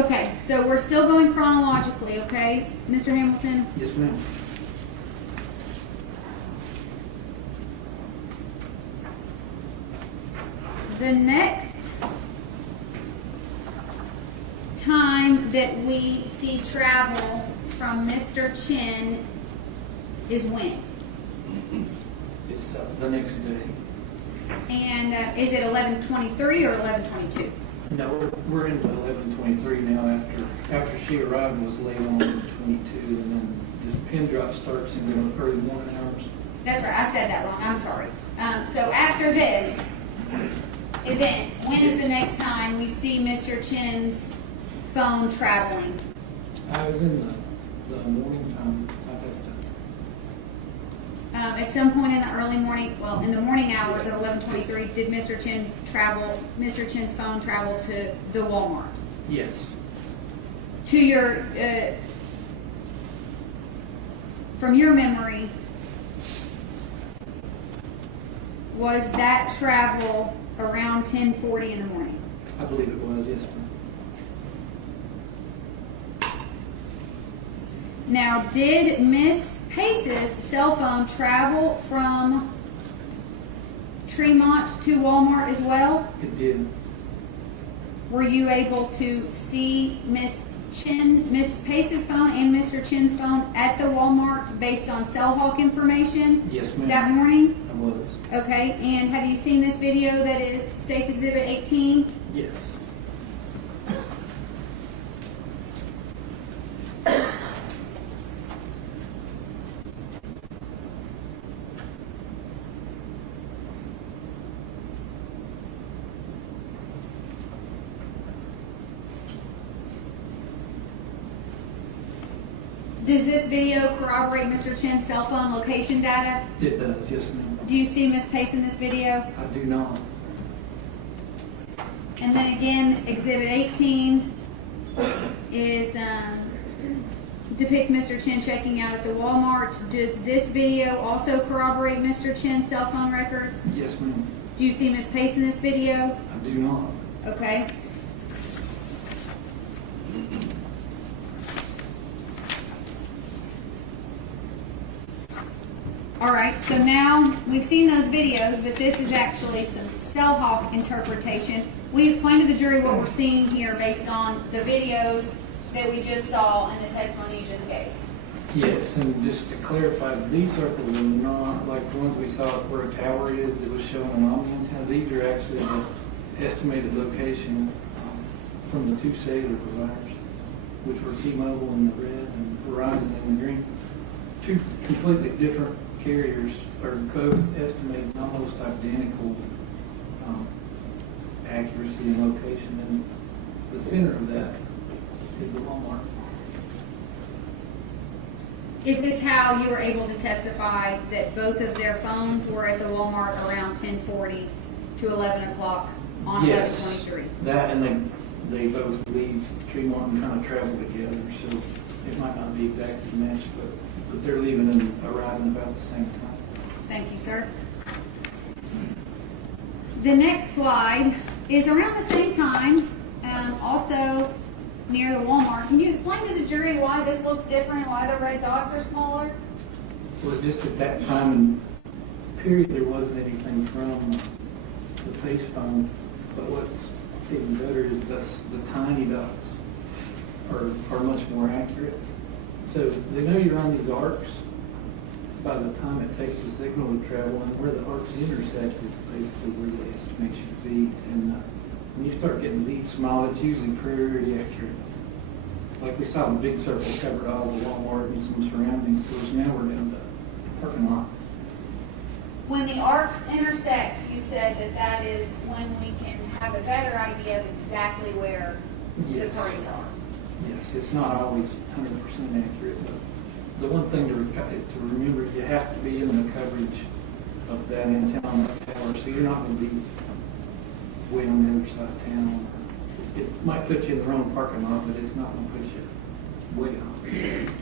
Okay, so we're still going chronologically, okay, Mr. Hamilton? Yes, ma'am. The next time that we see travel from Mr. Chen is when? It's the next day. And is it 11:23 or 11:22? No, we're into 11:23 now. After she arrived, it was late on 22, and then this pin drop starts in the early morning hours. That's right, I said that wrong, I'm sorry. So after this event, when is the next time we see Mr. Chen's phone traveling? I was in the morning time. At some point in the early morning, well, in the morning hours at 11:23, did Mr. Chen's phone travel to the Walmart? Yes. To your, from your memory, was that travel around 10:40 in the morning? I believe it was, yes, ma'am. Now, did Miss Pace's cell phone travel from Tremont to Walmart as well? It did. Were you able to see Miss Pace's phone and Mr. Chen's phone at the Walmart based on cellhawk information? Yes, ma'am. That morning? I was. Okay, and have you seen this video that is State's Exhibit 18? Yes. Does this video corroborate Mr. Chen's cell phone location data? It does, yes, ma'am. Do you see Miss Pace in this video? I do not. And then again, Exhibit 18 is depicts Mr. Chen checking out at the Walmart. Does this video also corroborate Mr. Chen's cell phone records? Yes, ma'am. Do you see Miss Pace in this video? I do not. Okay. All right, so now we've seen those videos, but this is actually some cellhawk interpretation. We explained to the jury what we're seeing here based on the videos that we just saw and the testimony you just gave. Yes, and just to clarify, these circles are not like the ones we saw where a tower is that was showing an Omni antenna. These are actually the estimated location from the two cellular providers, which were T-Mobile in the red and Verizon in the green. Two completely different carriers are both estimating almost identical accuracy and location, and the center of that is the Walmart. Is this how you were able to testify that both of their phones were at the Walmart around 10:40 to 11 o'clock on 11/23? That, and they both leave Tremont and kind of travel together, so it might not be exactly matched, but they're leaving and arriving about the same time. Thank you, sir. The next slide is around the same time, also near the Walmart. Can you explain to the jury why this looks different, why the red dots are smaller? Well, just at that time and period, there wasn't anything from the face phone, but what's even better is the tiny dots are much more accurate. So they know you're on these arcs by the time it takes the signal to travel, and where the arcs intersect is basically where they estimate your feet. And when you start getting these small, it's usually pretty accurate. Like we saw, the big circle covered all the Walmart and some surrounding stores. Now we're down to parking lot. When the arcs intersect, you said that is when we can have a better idea of exactly where the parties are. Yes, it's not always 100% accurate, but the one thing to remember, you have to be in the coverage of that antenna on that tower, so you're not going to be way on the other side of town. It might put you in the wrong parking lot, but it's not going to put you way off.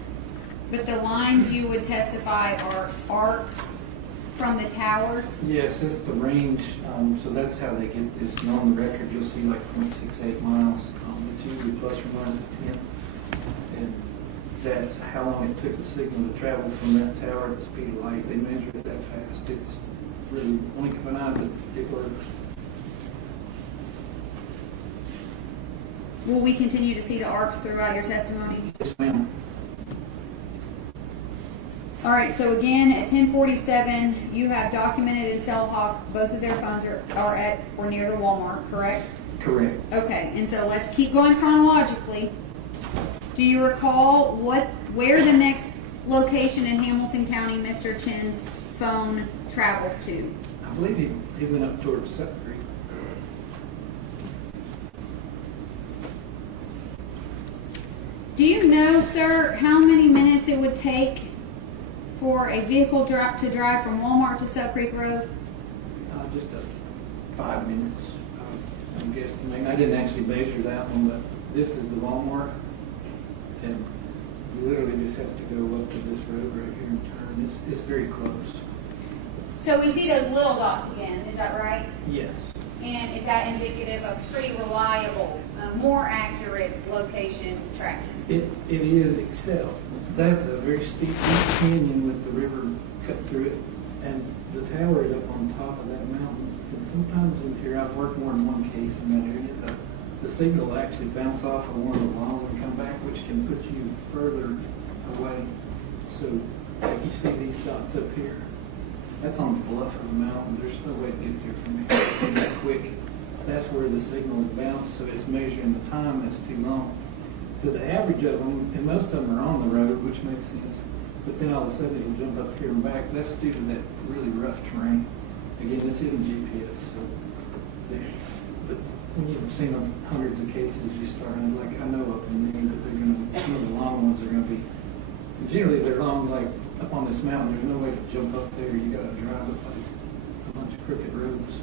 But the lines you would testify are arcs from the towers? Yes, it's the range, so that's how they get this. And on the record, you'll see like 0.68 miles. It's usually plus or minus a tenth. And that's how long it took the signal to travel from that tower to the speed of light. They measure it that fast. It's really blink of an eye, but it works. Will we continue to see the arcs throughout your testimony? Yes, ma'am. All right, so again, at 10:47, you have documented in cellhawk, both of their phones are at or near the Walmart, correct? Correct. Okay, and so let's keep going chronologically. Do you recall where the next location in Hamilton County Mr. Chen's phone travels to? I believe he went up towards Sutton Creek. Do you know, sir, how many minutes it would take for a vehicle to drive from Walmart to Sutton Creek Road? Just 5 minutes, I'm guessing. I didn't actually measure that one, but this is the Walmart, and you literally just have to go up to this road right here and turn. It's very close. So we see those little dots again, is that right? Yes. And is that indicative of pretty reliable, more accurate location tracking? It is, except that's a very steep canyon with the river cut through it, and the tower is up on top of that mountain. And sometimes in here, I've worked more than one case in that area, the signal will actually bounce off of one of the walls and come back, which can put you further away. So, like you see these dots up here, that's on the bluff of the mountain. There's no way to get there from here. And that quick, that's where the signal is bounced, so it's measuring the time that's too long. So the average of them, and most of them are on the road, which makes sense, but then all of a sudden it'll jump up here and back. That's due to that really rough terrain. Again, this isn't GPS, so but when you've seen hundreds of cases, you start, and like I know up in Maine that they're going to, some of the long ones are going to be, generally they're long, like up on this mountain, there's no way to jump up there. You got to drive up like a bunch of crooked roads.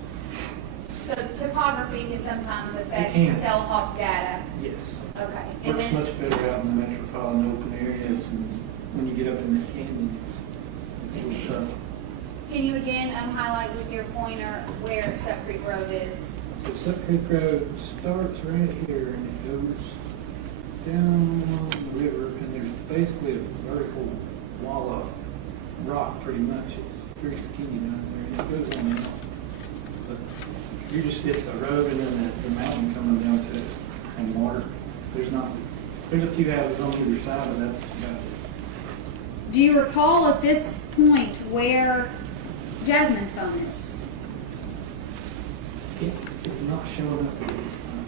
So topography can sometimes affect can. cell hawk data. Yes. Okay. And Works then, much better out in the metropolitan open areas, and when you get up in the canyon, it's a little tough. can you again highlight with your pointer where Sutton Creek Road is? So Sutton Creek Road starts right here, and it goes down the river, and there's basically a vertical wall of rock, pretty much. It's very skinny down there, and it goes on out. But you just hit the road and then the mountain coming down to it, and water. There's a few houses on either side, but that's about it. Do you recall at this point where Jasmine's phone is? It's not showing up at this time.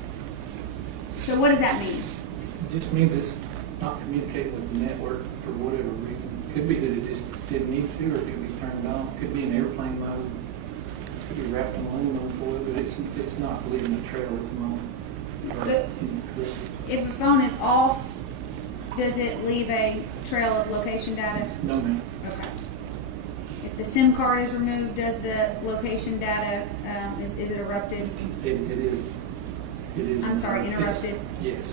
So what does that mean? It just means it's not communicating with the network for whatever reason. Could be that it just didn't need to, or it could be turned off. Could be in airplane mode. Could be wrapped in aluminum foil, but it's not leaving a trail at the moment. If a phone is off, does it leave a trail of location data? No, ma'am. Okay. If the SIM card is removed, does the location data, is it erupted? It is. It is. I'm sorry, interrupted? Yes.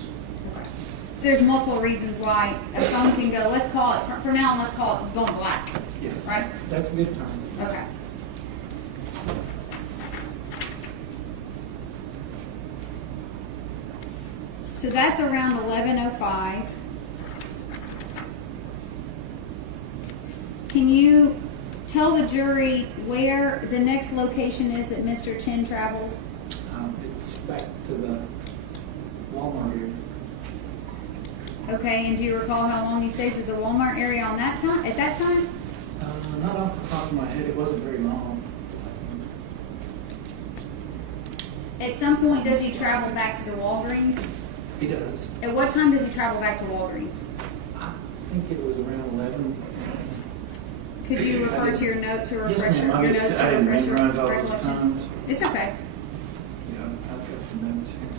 Okay. So there's multiple reasons why a phone can go, let's call it, for now, let's call it going black. Yes. Right? That's a good time. Okay. So that's around 11:05. Can you tell the jury where the next location is that Mr. Chen traveled? It's back to the Walmart area. Okay, and do you recall how long he stays at the Walmart area on that time? At that time? Not off the top of my head. It wasn't very long. At some point, does he travel back to the Walgreens? He does. At what time does he travel back to Walgreens? I think it was around 11. Could you refer to your note to Yes, refresh ma'am. your I notes to didn't refresh your memorize all those recollection? times. It's okay. Yeah, I've got the notes here.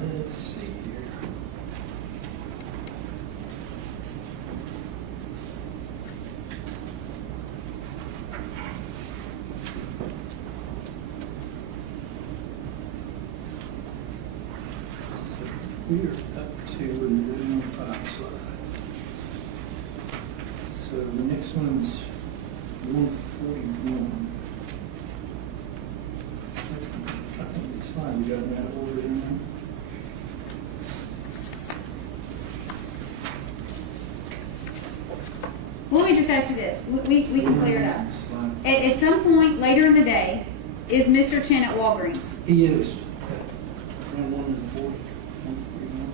Let's see here. We are up to slide. So the next one's 141. I think the slide, we got them out of order in there. Well, let me just ask you this. We can clear it up. At some point later in the day, is Mr. Chen at Walgreens? He is at around 140. 141.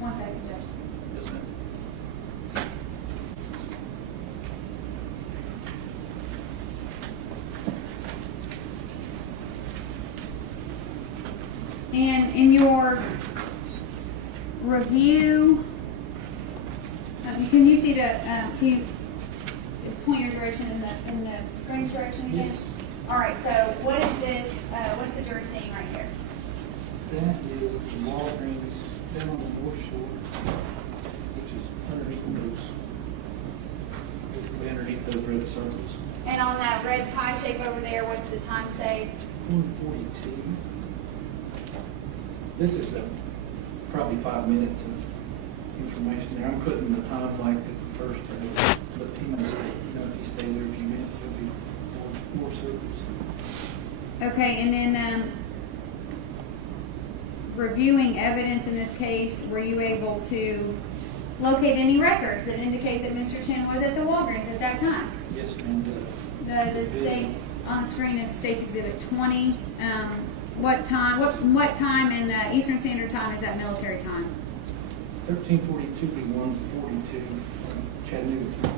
1 second, Judge. Yes, ma'am. And in your review, can you see the, can you point your direction in the screen's direction again? Yes. All right, so what is this, what's the jury seeing right here? That is the Walgreens down on the North Shore, which is underneath those, basically underneath those red circles. And on that red tie shape over there, what's the time say? 142. This is probably 5 minutes of information there. I'm putting the time like at the first time, but he must stay, if you stay there a few minutes, there'll be more circles. Okay, and then reviewing evidence in this case, were you able to locate any records that indicate that Mr. Chen was at the Walgreens at that time? Yes, ma'am. The state on the screen is State's Exhibit 20. What time? What time in Eastern Standard Time is that military time? 1342 to 142 Chattanooga.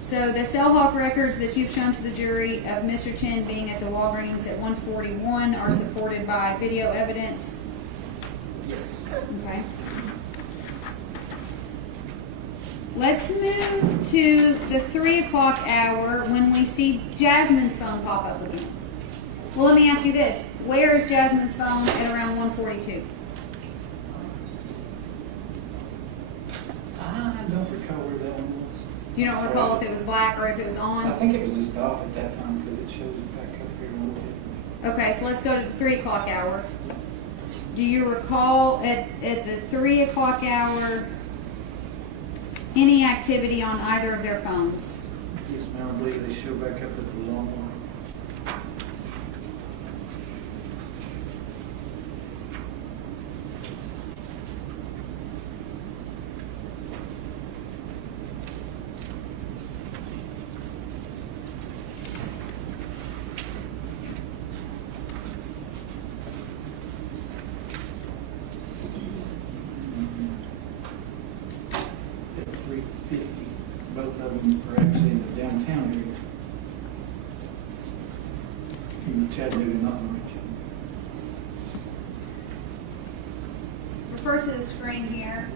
So the cellhawk records that you've shown to the jury of Mr. Chen being at the Walgreens at 141 are supported by video evidence? Yes. Okay. Let's move to the 3 o'clock hour when we see Jasmine's phone pop up again. Well, let me ask you this. Where is Jasmine's phone at around 142? I don't recall where that one was. You don't recall if it was black or if it was on? I think it was just off at that time because it shows it back up here a little bit. Okay, so let's go to the 3 o'clock hour. Do you recall at the 3 o'clock hour any activity on either of their phones? Yes, ma'am. I believe they show back up at the long one. At 350, both of them are actually in the downtown area. In the Chattanooga, not in Richmond. Refer to the screen here.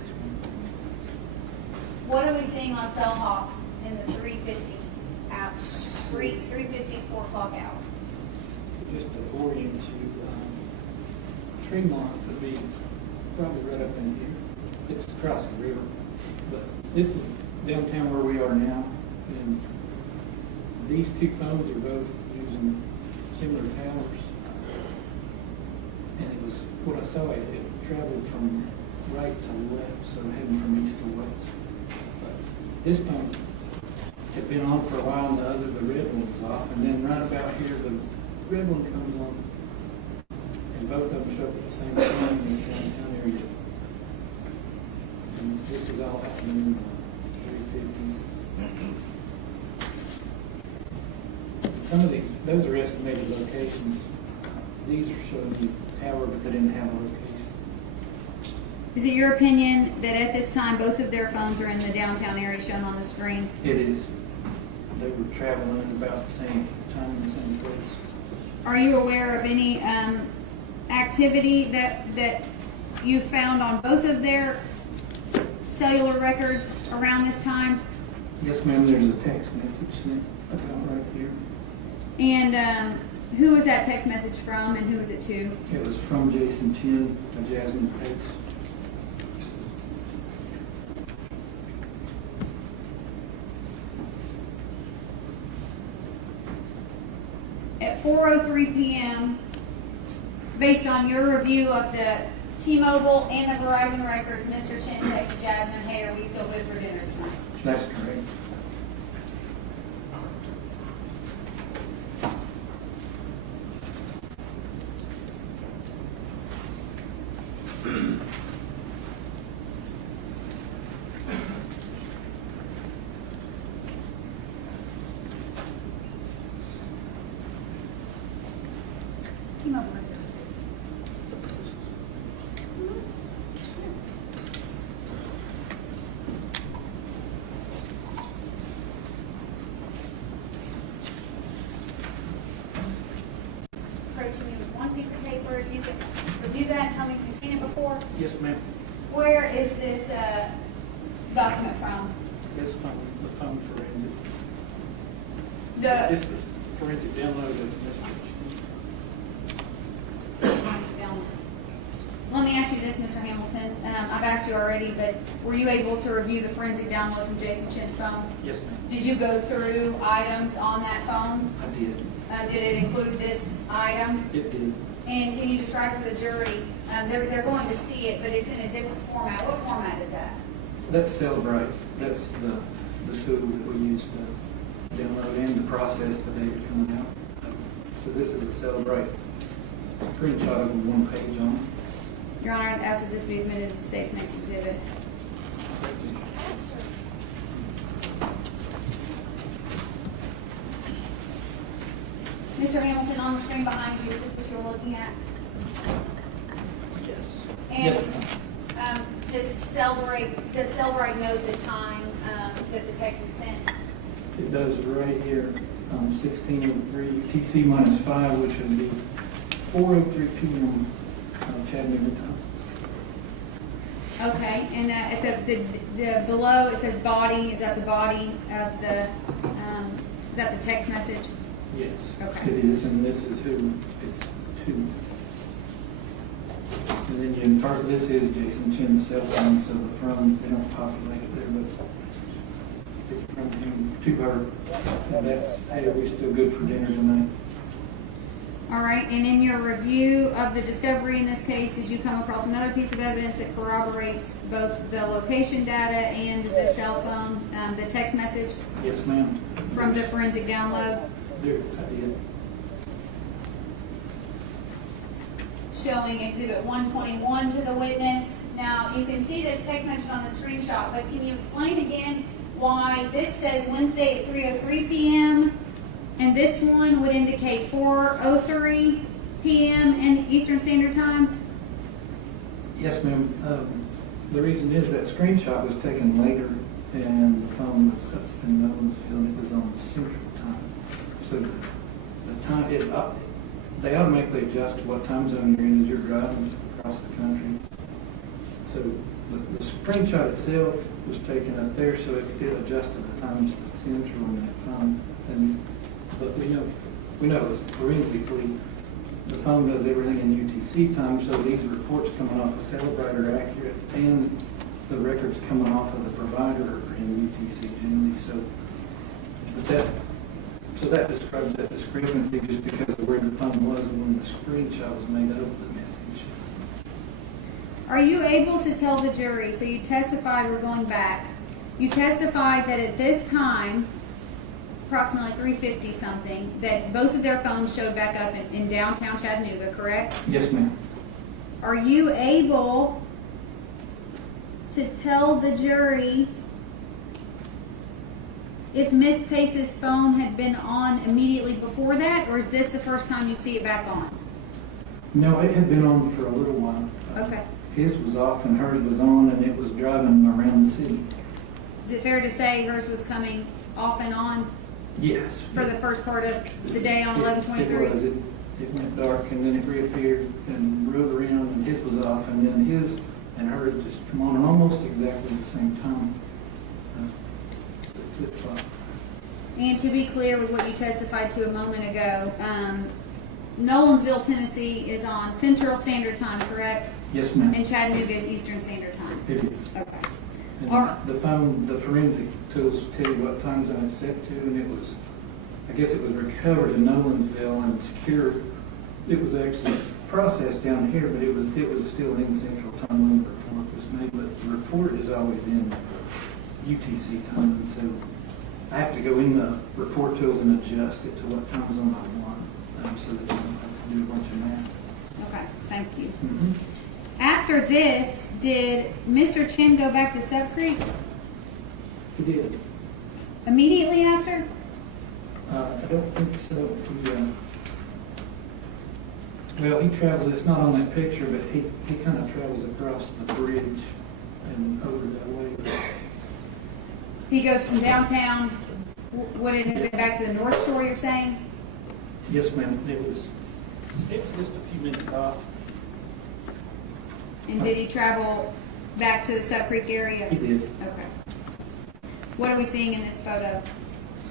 What are we seeing on cellhawk in the 350 out? 350, 4 o'clock hour. So just to orient you, Tremont would be probably right up in here. It's across the river. But this is downtown where we are now. And these two phones are both using similar towers. And it was, what I saw, it traveled from right to left, so heading from east to west. But this phone had been on for a while, and the red one was off. And then right about here, the red one comes on. And both of them show up at the same time in this downtown area. And this is all happening in the 350s. Some of these, those are estimated locations. These are showing the tower, but they didn't have a location. Is it your opinion that at this time both of their phones are in the downtown area shown on the screen? It is. They were traveling at about the same time in the same place. Are you aware of any activity that you found on both of their cellular records around this time? Yes, ma'am. There's a text message sent about right here. And who was that text message from, and who was it to? It was from Jason Chen to Jasmine Pace. At 4:03 p.m., based on your review of the T-Mobile and the Verizon records, Mr. Chen texts Jasmine, hey, are we still good for dinner tonight? That's correct. T-Mobile records. Approaching you with one piece of paper, if you could review that and tell me if you've seen it before. Yes, ma'am. Where is this document from? This phone, the phone forensic. The It's the forensic download of the message. Let me ask you this, Mr. Hamilton. I've asked you already, but were you able to review the forensic download from Jason Chen's phone? Yes, ma'am. Did you go through items on that phone? I did. Did it include this item? It did. And can you describe for the jury, they're going to see it, but it's in a different format. What format is that? That's Celebrate. That's the tool that we use to download and to process the data coming out. So this is a Celebrate screenshot of one page on it. Your Honor, I'd ask that this be admitted as the state's next exhibit. Mr. Hamilton, on the screen behind you, is this what you're looking at? Yes. And Yes, does Cellbrite note the time that the text was sent? it does right here, 16:03 TC minus 5, which would be 4:03 p.m. Chattanooga time. Okay, and at the below it says body. Is that the body of the? Is that the text message? Yes. Okay. It is, and this is who it's to. And then you infer this is Jason Chen's cell phone, so the from, they don't populate it there, but it's from him to her. And that's, hey, are we still good for dinner tonight? All right, and in your review of the discovery in this case, did you come across another piece of evidence that corroborates both the location data and the cell phone, the text message Yes, ma'am. from the forensic download? There, I did. Showing Exhibit 121 to the witness. Now, you can see this text message on the screenshot, but can you explain again why this says Wednesday at 3:03 p.m. and this one would indicate 4:03 p.m. in Eastern Standard Time? Yes, ma'am. The reason is that screenshot was taken later, and the phone was up in Nolensville, and it was on Central Time. So the time, they automatically adjust to what time zone you're in as you're driving across the country. So the screenshot itself was taken up there, so it adjusted the times to Central in that phone. But we know forensically the phone does everything in UTC time, so these reports coming off of Celebrite are accurate, and the records coming off of the provider are in UTC generally. So that describes that discrepancy just because of where the phone was when the screenshot was made of the message. Are you able to tell the jury, so you testified, we're going back, you testified that at this time, approximately 3:50 something, that both of their phones showed back up in downtown Chattanooga, correct? Yes, ma'am. Are you able to tell the jury if Miss Pace's phone had been on immediately before that, or is this the first time you see it back on? No, it had been on for a little while. Okay. His was off and hers was on, and it was driving around the city. Is it fair to say hers was coming off and on Yes. for the first part of the day on It 11/23? was. It went dark, and then it reappeared and rode around, and his was off, and then his and hers just come on almost exactly the same time. Flip-flop. And to be clear with what you testified to a moment ago, Nolensville, Tennessee is on Central Standard Time, correct? Yes, ma'am. And Chattanooga is Eastern Standard Time. It is. Okay. And All right. the phone, the forensic tools tell you what time zone it's set to, and it was, I guess it was recovered in Nolensville and secure. It was actually processed down here, but it was still in central time when the report was made, but the report is always in UTC time, and so I have to go in the report tools and adjust it to what time zone I want, so that you don't have to do a bunch of math. Okay, thank you. Mm-hmm. After this, did Mr. Chen go back to Sub Creek He did. immediately after? I don't think so. Well, he travels, it's not on that picture, but he kind of travels across the bridge and over that way. He goes from downtown, would it have been back to the North Shore, you're saying? Yes, ma'am. It was just a few minutes off. And did he travel back to the Sub Creek area? He did. Okay. What are we seeing in this photo?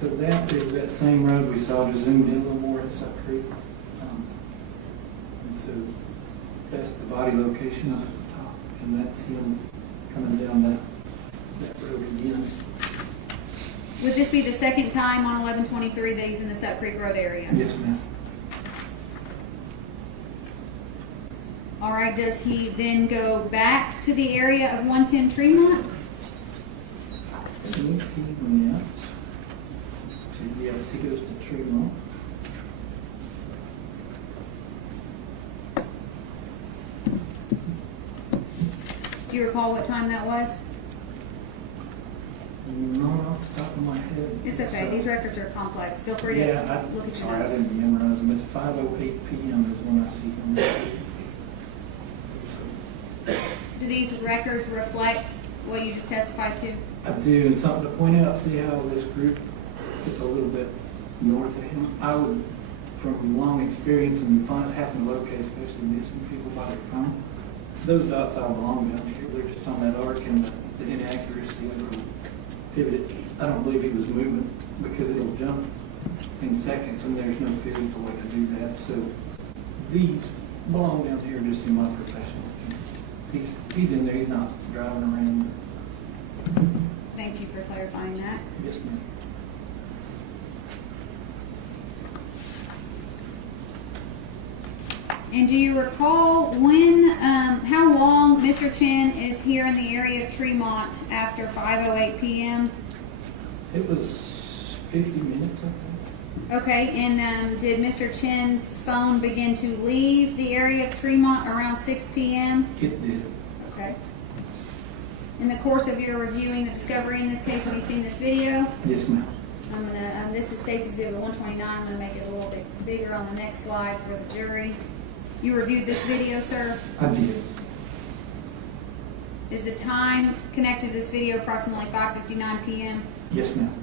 So that is that same road we saw, just zoomed in a little more at Suck Creek. And so that's the body location up at the top, and that's him coming down that road again. Would this be the second time on 11/23 that he's in the Sub Creek Road area? Yes, ma'am. All right, does he then go back to the area of 110 Tremont? If he went, yes, he goes to Tremont. Do you recall what time that was? Not off the top of my head. It's okay, these records are complex. Feel free to look at your sorry, I notes. didn't memorize them. It's 5:08 p.m. is when I see him. Do these records reflect what you just testified to? I do, and something to point out, see how this group gets a little bit north of him. I would, from long experience and having to locate, especially missing people by their phone, those dots all belong down here. They're just on that arc, and the inaccuracy of the pivot. I don't believe he was moving because it'll jump in seconds, and there's no physical way to do that. So these belong down here just in my professional opinion. He's in there, he's not driving around. Thank you for clarifying that. Yes, ma'am. And do you recall when, how long Mr. Chen is here in the area of Tremont after 5:08 p.m.? It was 50 minutes, I think. Okay, and did Mr. Chen's phone begin to leave the area of Tremont around 6 p.m.? It did. Okay. In the course of your reviewing the discovery in this case, have you seen this video? Yes, ma'am. I'm gonna, this is State's Exhibit 129. I'm gonna make it a little bit bigger on the next slide for the jury. You reviewed this video, sir? I did. Is the time connected to this video approximately 5:59 p.m.? Yes, ma'am.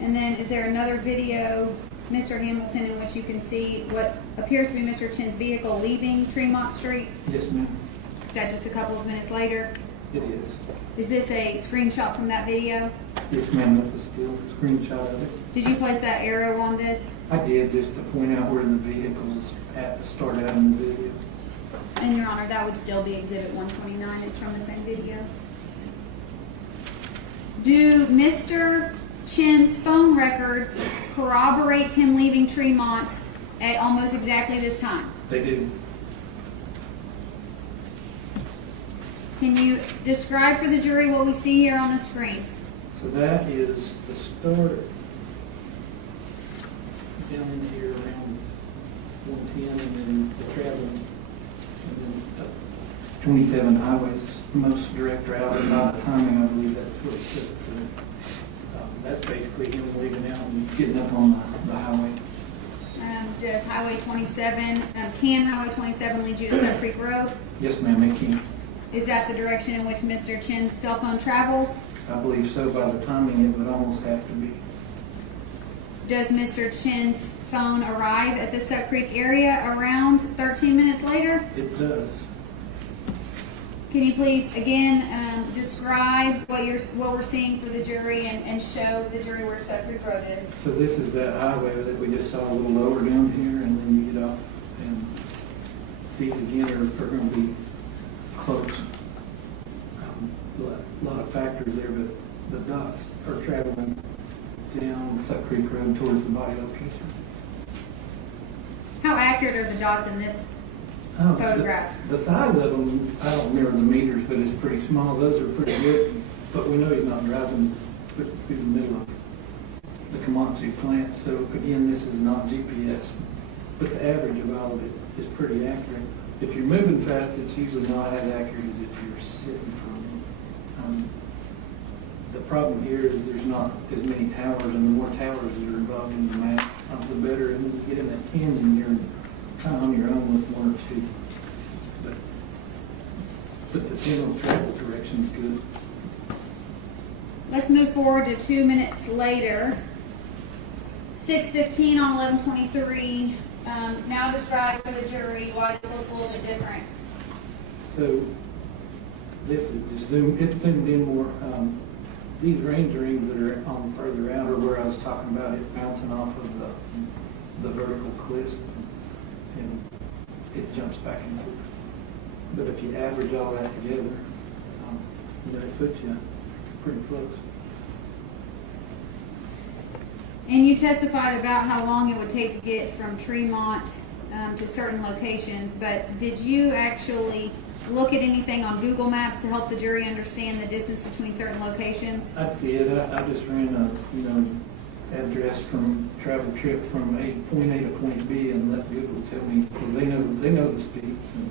And then is there another video, Mr. Hamilton, in which you can see what appears to be Mr. Chen's vehicle leaving Tremont Street? Yes, ma'am. Is that just a couple of minutes later? It is. Is this a screenshot from that video? Yes, ma'am. That's a still screenshot of it. Did you place that arrow on this? I did, just to point out where the vehicle's at to start out in the video. And Your Honor, that would still be Exhibit 129. It's from the same video. Do Mr. Chen's phone records corroborate him leaving Tremont at almost exactly this time? They do. Can you describe for the jury what we see here on the screen? So that is the start down in here around 110, and then the traveling, and then 27 highways, most direct route, and by the timing, I believe that's what it took. So that's basically him leaving out and getting up on the highway. Does Highway 27, can Highway 27 lead you to Sub Creek Road? Yes, ma'am, it can. Is that the direction in which Mr. Chen's cell phone travels? I believe so. By the timing, it would almost have to be. does Mr. Chen's phone arrive at the Suck Creek area around 13 minutes later? It does. Can you please, again, describe what we're seeing for the jury and show the jury where Suck Creek Road is? So this is that highway that we just saw a little lower down here, and then you get off, and these again are going to be close. A lot of factors there, but the dots are traveling down Suck Creek Road towards the body location. How accurate are the dots in this photograph? The size of them, I don't remember the meters, but it's pretty small. Those are pretty good, but we know he's not driving through the middle of the Comanche plant. So again, this is not GPS, but the average of all of it is pretty accurate. If you're moving fast, it's usually not as accurate as if you're sitting from it. The problem here is there's not as many towers, and the more towers that are involved in the map, the better. And when you get in that canyon, you're kind of on your own with one or two. But the general travel direction is good. Let's move forward to 2 minutes later. 6:15 on 11/23. Now describe for the jury why this looks a little bit different. So this is just zoomed in more. These range rings that are on further out are where I was talking about it bouncing off of the vertical cliffs, and it jumps back and forth. But if you average all that together, it puts you pretty close. And you testified about how long it would take to get from Tremont to certain locations, but did you actually look at anything on Google Maps to help the jury understand the distance between certain locations? I did. I just ran a address from travel trip from point A to point B and let Google tell me, because they know the speeds and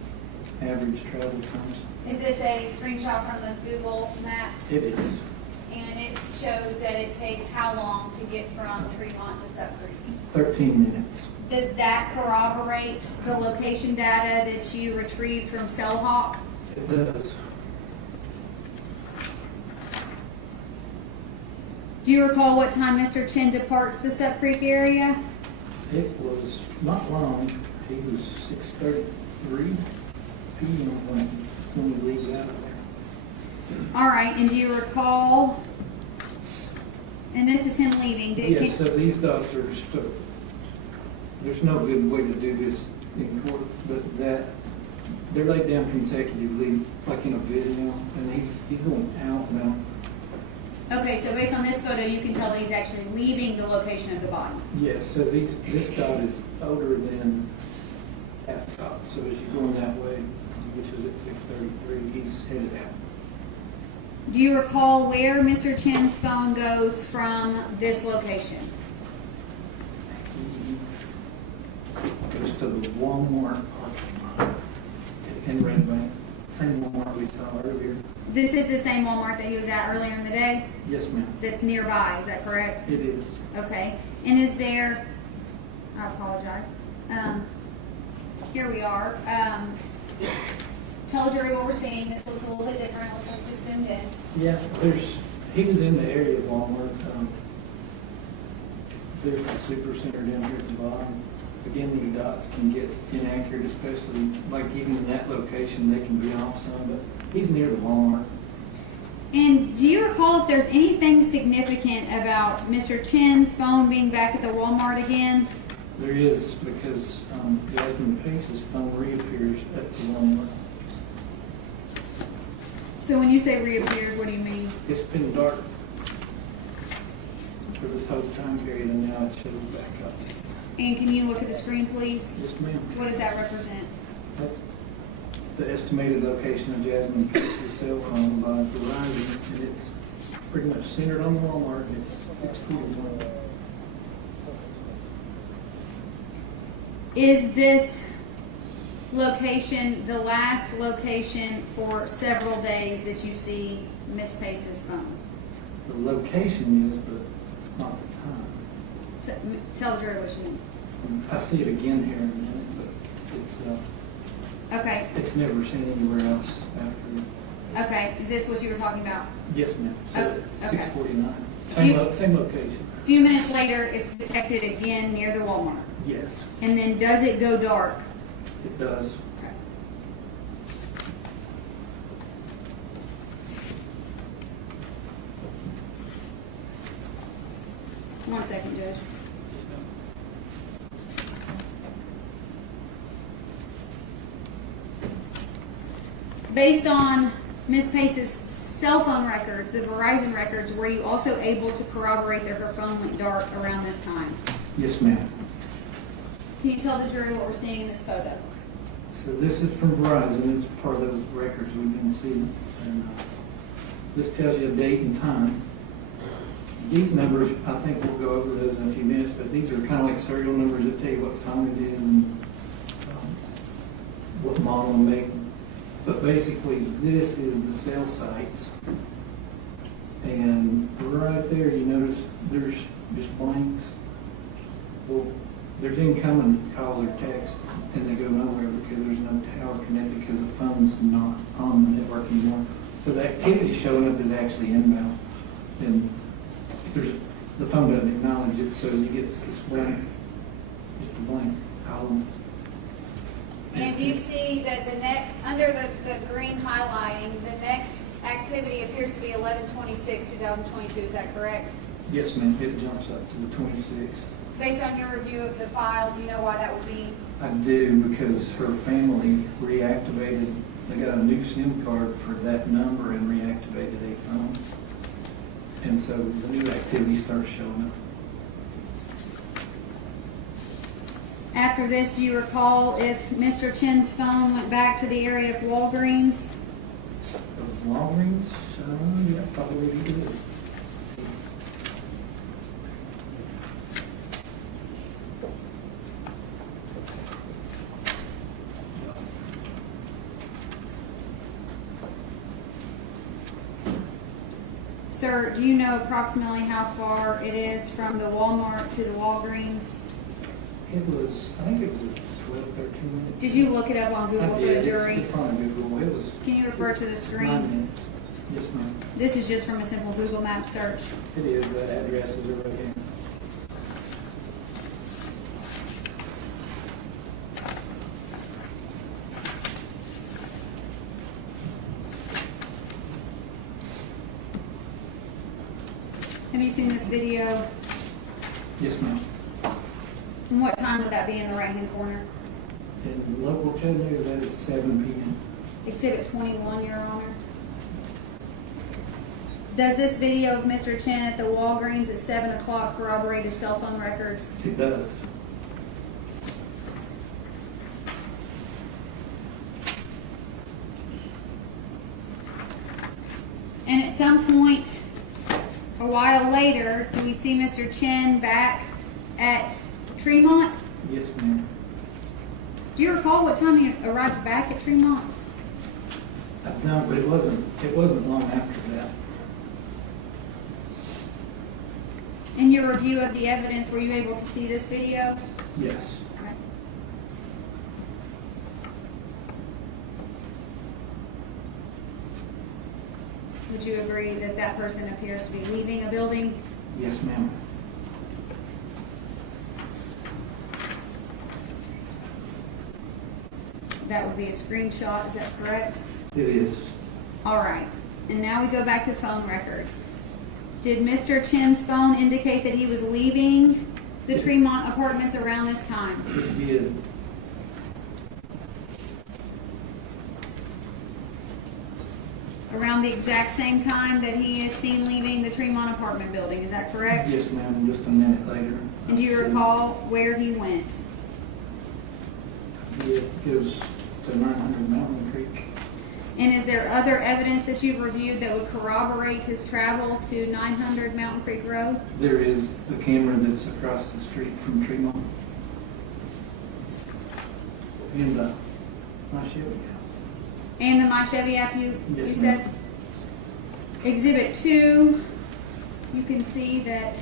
average travel times. Is this a screenshot from the Google Maps? It is. And it shows that it takes how long to get from Tremont to Suck Creek? 13 minutes. Does that corroborate the location data that you retrieved from Cellhawk? It does. Do you recall what time Mr. Chen departs the Suck Creek area? It was not long. He was 6:33 p.m. when he leaves out of there. All right, and do you recall, and this is him leaving. Yes, so these dots are stuck. There's no good way to do this in court, but they're laid down consecutively, like in a video, and he's going out now. Okay, so based on this photo, you can tell that he's actually leaving the location of the body. Yes, so this dot is older than that dot. So as you're going that way, which is at 6:33, he's headed out. Do you recall where Mr. Chen's phone goes from this location? Goes to the Walmart parking lot in Red Bank. Same Walmart we saw earlier. This is the same Walmart that he was at earlier in the day? Yes, ma'am. That's nearby, is that correct? It is. Okay. And is there, I apologize. Here we are. Tell the jury what we're seeing. This looks a little bit different. It looks like it's just zoomed in. Yeah, he was in the area of Walmart. There's the super center down here at the bottom. Again, these dots can get inaccurate, especially like even in that location, they can be off some, but he's near the Walmart. And do you recall if there's anything significant about Mr. Chen's phone being back at the Walmart again? There is, because Jasmine Pace's phone reappears at the Walmart. So when you say reappears, what do you mean? It's been dark for this whole time period, and now it shows back up. And can you look at the screen, please? Yes, ma'am. What does that represent? That's the estimated location of Jasmine Pace's cell phone by Verizon, and it's pretty much centered on the Walmart, and it's 6:41. Is this location the last location for several days that you see Miss Pace's phone? The location is, but not the time. So, tell the jury what you mean. I see it again here in a minute, but Okay. it's never seen anywhere else after. Okay. Is this what you were talking about? Yes, ma'am. So Oh, okay. 6:49. Same location. A few minutes later, it's detected again near the Walmart. Yes, And then does it go dark? it does. One second, Judge. Based on Ms. Pace's cell phone records, the Verizon records, were you also able to corroborate that her phone went dark around this time? Yes, ma'am. Can you tell the jury what we're seeing in this photo? So this is from Verizon. It's part of those records we've been seeing. And this tells you a date and time. These numbers, I think we'll go over those in a few minutes, but these are kind of like serial numbers that tell you what phone it is and what model and make. But basically, this is the cell sites. And right there, you notice there's just blanks. Well, there's incoming calls or texts, and they go nowhere because there's no tower connected because the phone's not on the network anymore. So the activity showing up is actually inbound. And the phone doesn't acknowledge it, so you get this blank, just a blank column. And you see that the next, under the green highlighting, the next activity appears to be 11/26/2022. Is that correct? Yes, ma'am. It jumps up to the 26th. Based on your review of the file, do you know why that would be? I do, because her family reactivated, they got a new SIM card for that number and reactivated a phone. And so the new activity starts showing up. After this, do you recall if Mr. Chen's phone went back to the area of Walgreens? Of Walgreens? Yeah, probably he did. Sir, do you know approximately how far it is from the Walmart to the Walgreens? It was, I think it was 12, 13 minutes. Did you look it up on Google for the jury? It's on Google. It was Can you refer to the 9 screen? minutes. Yes, ma'am. This is just from a simple Google Maps search. It is. The addresses are right here. Have you seen this video? Yes, ma'am. And what time would that be in the right-hand corner? In local Chattanooga, that is 7 p.m. Exhibit 21, Your Honor. Does this video of Mr. Chen at the Walgreens at 7 o'clock corroborate his cell phone records? It does. And at some point, a while later, do we see Mr. Chen back at Tremont? Yes, ma'am. Do you recall what time he arrived back at Tremont? I don't, but it wasn't long after that. In your review of the evidence, were you able to see this video? Yes. Right. Would you agree that that person appears to be leaving a building? Yes, ma'am. That would be a screenshot, is that correct? It is. All right. And now we go back to phone records. Did Mr. Chen's phone indicate that he was leaving the Tremont apartments around this time? It did. Around the exact same time that he is seen leaving the Tremont apartment building, is that correct? Yes, ma'am. Just a minute later. And do you recall where he went? It goes to 900 Mountain Creek. And is there other evidence that you've reviewed that would corroborate his travel to 900 Mountain Creek Road? There is a camera that's across the street from Tremont. And my Chevy. And the My Chevy app you Yes, said? ma'am. Exhibit 2, you can see that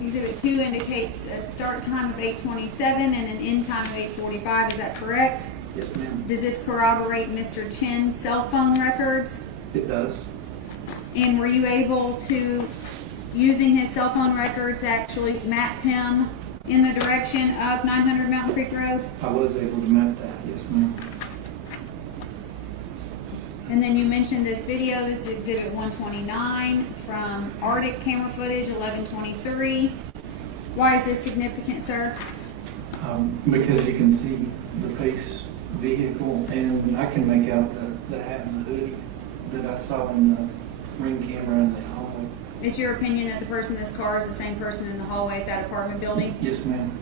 Exhibit 2 indicates a start time of 8:27 and an end time of 8:45. Is that correct? Yes, ma'am. Does this corroborate Mr. Chen's cell phone records? It does. And were you able to using his cell phone records, actually map him in the direction of 900 Mountain Creek Road? I was able to map that, yes, ma'am. And then you mentioned this video, this is exhibit 129 from Arctic camera footage, 1123. Why is this significant, sir? Because you can see the Pace vehicle, and I can make out the hat and the hoodie that I saw in the ring camera in the hallway. It's your opinion that the person in this car is the same person in the hallway at that apartment building? Yes, ma'am.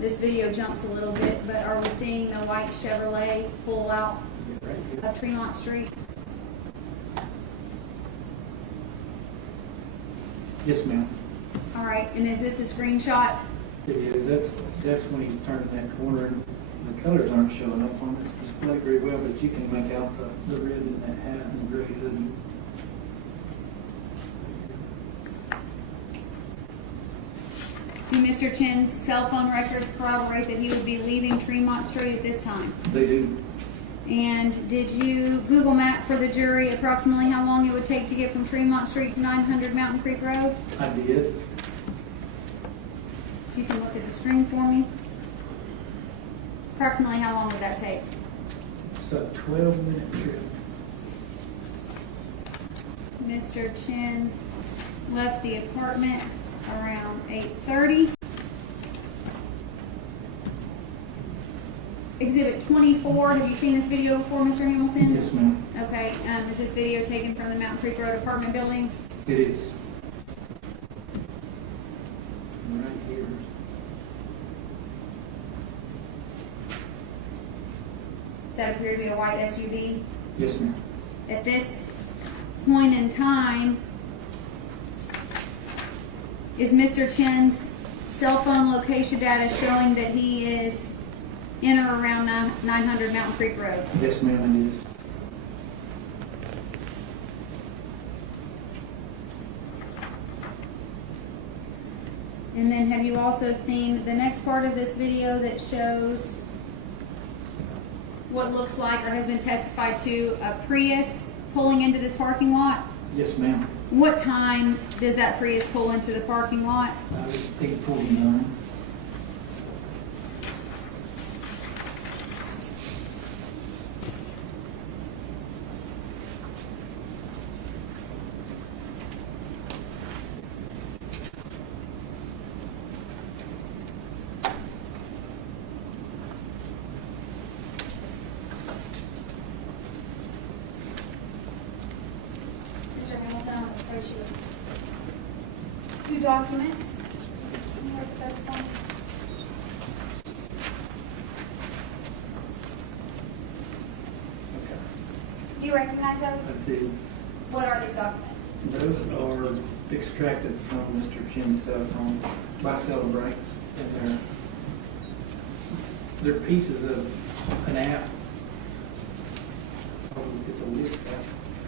This video jumps a little bit, but are we seeing the white Chevrolet pull out Right here. of Tremont Street? Yes, ma'am. All right, and is this a screenshot? It is. That's when he's turning that corner, and the colors aren't showing up on the display very well, but you can make out the red in that hat and the gray hoodie. Do Mr. Chen's cell phone records corroborate that he would be leaving Tremont Street at this time? They do. And did you Google map for the jury approximately how long it would take to get from Tremont Street to 900 Mountain Creek Road? I did. You can look at the screen for me. Approximately how long would that take? It's a 12-minute trip. Mr. Chen left the apartment around 8:30. Exhibit 24, have you seen this video before, Mr. Hamilton? Yes, ma'am. Okay, is this video taken from the Mountain Creek Road apartment buildings? It is. Right here. Does that appear to be a white SUV? Yes, ma'am. At this point in time, is Mr. Chen's cell phone location data showing that he is in or around 900 Mountain Creek Road? Yes, ma'am, it is. And then have you also seen the next part of this video that shows what looks like or has been testified to a Prius pulling into this parking lot? Yes, ma'am. What time does that Prius pull into the parking lot? I was 8:49. Mr. Hamilton, I'm going to approach you with two documents. Can you look at those for me? Okay. Do you recognize those? I do. What are these documents? Those are extracted from Mr. Chen's cell phone by Celebrate, and they're pieces of an app. It's a list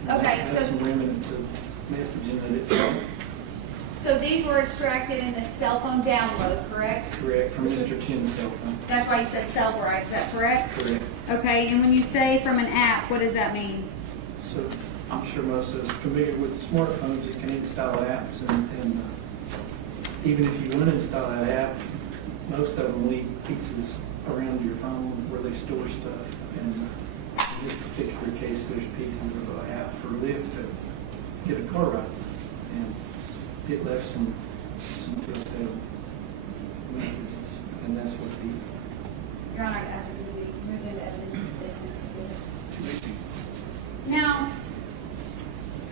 app. Okay, It has so- some remnants of messaging that it's So these were extracted in the cell phone download, correct? correct from Mr. Chen's cell phone. That's why you said Cellbrite, is that correct? Correct. Okay, and when you say from an app, what does that mean? So I'm sure most of us are familiar with smartphones. You can install apps, and even if you want to install that app, most of them leave pieces around your phone where they store stuff. And in this particular case, there's pieces of an app for Lyft to get a car ride, and it left some telltale messages, and that's what the Your Honor, I asked you to move into evidence in 6 minutes. Now,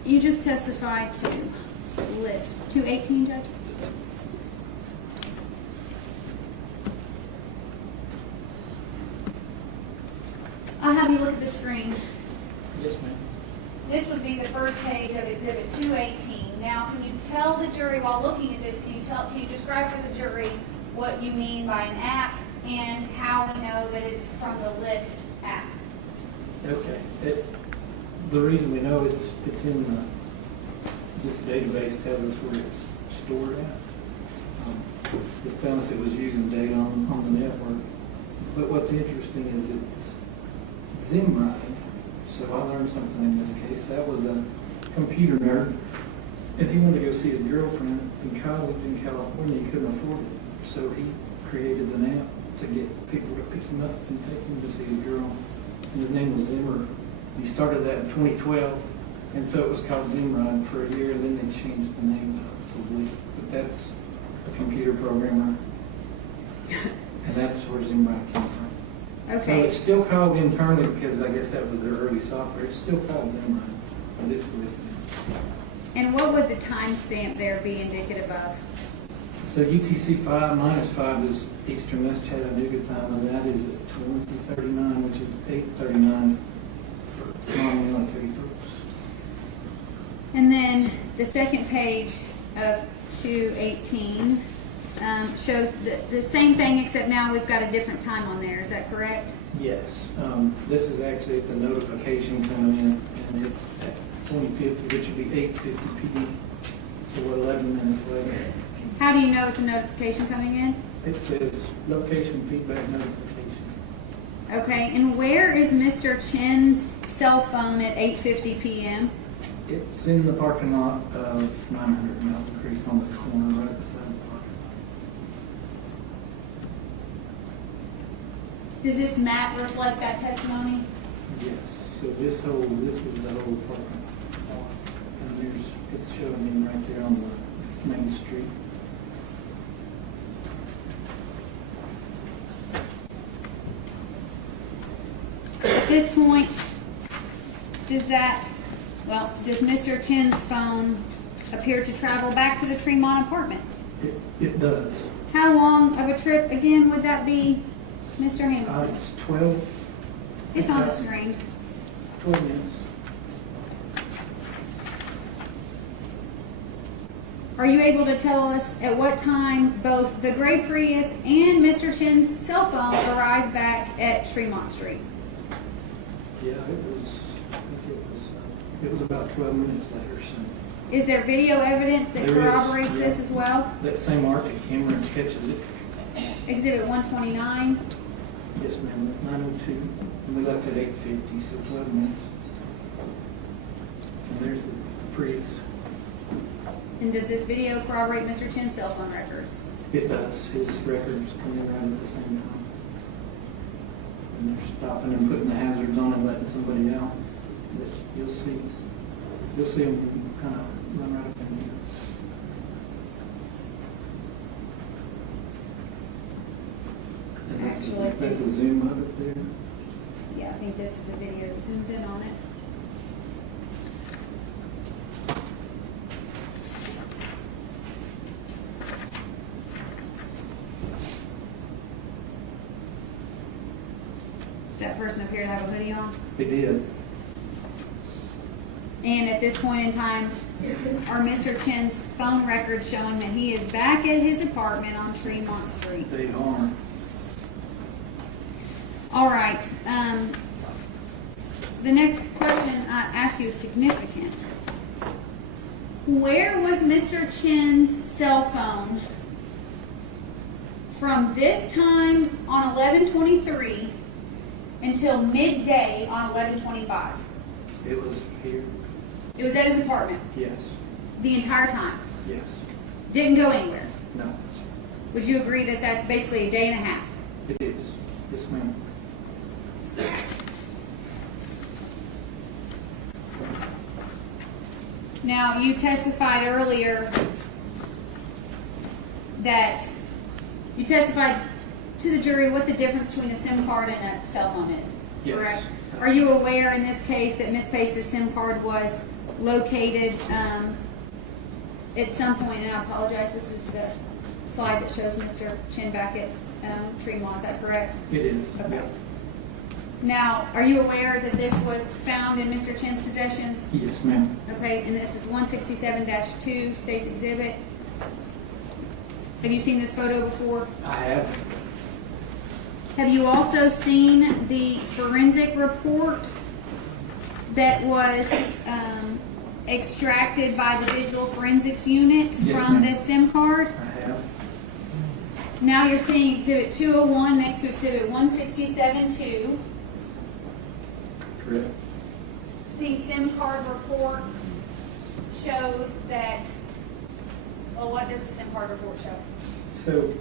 you just testified to Lyft. 218, Judge? I'll have you look at the screen. Yes, ma'am. This would be the first page of Exhibit 218. Now, can you tell the jury, while looking at this, can you describe for the jury what you mean by an app and how we know that it's from the Lyft app? Okay. The reason we know it's in this database tells us where it's stored at. It's telling us it was using data on the network. But what's interesting is it's Zimride. So I learned something in this case. That was a computer nerd, and he wanted to go see his girlfriend in college in California. He couldn't afford it, so he created an app to get people to pick him up and take him to see his girl. And his name was Zimmer. He started that in 2012, and so it was called Zimride for a year, and then they changed the name to Bleak. But that's a computer programmer, and that's where Zimride came from. Okay. So it's still called internally because I guess that was their early software. It's still called Zimride, but it's Bleak. And what would the timestamp there be indicative of? So UTC 5 minus 5 is Eastern, that's Chattanooga time, and that is at 2039, which is 8:39 for non-military folks. And then the second page of 218 shows the same thing, except now we've got a different time on there. Is that correct? Yes. This is actually, it's a notification coming in, and it's at 2050, which would be 8:50 p.m. So we're 11 minutes later. How do you know it's a notification coming in? It says location feedback notification. Okay, and where is Mr. Chen's cell phone at 8:50 p.m.? It's in the parking lot of 900 Mountain Creek on the corner right beside the parking lot. Does this map reflect that testimony? Yes. So this is the whole parking lot. And it's showing him right there on the main street. At this point, does Mr. Chen's phone appear to travel back to the Tremont Apartments? It does. How long of a trip again would that be, Mr. Hamilton? It's 12. It's on the screen. 12 minutes. Are you able to tell us at what time both the gray Prius and Mr. Chen's cell phone arrived back at Tremont Street? Yeah, it was about 12 minutes later. So. Is there video evidence that There corroborates is, yeah. this as well? That same Arctic camera catches it. Exhibit 129. Yes, ma'am. 902. And we left at 8:50, so 12 minutes. And there's the Prius. And does this video corroborate Mr. Chen's cell phone records? It does. His records come in right at the same time. And they're stopping and putting the hazards on and letting somebody out. You'll see them kind of run right up in here. And that's a zoom of it there. Yeah, I think this is a video that zooms in on it. Does that person appear to have a hoodie on? They did. And at this point in time, are Mr. Chen's phone records showing that he is back at his apartment on Tremont Street? They are. All right. The next question I ask you is significant. Where was Mr. Chen's cell phone from this time on 11/23 until midday on 11/25? It was here. It was at his apartment Yes. the entire time. Yes. Didn't go anywhere. No. Would you agree that that's basically a day and a half? It is. Yes, ma'am. Now, you testified earlier that you testified to the jury what the difference between a SIM card and a cell phone is, Yes. correct? Are you aware in this case that Ms. Pace's SIM card was located at some point, and I apologize, this is the slide that shows Mr. Chen back at Tremont, is that correct? It is. Okay. Now, are you aware that this was found in Mr. Chen's possessions? Yes, ma'am. Okay, and this is 167-2, State's Exhibit. Have you seen this photo before? I have. Have you also seen the forensic report that was extracted by the Digital Forensics Unit Yes, from ma'am. this SIM card? I have. Now you're seeing Exhibit 201 next to Exhibit 167-2. Correct. The SIM card report shows that, well, what does the SIM card report show? So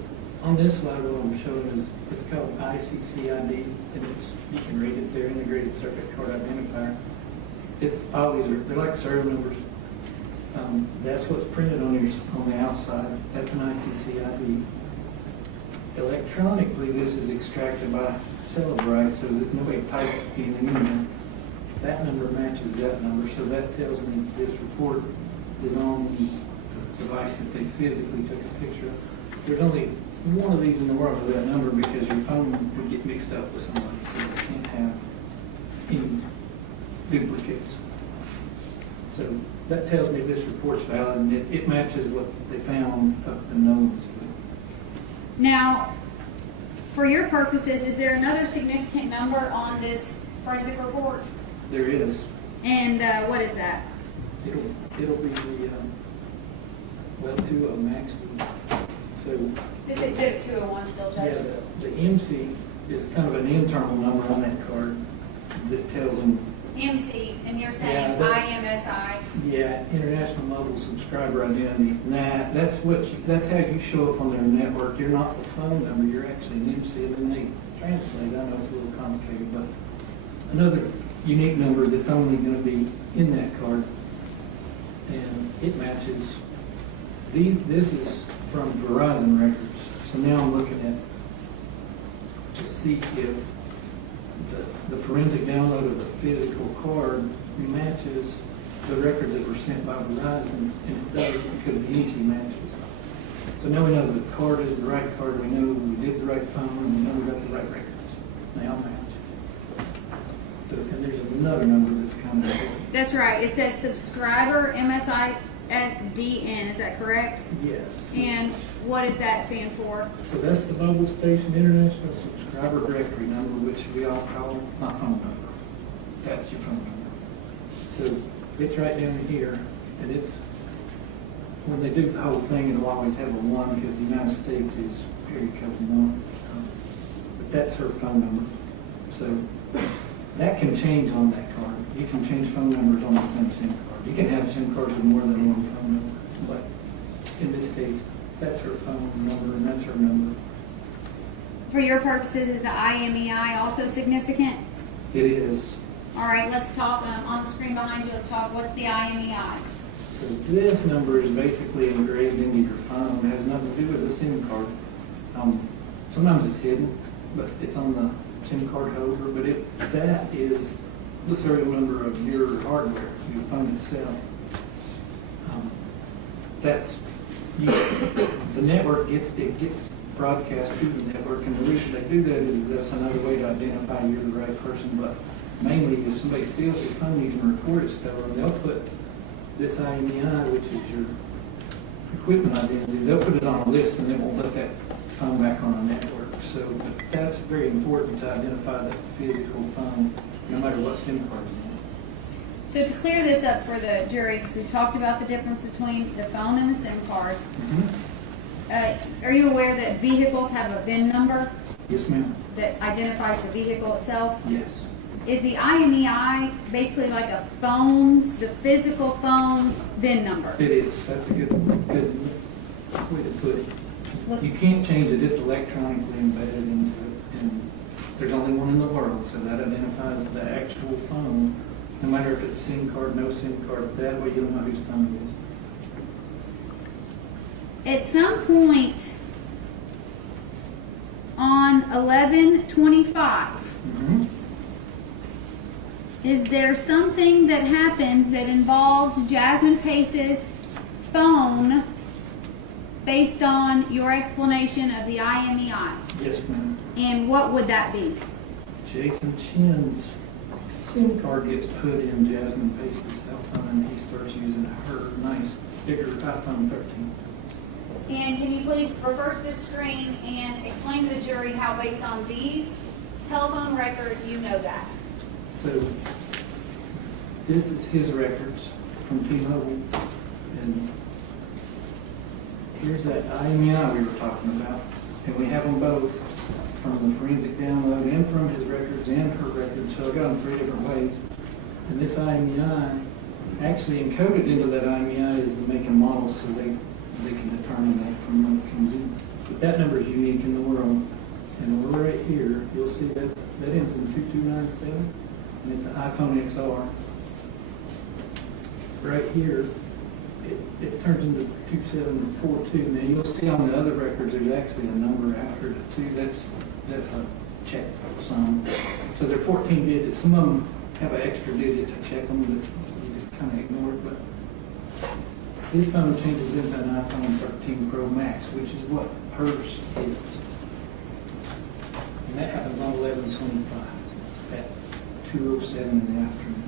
on this slide, what I'm showing is, it's called ICCID, and you can read it there, Integrated Circuit Card Identifier. It's all these they're like serial numbers. That's what's printed on the outside. That's an ICCID. Electronically, this is extracted by Cellbrite, so that nobody types anything in there. That number matches that number, so that tells me this report is on the device that they physically took a picture of. There's only one of these in the world with that number, because your phone would get mixed up with somebody, so you can't have any duplicates. So that tells me this report's valid, and it matches what they found up in Nolensville. Now, for your purposes, is there another significant number on this forensic report? There is. And what is that? It'll be the, well, 2 of them actually. So This exhibit 201 still, Judge? yeah, the MC is kind of an internal number on that card that tells them. MC, and you're saying Yeah, IMSI? Yeah, International Mobile Subscriber Identity. Nah, that's how you show up on their network. You're not the phone number, you're actually an MC, and then they translate. I know it's a little complicated, but another unique number that's only going to be in that card, and it matches these. This is from Verizon records, so now I'm looking at to see if the forensic download of the physical card matches the records that were sent by Verizon, and it does, because the ET matches. So now we know the card is the right card, we know we did the right phone, and we know we got the right records. They all match. So, and there's another number that's kind of important. That's right. It says subscriber MSISDN. Is that correct? Yes. And what does that stand for? So that's the Mobile Station International Subscriber Directory number, which we all call my phone number. That's your phone number. So it's right down here, and it's, when they do the whole thing, it'll always have a 1, because the United States is period code 1. But that's her phone number. So that can change on that card. You can change phone numbers on the same SIM card. You can have SIM cards with more than one phone number, but in this case, that's her phone number, and that's her number. For your purposes, is the IMEI also significant? It is. All right, let's talk on the screen behind you. Let's talk. What's the IMEI? So this number is basically engraved into your phone. It has nothing to do with the SIM card. Sometimes it's hidden, but it's on the SIM card holder. But that is the serial number of your hardware, your phone itself. The network gets broadcast to the network, and the reason they do that is that's another way to identify you're the right person. But mainly, if somebody steals your phone, you can report it stolen. They'll put this IMEI, which is your equipment identity, they'll put it on a list, and they won't let that phone back on a network. So that's very important to identify the physical phone, no matter what SIM card it's in. So to clear this up for the jury, because we've talked about the difference between the phone and the SIM card, are you aware that vehicles have a VIN number? Yes, ma'am. That identifies the vehicle itself? Yes. Is the IMEI basically like the physical phone's VIN number? It is. That's a good way to put it. Look. You can't change it. It's electronically embedded into it. And there's only one in the world, so that identifies the actual phone. No matter if it's SIM card, no SIM card, that way you don't know whose phone it is. At some point on 11/25, is there something that happens that involves Jasmine Pace's phone based on your explanation of the IMEI? Yes, ma'am. And what would that be? Jason Chen's SIM card gets put in Jasmine Pace's cell phone, and he starts using her nice bigger iPhone 13. And can you please refer to the screen and explain to the jury how, based on these telephone records, you know that? So this is his records from T-Mobile, and here's that IMEI we were talking about, and we have them both from the forensic download and from his records and her records, so I got them 3 different ways. And this IMEI Actually encoded into that IMEI is the make and model, so they can determine that from when it comes in. But that number is unique in the world. And we're right here, you'll see that ends in 2297, and it's an iPhone XR. Right here, it turns into 2742. Now you'll see on the other records, there's actually a number after the 2. That's a check sum. So they're 14 digits. Some of them have an extra digit to check them, but you just kind of ignore it. But his phone changes into an iPhone 13 Pro Max, which is what hers is. And that happens on 11/25 at 2:07 in the afternoon.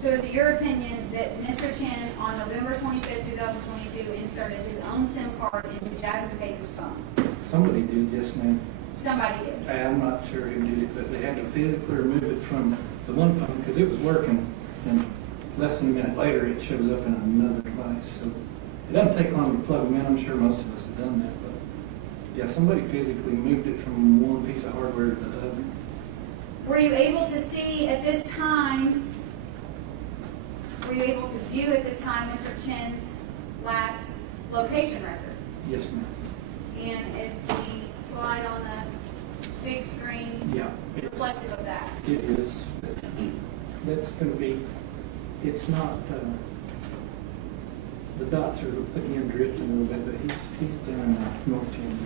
So is it your opinion that Mr. Chen on November 25th, 2022 inserted his own SIM card into Jasmine Pace's phone? Somebody did, yes ma'am. Somebody did. I'm not sure who did it, but they had to physically remove it from the one phone because it was working. And less than a minute later, it shows up in another device. So it doesn't take long to plug them in. I'm sure most of us have done that. But yeah, somebody physically moved it from one piece of hardware to the other. Were you able to see at this time, were you able to view at this time Mr. Chen's last location record? Yes, ma'am. And is the slide on the big screen reflective of that? It is. That's going to be, it's not, the dots are putting him drift a little bit, but he's down North Chen.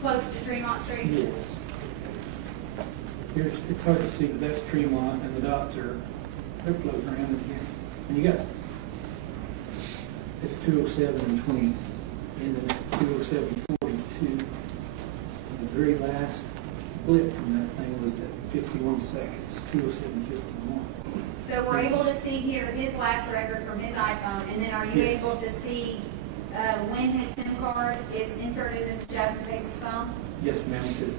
Close to Tremont Street? Yes. It's hard to see, but that's Tremont, and the dots they're floating around in here. And you got, it's 2:07 and 20, into 2:07:42. The very last blip from that thing was at 51 seconds, 2:07:51. So we're able to see here his last record from his iPhone, and then are you Yes. able to see when his SIM card is inserted into Jasmine Pace's phone? Yes, ma'am, because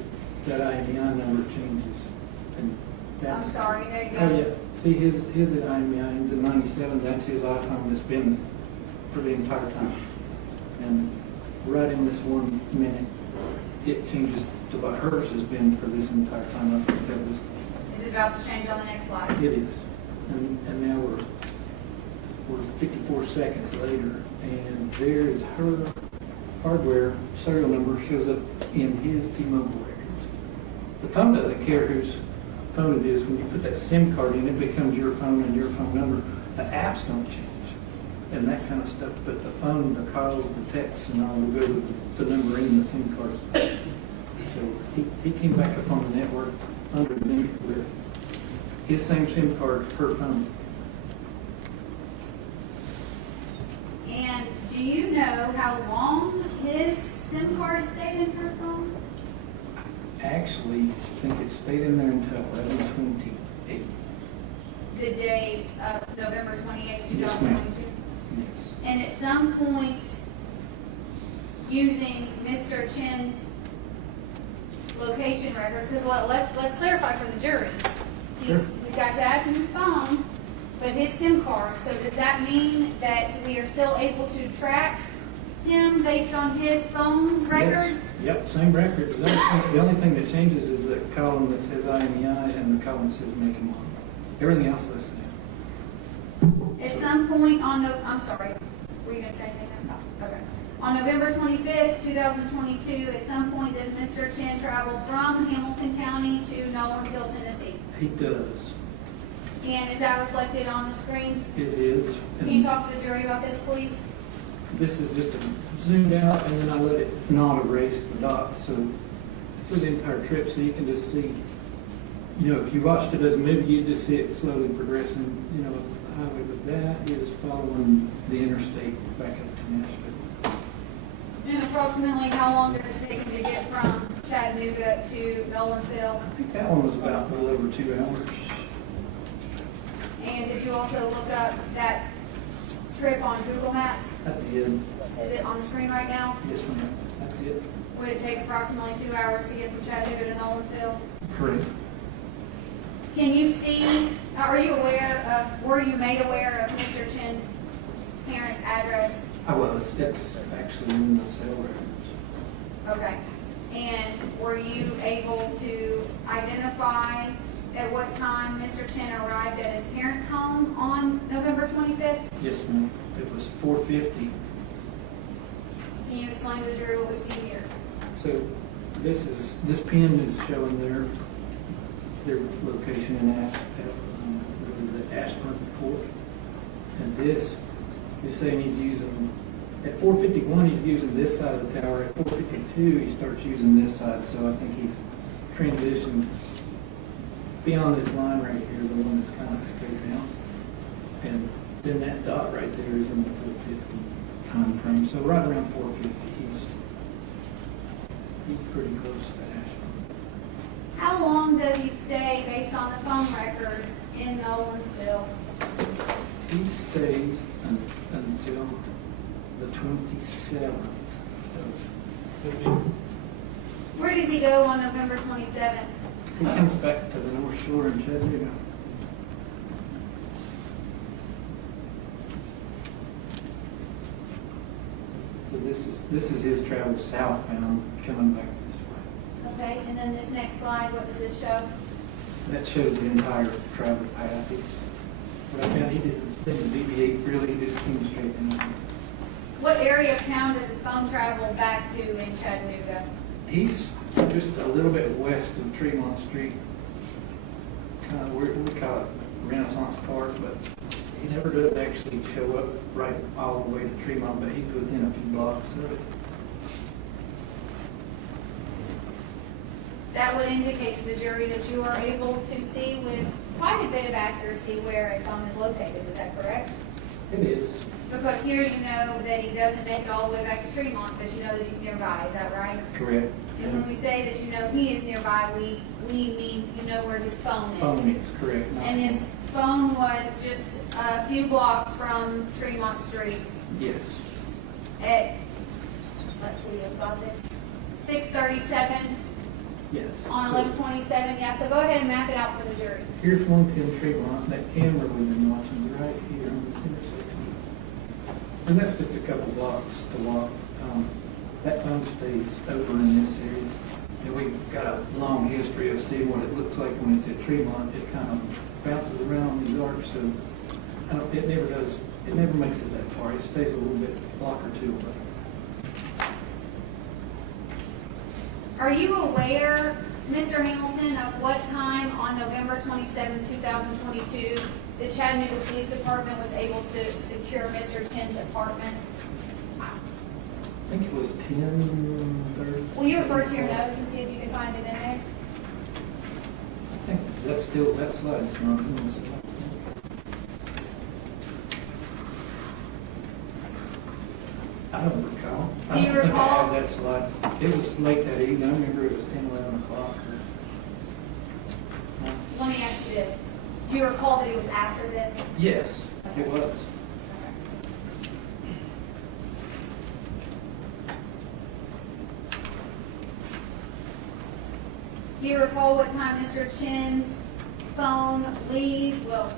that IMEI number changes. And that's, I'm sorry, there you go. oh, yeah. See, his IMEI ends in 97. That's his iPhone that's been for the entire time. And right in this 1 minute, it changes to what hers has been for this entire time up until this. Is it about to change on the next slide? It is. And now we're 54 seconds later, and there is her hardware serial number shows up in his T-Mobile records. The phone doesn't care whose phone it is. When you put that SIM card in, it becomes your phone and your phone number. The apps don't change and that kind of stuff, but the phone, the calls, the texts, and all will go with the number in the SIM card. So he came back up on the network underneath with his same SIM card per phone. And do you know how long his SIM card stayed in her phone? Actually, I think it stayed in there until 11/28. The day of November 28th, Yes, ma'am. 2022? Yes. And at some point, using Mr. Chen's location records, because let's clarify for the jury. Sure. He's got Jasmine's phone, but his SIM card. So does that mean that we are still able to track him based on his phone records? Yes. Yep, same records. The only thing that changes is the column that says IMEI and the column that says make and model. Everything else is the same. At some point on I'm sorry, were you going to say anything? Okay. On November 25th, 2022, at some point does Mr. Chen travel from Hamilton County to Nolensville, Tennessee? He does. And is that reflected on the screen? It is. Can you talk to the jury about this, please? This is just a zoomed out, and then I let it not erase the dots, so for the entire trip, so you can just see. You know, if you watched it as a movie, you just see it slowly progressing. You know, the highway, but that is following the interstate back up to Nashville. And approximately how long does it take him to get from Chattanooga to Nolensville? I think that one was about a little over 2 hours. And did you also look up that trip on Google Maps? I did. Is it on the screen right now? Yes, ma'am. That's it. Would it take approximately 2 hours to get from Chattanooga to Nolensville? Correct. Can you see, are you aware of, were you made aware of Mr. Chen's parents' address? I was. It's actually in the cell records. Okay. And were you able to identify at what time Mr. Chen arrived at his parents' home on November 25th? Yes, ma'am. It was 4:50. Can you explain to the jury what we see here? So this pin is showing their location in the Ashburn Court. And this is saying he's using, at 4:51 he's using this side of the tower. At 4:52 he starts using this side. So I think he's transitioned beyond this line right here, the one that's kind of straight down. And then that dot right there is in the 4:50 time frame. So right around 4:50 he's pretty close to Ashburn. How long does he stay based on the phone records in Nolensville? He stays until the 27th of. Where does he go on November 27th? He comes back to the North Shore in Chattanooga. So this is his travel southbound, coming back this way. Okay, and then this next slide, what does this show? That shows the entire travel path. But I found he didn't deviate really, he just came straight down. What area of town does his phone travel back to in Chattanooga? He's just a little bit west of Tremont Street. Kind of, we call it Renaissance Park, but he never does actually show up right all the way to Tremont, but he's within a few blocks of it. That would indicate to the jury that you are able to see with quite a bit of accuracy where a phone is located. Is that correct? It is. Because here you know that he doesn't make it all the way back to Tremont, but you know that he's nearby. Is that right? Correct. And when we say that you know he is nearby, we mean you know where his phone is. Phone is correct. And his phone was just a few blocks from Tremont Street Yes. at, let's see, I've got this, 637 Yes. on So 1127. Yeah, so go ahead and map it out for the jury. here's 110 Tremont. That camera we've been watching is right here on this intersection. And that's just a couple blocks to walk. That phone stays over in this area. And we've got a long history of seeing what it looks like when it's at Tremont. It kind of bounces around the yard, so it never makes it that far. It stays a little bit, a block or two away. Are you aware, Mr. Hamilton, of what time on November 27, 2022, the Chattanooga Police Department was able to secure Mr. Chen's apartment? I think it was 10:30. Will you refer to your notes and see if you can find it in there? I think that's still, that slide's not in this. I don't recall. Do you I don't think I recall? have that slide. It was late that evening. I remember it was 10, 11 o'clock. Let me ask you this. Do you recall that it was after this? Yes, it was. Do you recall what time Mr. Chen's phone leaves, well,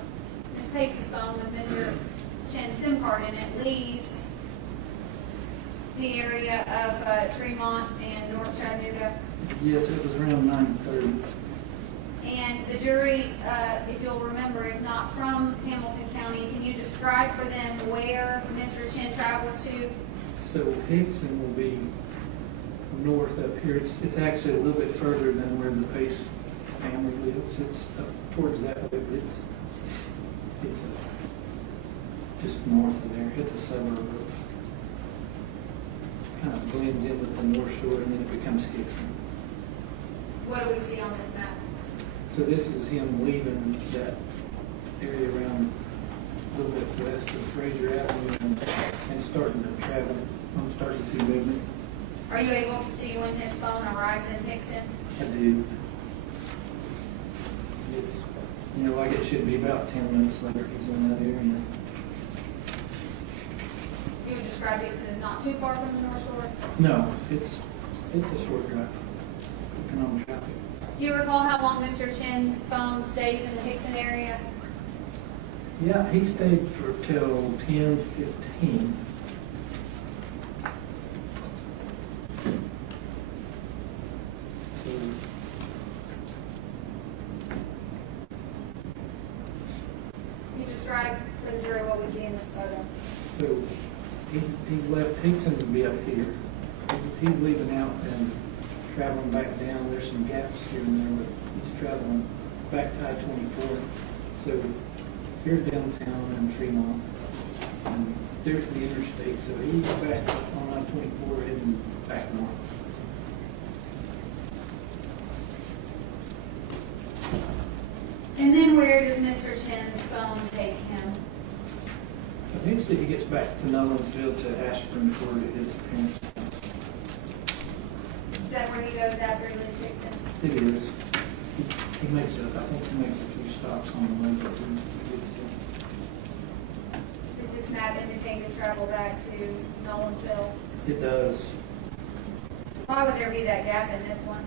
Ms. Pace's phone with Mr. Chen's SIM card in it leaves the area of Tremont and North Chattanooga? Yes, it was around 9:30. And the jury, if you'll remember, is not from Hamilton County. Can you describe for them where Mr. Chen travels to? So Hickson will be north up here. It's actually a little bit further than where the Pace family lives. It's up towards that way, but it's just north of there. It's a suburb of, kind of blends in with the North Shore, and then it becomes Hickson. What do we see on this map? So this is him leaving that area around a little bit west of Fraser Avenue and starting to travel. I'm starting to see movement. Are you able to see when his phone arrives in Hickson? I do. It's, like it should be about 10 minutes later he's in that area. You would describe Hickson as not too far from the North Shore? No, it's a short drive, depending on traffic. Do you recall how long Mr. Chen's phone stays in the Hickson area? Yeah, he stayed for till 10:15. So he's left, he's going to be up here. He's leaving out and traveling back down. There's some gaps here and there, but he's traveling back to I-24. So here's downtown and Fremont. And there's the interstate, so he's back on I-24 heading back north. And then where does Mr. Chen's phone take him? Eventually he gets back to Nolensville to Ashburn for his parents' house. Is that where he goes after he leaves Dixon? It is. He makes I think he makes a few stops on the way, but he gets Does this map indicate his travel back to Nolensville? It does. Why would there be that gap in this one?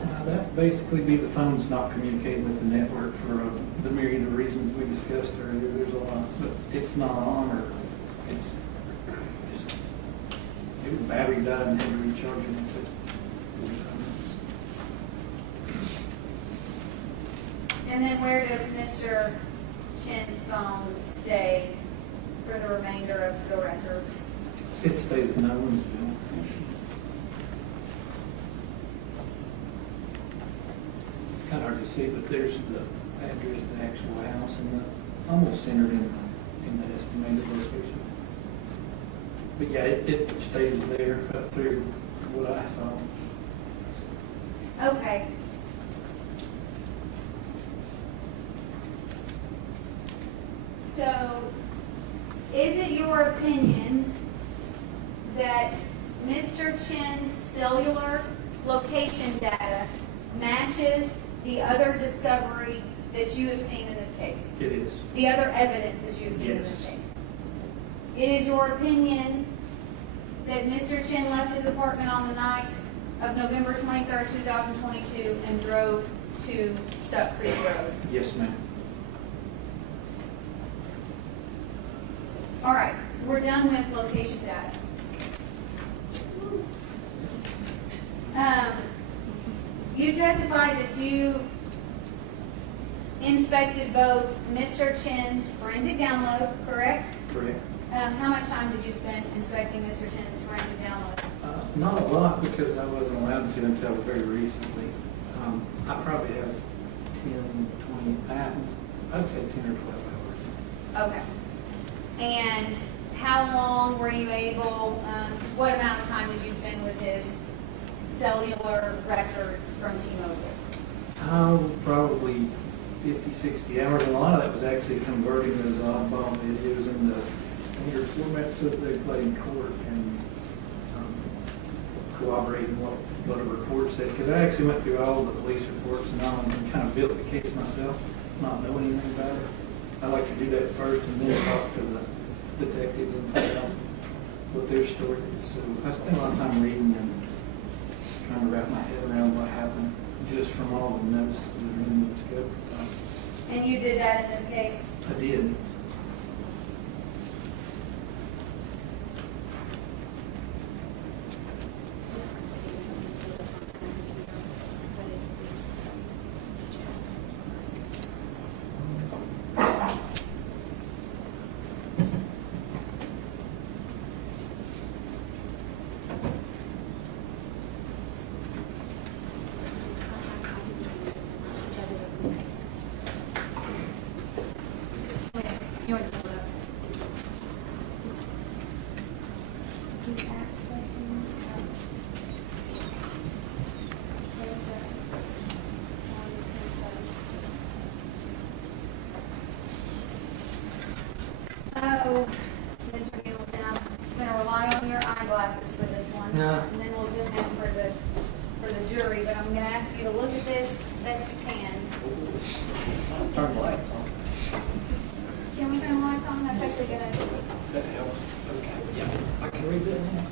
That would basically be the phone's not communicating with the network for the myriad of reasons we discussed earlier. There's a lot, but it's not on, or it's just, maybe the battery died and had to recharge it. And then where does Mr. Chen's phone stay for the remainder of the records? It stays in Nolensville. It's kind of hard to see, but there's the address, the actual house, and the almost centered in the estimated location. But yeah, it stays there up through what I saw. Okay. So, is it your opinion that Mr. Chen's cellular location data matches the other discovery that you have seen in this case? It is. The other evidence that you have seen in this case? It is your opinion that Mr. Chen left his apartment on the night of November 23rd, 2022 and drove to Suck Creek Road? Yes, ma'am. All right, we're done with location data. You testified that you inspected both Mr. Chen's forensic download, correct? Correct. How much time did you spend inspecting Mr. Chen's forensic download? Not a lot, because I wasn't allowed to until very recently. I probably have 10, 20, I'd say 10 or 12 hours. Okay. And how long were you able, what amount of time did you spend with his cellular records from T-Mobile? Probably 50, 60 hours. A lot of that was actually converting those oddball videos into standard format so that they play in court and corroborating what a report said. Because I actually went through all the police reports and all and kind of built the case myself, not knowing anything about it. I like to do that first and then talk to the detectives and find out what their story is. So I spent a lot of time reading and trying to wrap my head around what happened just from all the notes that are in the scope. And you did that in this case? I did. Oh, Mr. Hamilton, I'm going to rely on your eyeglasses for this one. Yeah. And then we'll zoom in for the jury, but I'm going to ask you to look at this best you can. Turn the lights on. Can we turn the lights on? That's actually a good idea. That helps. Okay. Yeah, I can read that now.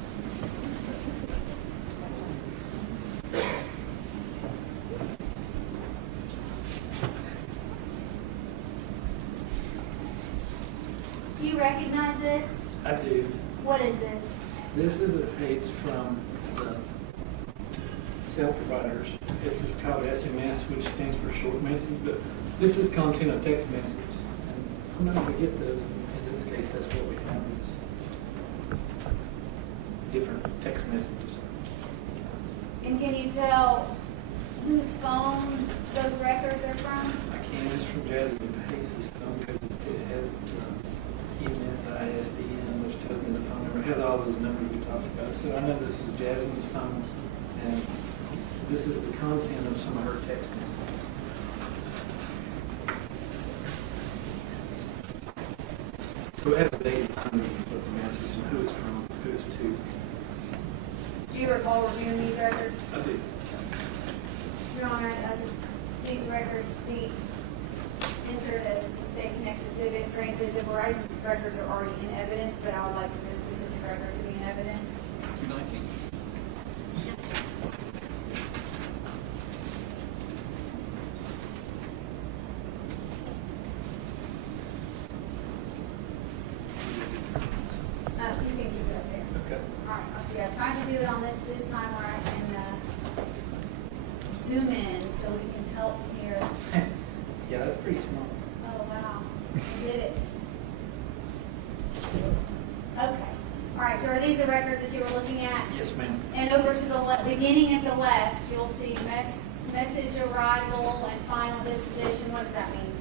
Do you recognize this? I do. What is this? This is a page from the cell providers. This is called SMS, which stands for short message, but this is content of text message. And sometimes we get those. In this case, that's what we have. different text messages. And can you tell whose phone those records are from? I can, it's from Jasmine Hayes' phone because it has the EMS ISDN, which tells me the phone number. It has all those numbers we talked about. So I know this is Jasmine's phone, and this is the content of some of her text messages. So it has a date and time of the message and who it's from, who it's to. Do you recall reviewing these records? I do. Your Honor, as these records be entered as the state's next exhibit, granted the Verizon records are already in evidence, but I would like this specific record to be in evidence. 219. Yes, sir. You can keep it up there. Okay. All right, I'll see. I tried to do it on this time where I can zoom in so we can help here. Yeah, that's pretty small. Oh, wow. I did it. Okay. All right, so are these the records that you were looking at? Yes, ma'am. And over to the beginning at the left, you'll see message arrival and final disposition. What does that mean?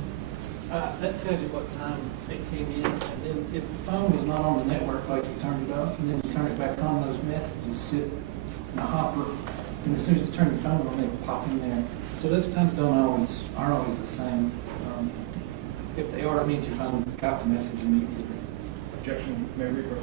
That tells you what time it came in, and then if the phone was not on the network, like you turned it off, and then you turn it back on, those messages sit in a hopper, and as soon as you turn the phone on, they pop in there. So those times aren't always the same. If they are, it means your phone got the message immediately. Objection, may I refer?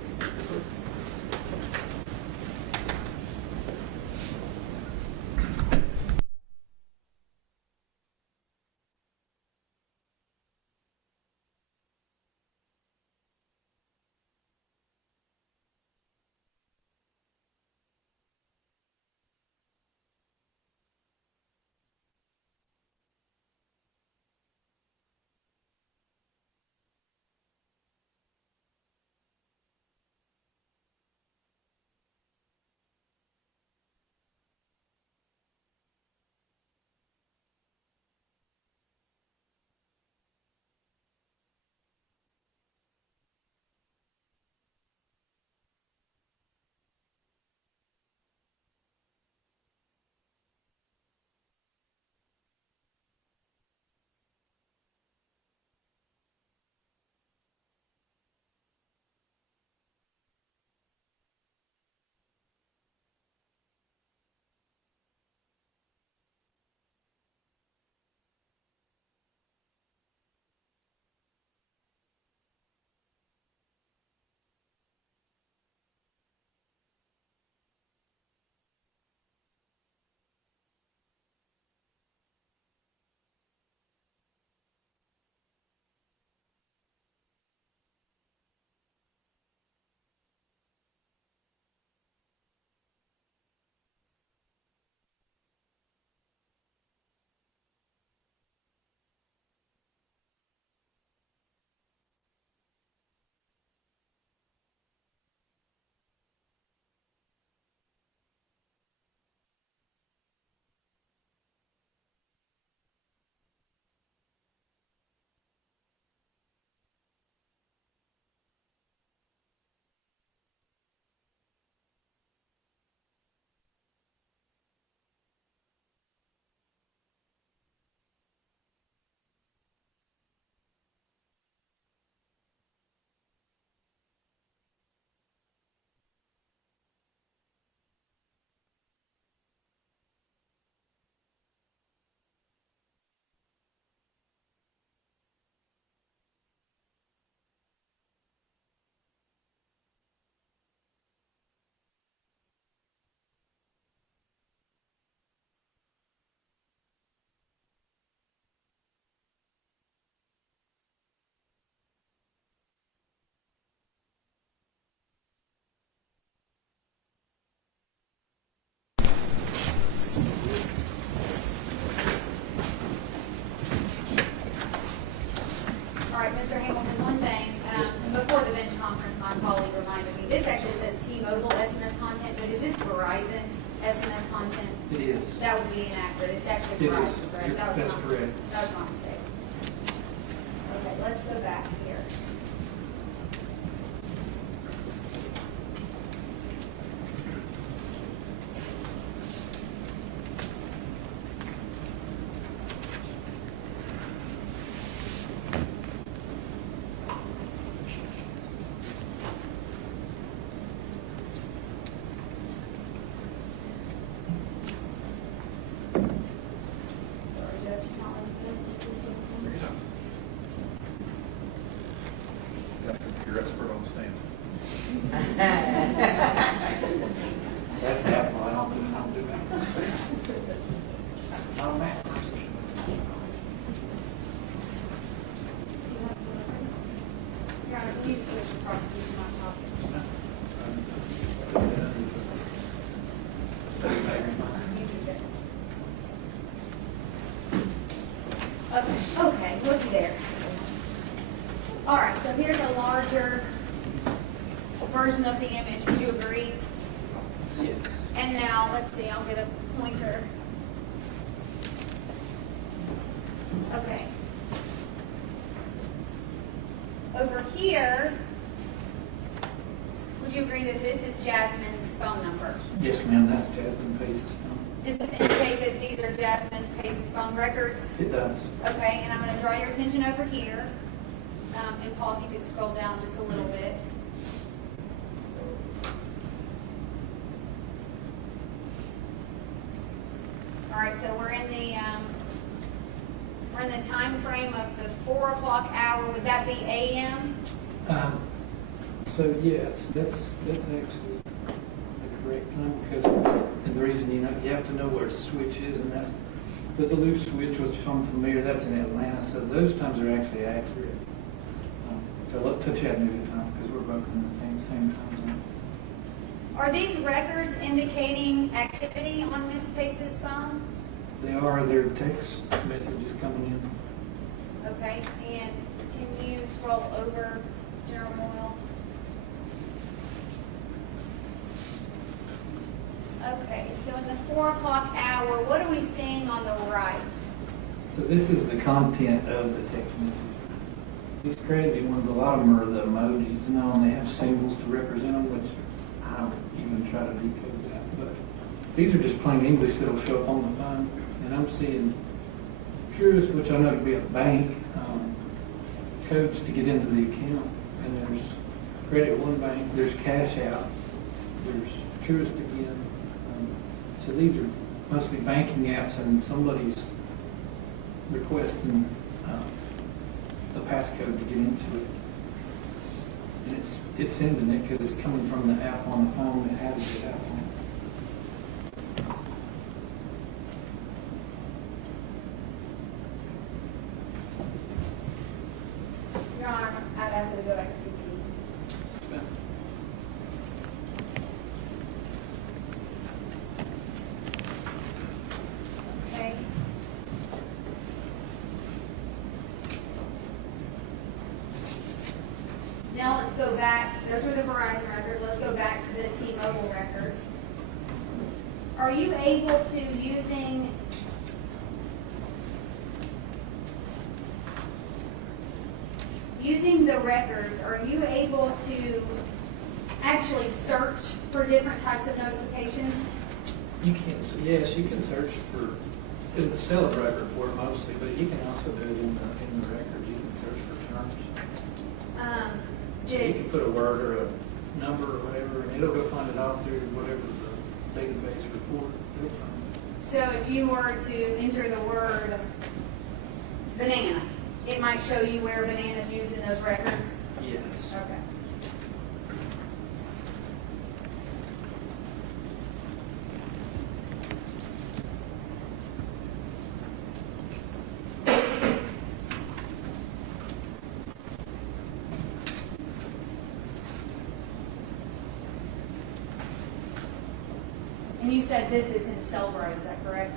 Mr. Hamilton, one thing, before the bench conference, my colleague reminded me, this actually says T-Mobile SMS content, but is this Verizon SMS content? It is. That would be inaccurate. It's actually It is. Verizon, correct? That was That's my- correct. That was my mistake. Okay, let's go back here. Okay, looky there. All right, so here's a larger version of the image. Would you agree? Yes. And now, let's see, I'll get a pointer. Okay. Over here, would you agree that this is Jasmine's phone number? Yes, ma'am, that's Jasmine Pace's phone. Does this indicate that these are Jasmine Pace's phone records? It does. Okay, and I'm going to draw your attention over here. And Paul, if you could scroll down just a little bit. All right, so we're in the time frame of the 4 o'clock hour. Would that be AM? So yes, that's actually the correct time, because and the reason you have to know where the switch is, and that's the Duluth switch, which I'm familiar. That's in Atlanta, so those times are actually accurate. To Chattanooga time, because we're both in the same time zone. Are these records indicating activity on Miss Pace's phone? They are. Their text messages coming in. Okay, and can you scroll over General Oil? Okay, so in the 4 o'clock hour, what are we seeing on the right? So this is the content of the text message. These crazy ones, a lot of them are the emojis, and they have symbols to represent them, which I don't even try to decode that. But these are just plain English that'll show up on the phone. And I'm seeing Truist, which I know to be a bank, codes to get into the account. And there's Credit One Bank, there's Cash Out, there's Truist again. So these are mostly banking apps, and somebody's requesting the passcode to get into it. And it's sending it because it's coming from the app on the phone that has the app on it. Your Honor, I'd ask you to go back to PPD. Okay. Now let's go back. Those were the Verizon records. Let's go back to the T-Mobile records. Are you able to, using the records, are you able to actually search for different types of notifications? You can, so yes, you can search for in the Celebrate report mostly, but you can also do it in the record. You can search for terms. So you can put a word or a number or whatever, and it'll go find it all through whatever the database report will find. So if you were to enter the word banana, it might show you where banana is used in those records? Yes. Okay. And you said this is in Cellbrite, is that correct?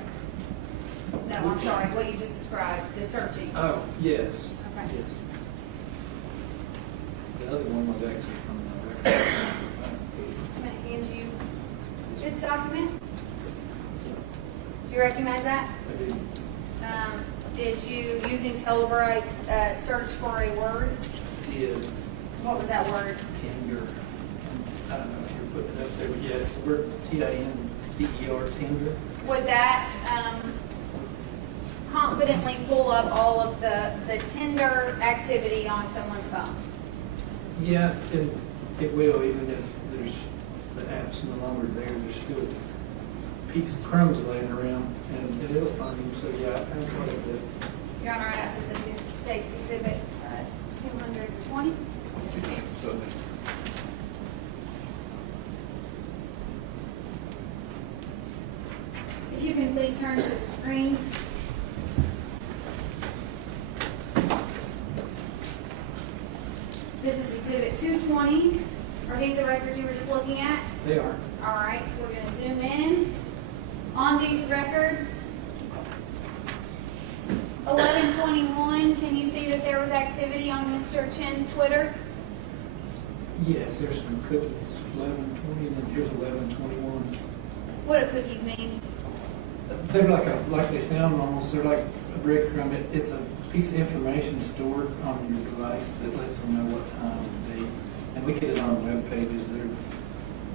No, I'm sorry, what you just described, the searching. Oh, yes. Okay. Yes. The other one was actually from the record. I'm going to hand you this document. Do you recognize that? I did. Did you, using Cellbrite, search for a word? Did What was that word? Tinder. I don't know if you're putting it up there, but yes, the word Tinder, Tinder. Would that confidently pull up all of the Tinder activity on someone's phone? Yeah, it will, even if there's the app's no longer there, there's still a piece of crumbs laying around, and it'll find them, so yeah, I think what it did. Your Honor, I ask that this State's Exhibit 220. So, If you can please turn to the screen. This is Exhibit 220. Are these the records you were just looking at? they are. All right, we're going to zoom in on these records. 11:20 can you see that there was activity on Mr. Chen's Twitter? Yes, there's some cookies, 11:20, and then here's 11:21. What do cookies mean? They're like they sound almost, they're like a breadcrumb. It's a piece of information stored on your device that lets them know what time of day. And we get it on web pages.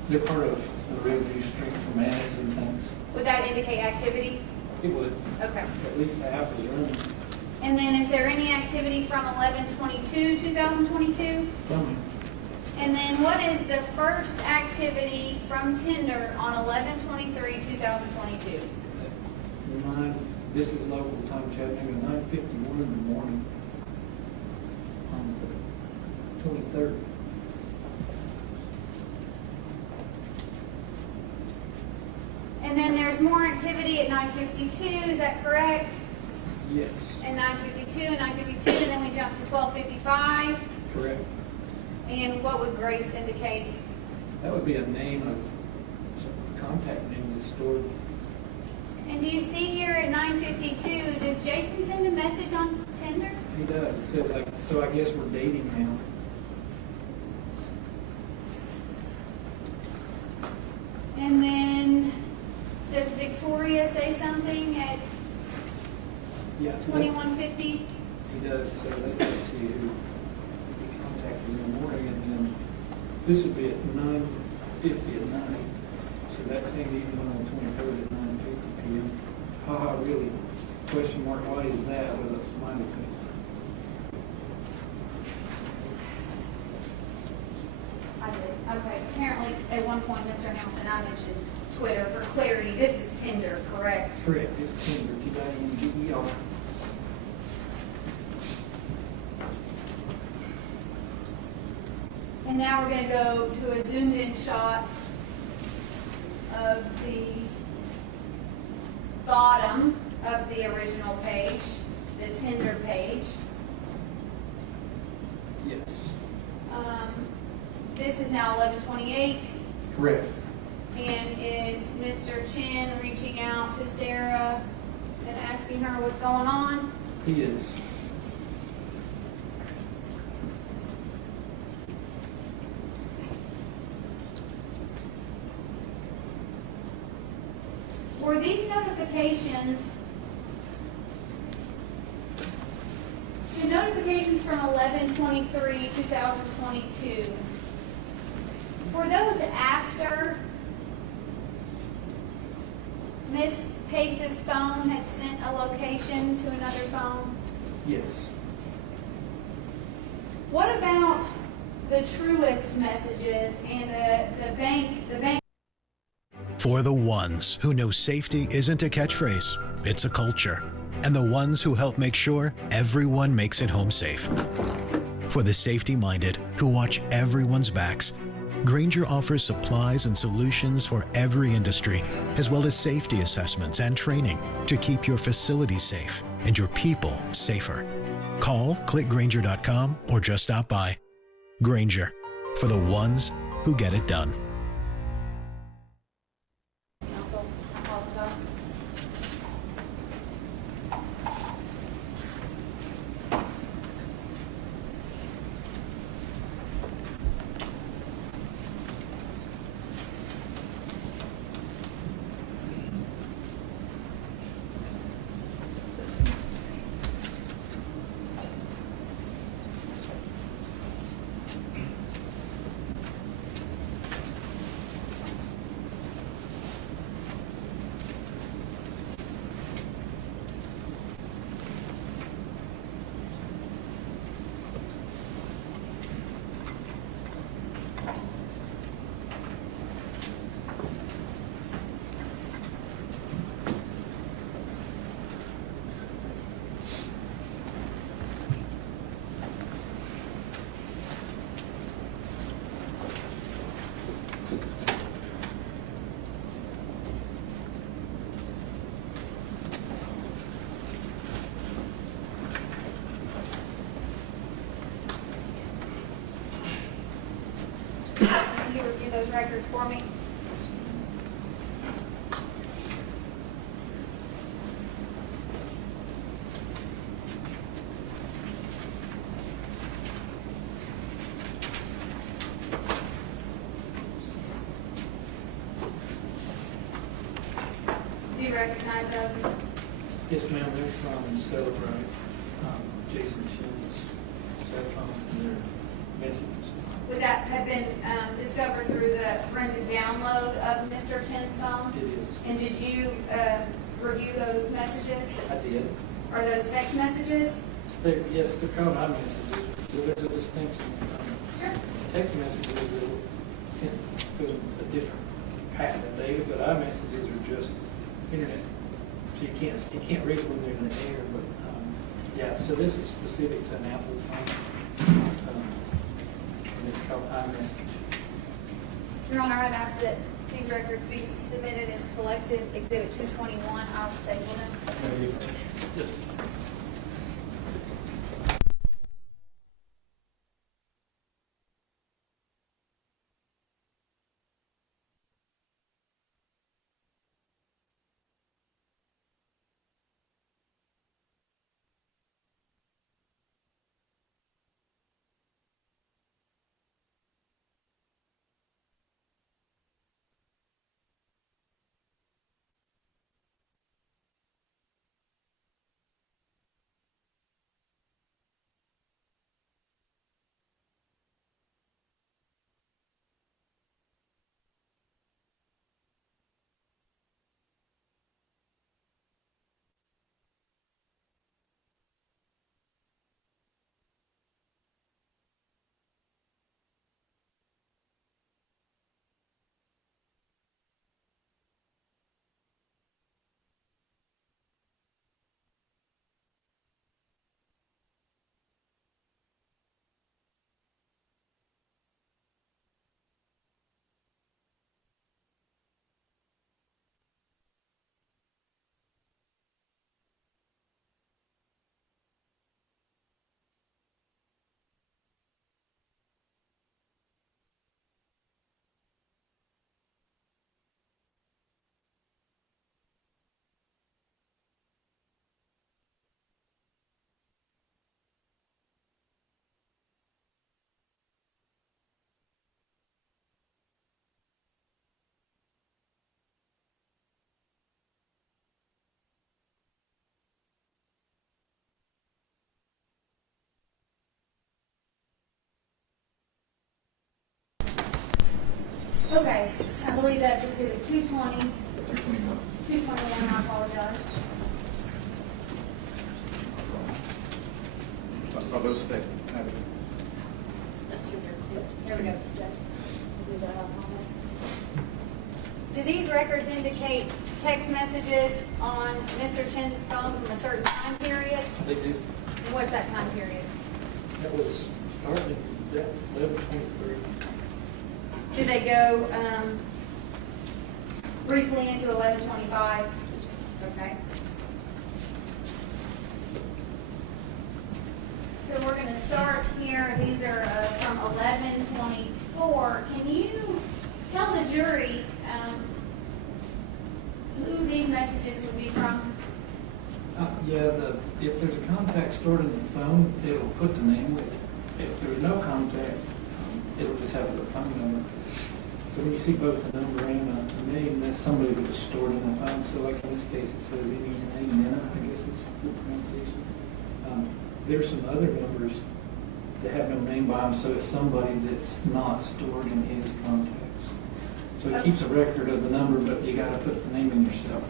They're part of the revenue stream from ads and things. Would that indicate activity? It would. Okay. At least the app is running. And then is there any activity from 11/22/2022? Tell me. And then what is the first activity from Tinder on 11/23/2022? This is local time, Chattanooga, 9:51 in the morning on the 23rd. And then there's more activity at 9:52, is that correct? Yes. And 9:52 and 9:52, and then we jump to 12:55. Correct. And what would Grace indicate? That would be a name of some contact name that's stored. And do you see here at 9:52, does Jason send a message on Tinder? He does. It says, like, so I guess we're dating now. And then does Victoria say something at Yeah. 21:50? He does. So let's see who he contacted in the morning, and then this would be at 9:50 at night. So that same evening on the 23rd at 9:50 p.m. Haha, really? Question mark, why is that with a smiley face? I did. Okay. Apparently, at one point, Mr. Hamilton, I mentioned Twitter for clarity. This is Tinder, correct? Correct. It's Tinder, Tinder. And now we're going to go to a zoomed-in shot of the bottom of the original page, the Tinder page. Yes. This is now 11:28, Correct. and is Mr. Chen reaching out to Sarah and asking her what's going on? He is. Were these notifications, the notifications from 11/23/2022, were those after Miss Pace's phone had sent a location to another phone? Yes. What about the Truist messages and the bank? For the ones who know safety isn't a catchphrase, it's a culture. And the ones who help make sure everyone makes it home safe. For the safety-minded who watch everyone's backs, Grainger offers supplies and solutions for every industry, as well as safety assessments and training to keep your facilities safe and your people safer. Call, click Grainger.com, or just stop by. Grainger, for the ones who get it done. Council, I call the vote. Can you review those records for me? have those? Yes, ma'am, they're from Celebrate, Jason Chen's cell phone and their messages. Would that have been discovered through the forensic download of Mr. Chen's phone? It is. And did you review those messages? I did. Are those text messages? Yes, they're called iMessages. Well, there's a distinction. Sure. Text messages are sent through a different packet of data, but iMessages are just internet. So you can't read when they're in the air, but yeah, so this is specific to an Apple phone. And it's called iMessage. Your Honor, I'd ask that these records be submitted as collected Exhibit 221. I'll staple them. Yes. Okay, I believe that's Exhibit 220, 221. 221, I apologize. Are those state? Here we go, Judge. We'll do that, I promise. Do these records indicate text messages on Mr. Chen's phone from a certain time period? They do. And what's that time period? That was starting at 11:23. Do they go briefly into 11:25? Okay. So we're going to start here. These are from 11:24. Can you tell the jury who these messages would be from? Yeah, if there's a contact stored in the phone, it'll put the name with it. If there's no contact, it'll just have the phone number. So when you see both the number and a name, that's somebody that was stored in the phone. So like in this case, it says Nina, I guess it's the pronunciation. There's some other numbers that have no name by them, so it's somebody that's not stored in his contacts. So it keeps a record of the number, but you got to put the name in yourself.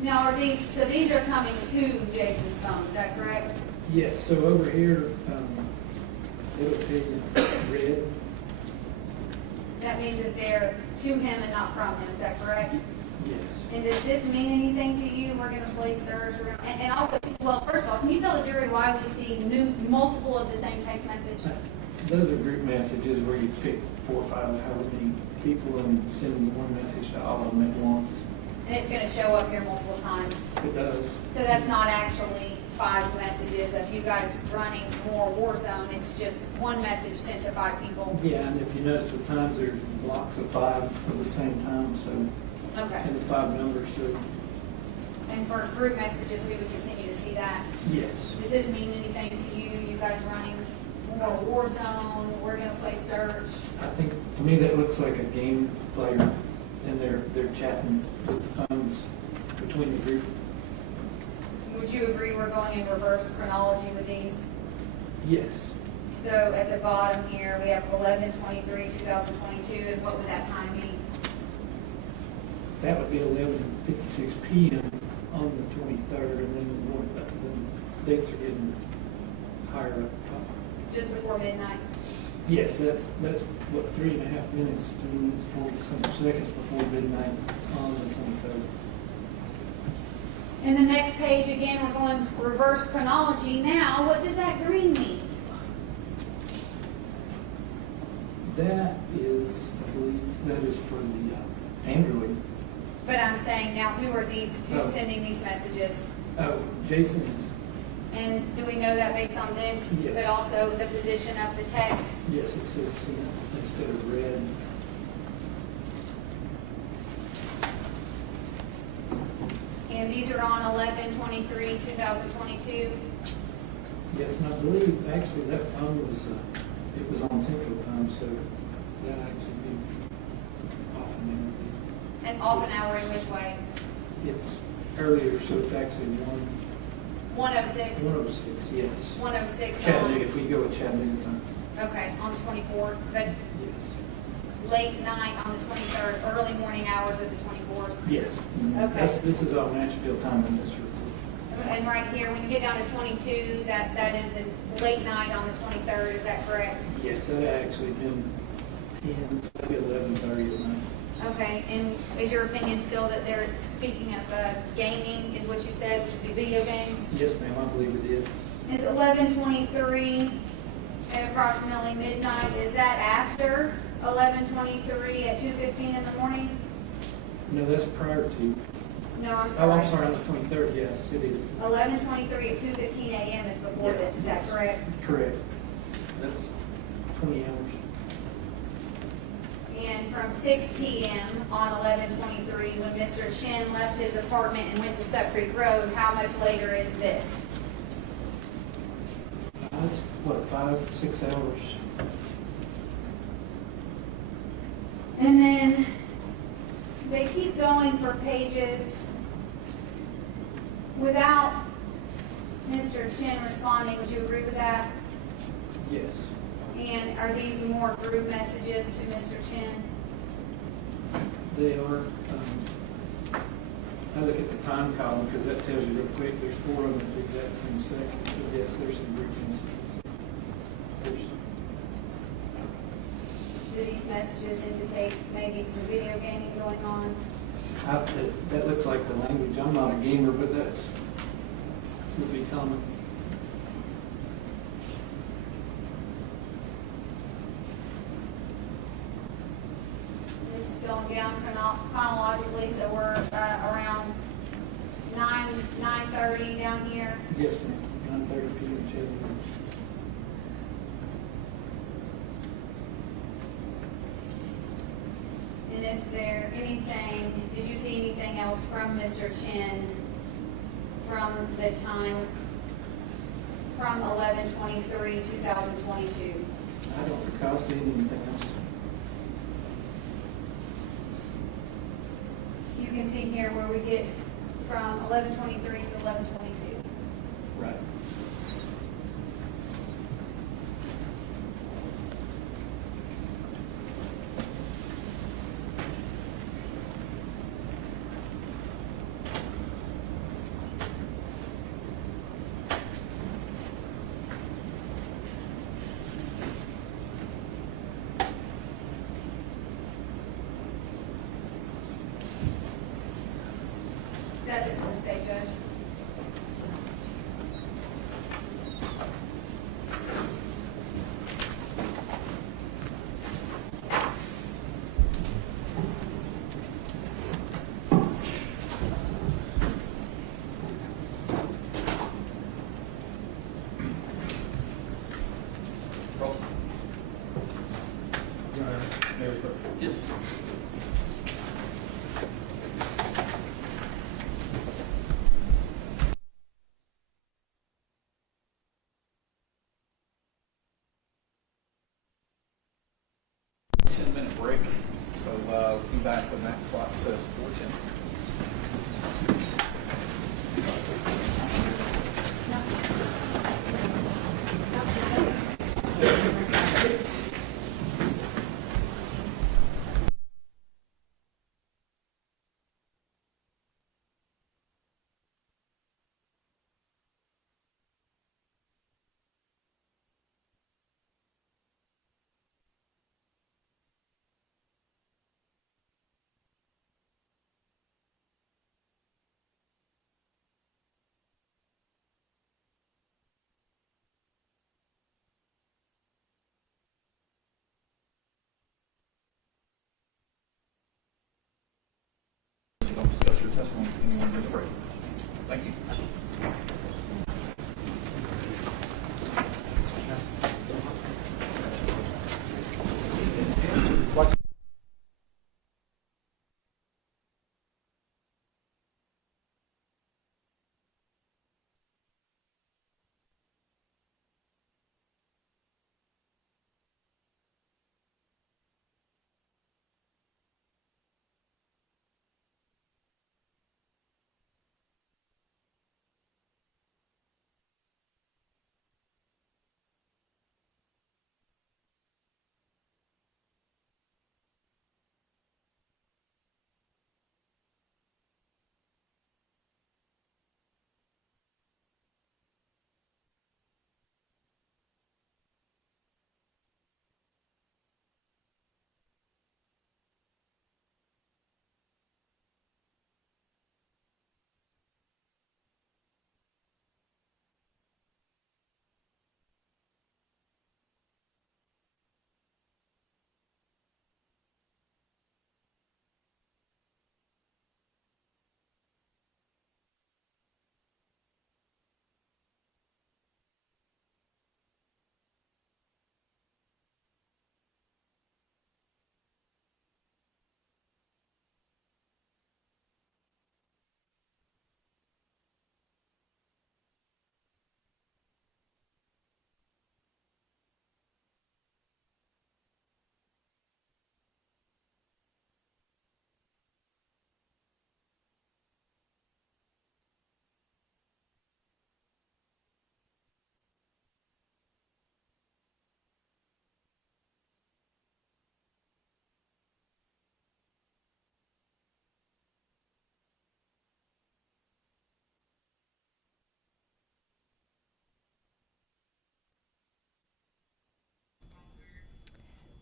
Now, these are coming to Jason's phone, is that correct? Yes, so over here, it'll tell you red. That means that they're to him and not from him, is that correct? Yes. And does this mean anything to you? We're going to place search. And also, well, first of all, can you tell the jury why we see multiple of the same text message? Those are group messages where you pick 4 or 5 however many people and send one message to all of them at once. And it's going to show up here multiple times. It does. So that's not actually 5 messages of you guys running more Warzone. It's just one message sent to 5 people. Yeah, and if you notice the times, there's blocks of 5 at the same time, so, Okay. and the 5 numbers, so, And for group messages, we would continue to see that. yes. Does this mean anything to you? You guys running more Warzone? We're going to play search. I think, to me, that looks like a game player, and they're chatting with the phones. between the group. Would you agree we're going in reverse chronology with these? Yes. So at the bottom here, we have 11/23/2022, and what would that time be? That would be 11:56 p.m. on the 23rd, and then the dates are getting higher up top. Just before midnight? Yes, that's what, 3.5 minutes, 2 minutes, 40-some seconds before midnight on the 23rd. And the next page, again, we're going reverse chronology. Now, what does that green mean? That is, I believe, that is for the Android. But I'm saying now, who's Oh. sending these messages? Oh, Jason is, And do we know that based on this? Yes. But also the position of the text? yes, it says sent instead of red. And these are on 11/23/2022? Yes, and I believe, actually, that phone was, it was on Central Time, so that actually be off an hour. And off an hour in which way? It's earlier, so it's actually 106? 106, yes. 106 Chattanooga, on, if we go with Chattanooga time, okay, on the 24th, but yes. late night on the 23rd, early morning hours of the 24th. Yes. Okay. This is on Nashville time in this report. And right here, when you get down to 22, that is the late night on the 23rd, is that correct? Yes, that actually been 10, maybe 11:30 at night. Okay, and is your opinion still that they're, speaking of gaming, is what you said, which would be video games? Yes, ma'am, I believe it is. It's 11:23 at approximately midnight. Is that after 11:23 at 2:15 in the morning? No, that's prior to. No, I'm Oh, sorry. I'm sorry, on the 23rd, yes, it is. 11:23 at 2:15 a.m. is before this, is that correct? Correct. That's 20 hours. And from 6 p.m. on 11/23, when Mr. Chen left his apartment and went to Suck Creek Road, how much later is this? That's what, 5-6 hours? And then they keep going for pages without Mr. Chen responding. Would you agree with that? Yes. And are these more group messages to Mr. Chen? They are. I look at the time column because that tells you real quick, there's 4 of them at the exact same second. So yes, there's some group messages. Do these messages indicate maybe some video gaming going on? That looks like the language. I'm not a gamer, but that's would be common. This is going down chronologically, so we're around 9:30 down here. Yes, ma'am. 9:30 p.m. Chattanooga. And is there anything, did you see anything else from Mr. Chen from the time, from 11/23/2022? I don't recall seeing anything else. You can see here where we get from 11/23 to 11/22. Right. That's it for the state judge. Roll. Your Honor, may I report? Yes. Ten-minute break. So we'll be back when that clock says 4:10.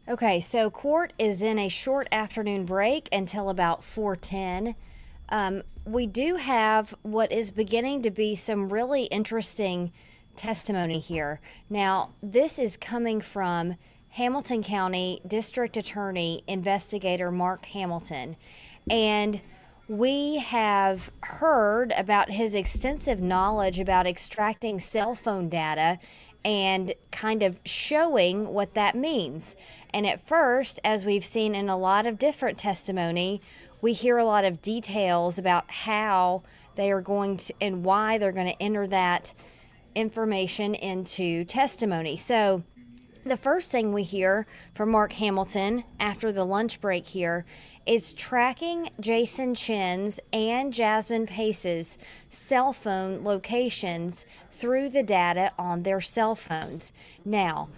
Okay, so court is in a short afternoon break until about 4:10. We do have what is beginning to be some really interesting testimony here. Now, this is coming from Hamilton County District Attorney Investigator Mark Hamilton. And we have heard about his extensive knowledge about extracting cell phone data and kind of showing what that means. And at first, as we've seen in a lot of different testimony, we hear a lot of details about how they are going to and why they're going to enter that information into testimony. So the first thing we hear from Mark Hamilton after the lunch break here is tracking Jason Chen's and Jasmine Pace's cell phone locations through the data on their cell phones. Now,